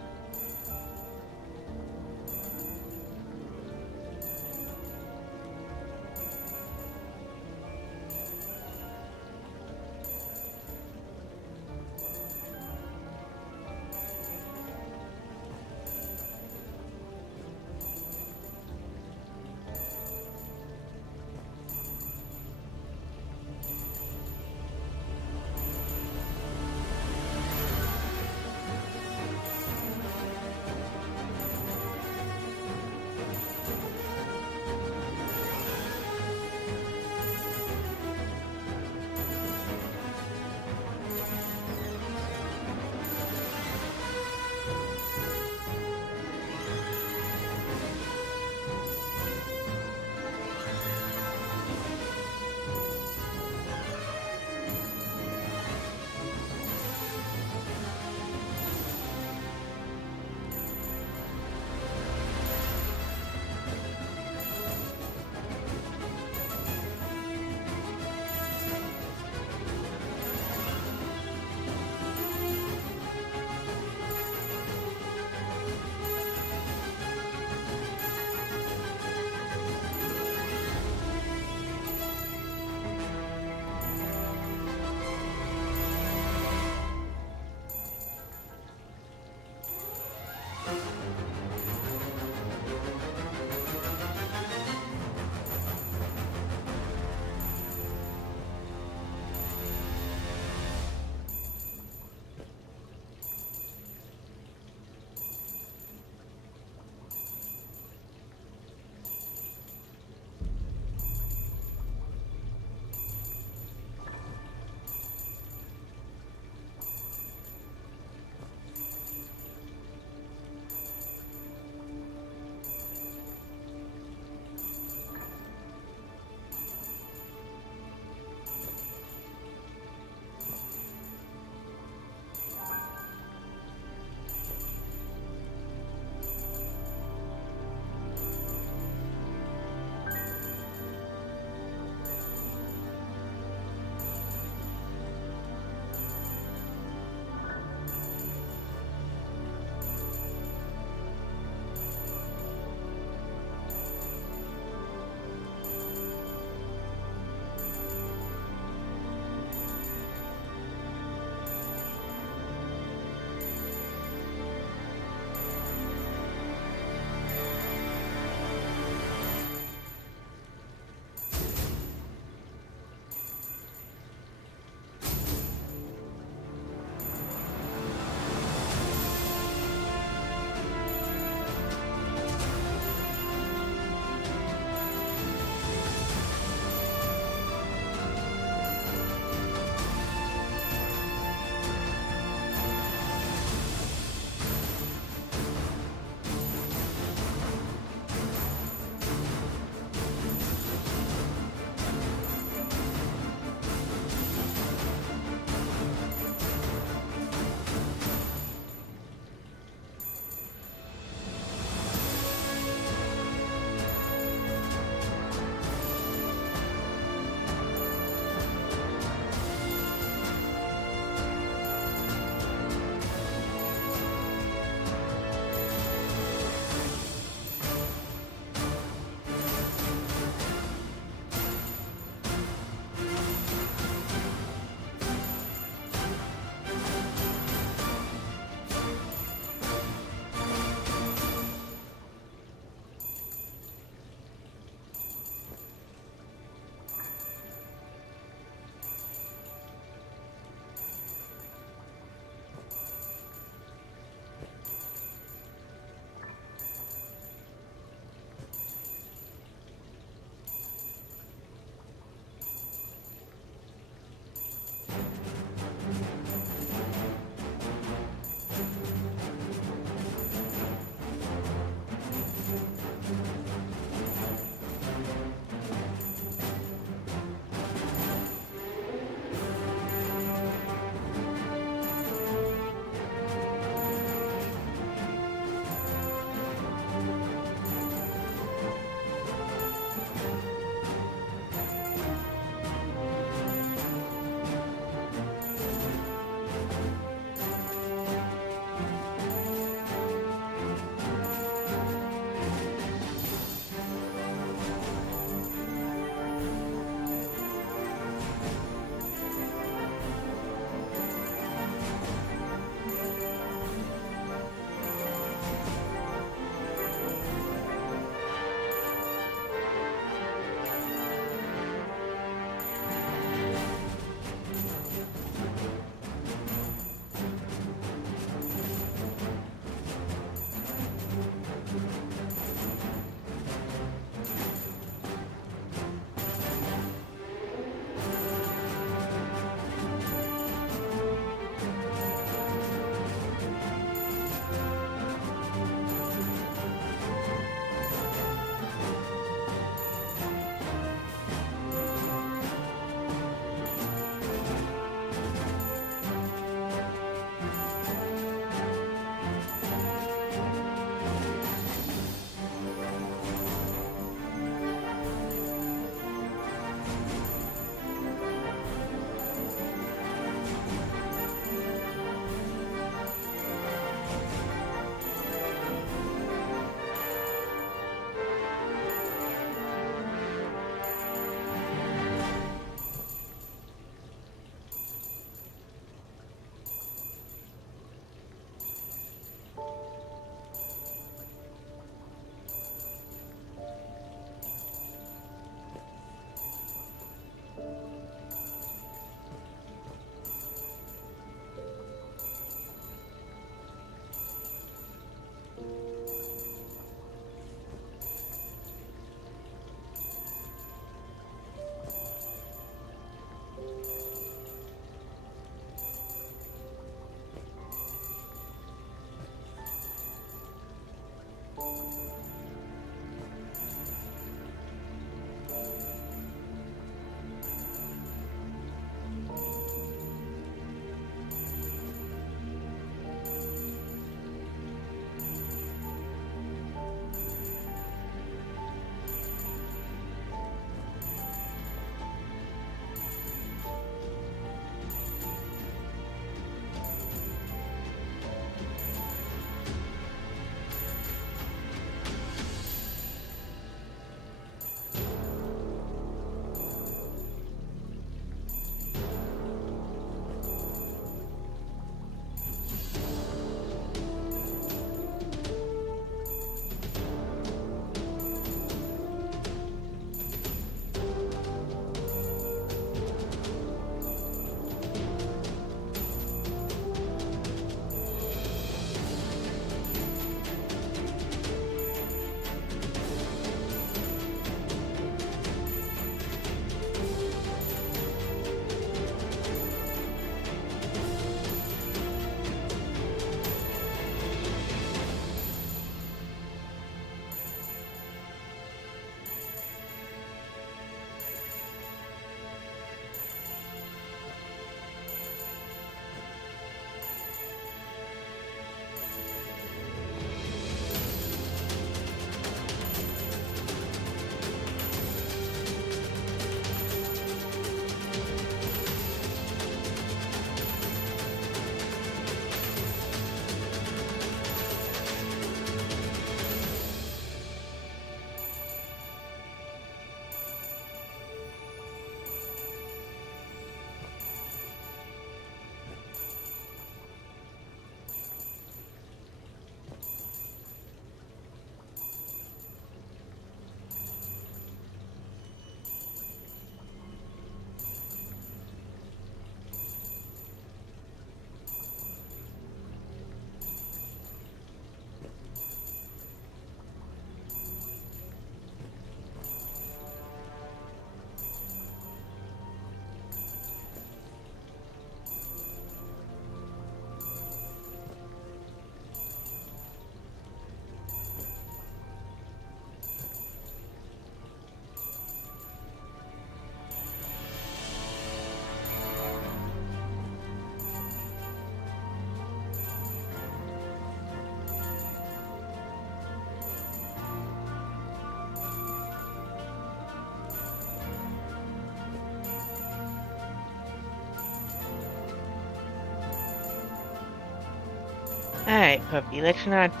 Alright, puppy, let's not,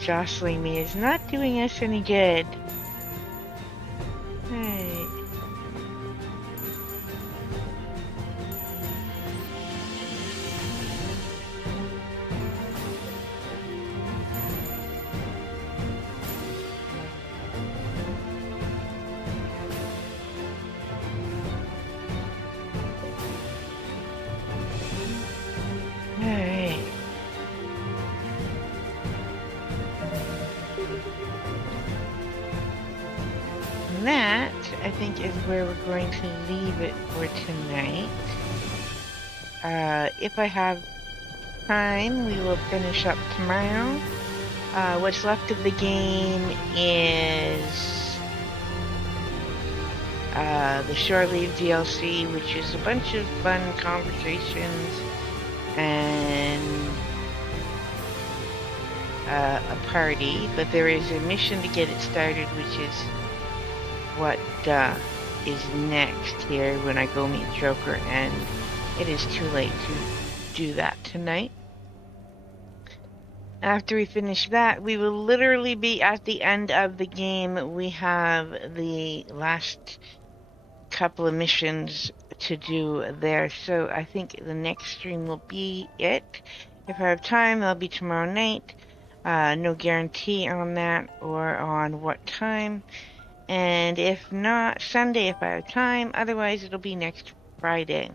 jostling me is not doing us any good. Alright. Alright. And that, I think, is where we're going to leave it for tonight. If I have time, we will finish up tomorrow. What's left of the game is the Shore Leave DLC, which is a bunch of fun conversations and a party, but there is a mission to get it started, which is what is next here when I go meet Joker, and it is too late to do that tonight. After we finish that, we will literally be at the end of the game. We have the last couple of missions to do there, so I think the next stream will be it. If I have time, that'll be tomorrow night. No guarantee on that or on what time. And if not, Sunday if I have time. Otherwise, it'll be next Friday.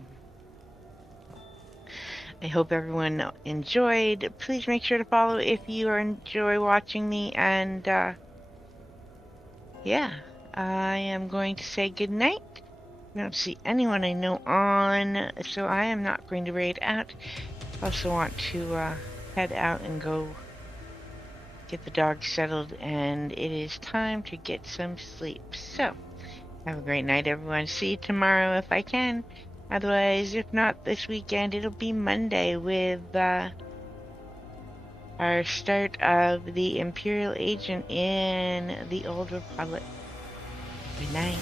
I hope everyone enjoyed. Please make sure to follow if you enjoy watching me. And yeah, I am going to say good night. I don't see anyone I know on, so I am not going to raid out. I also want to head out and go get the dog settled, and it is time to get some sleep. So, have a great night, everyone. See you tomorrow if I can. Otherwise, if not this weekend, it'll be Monday with our start of the Imperial Agent in the Old Republic. Good night.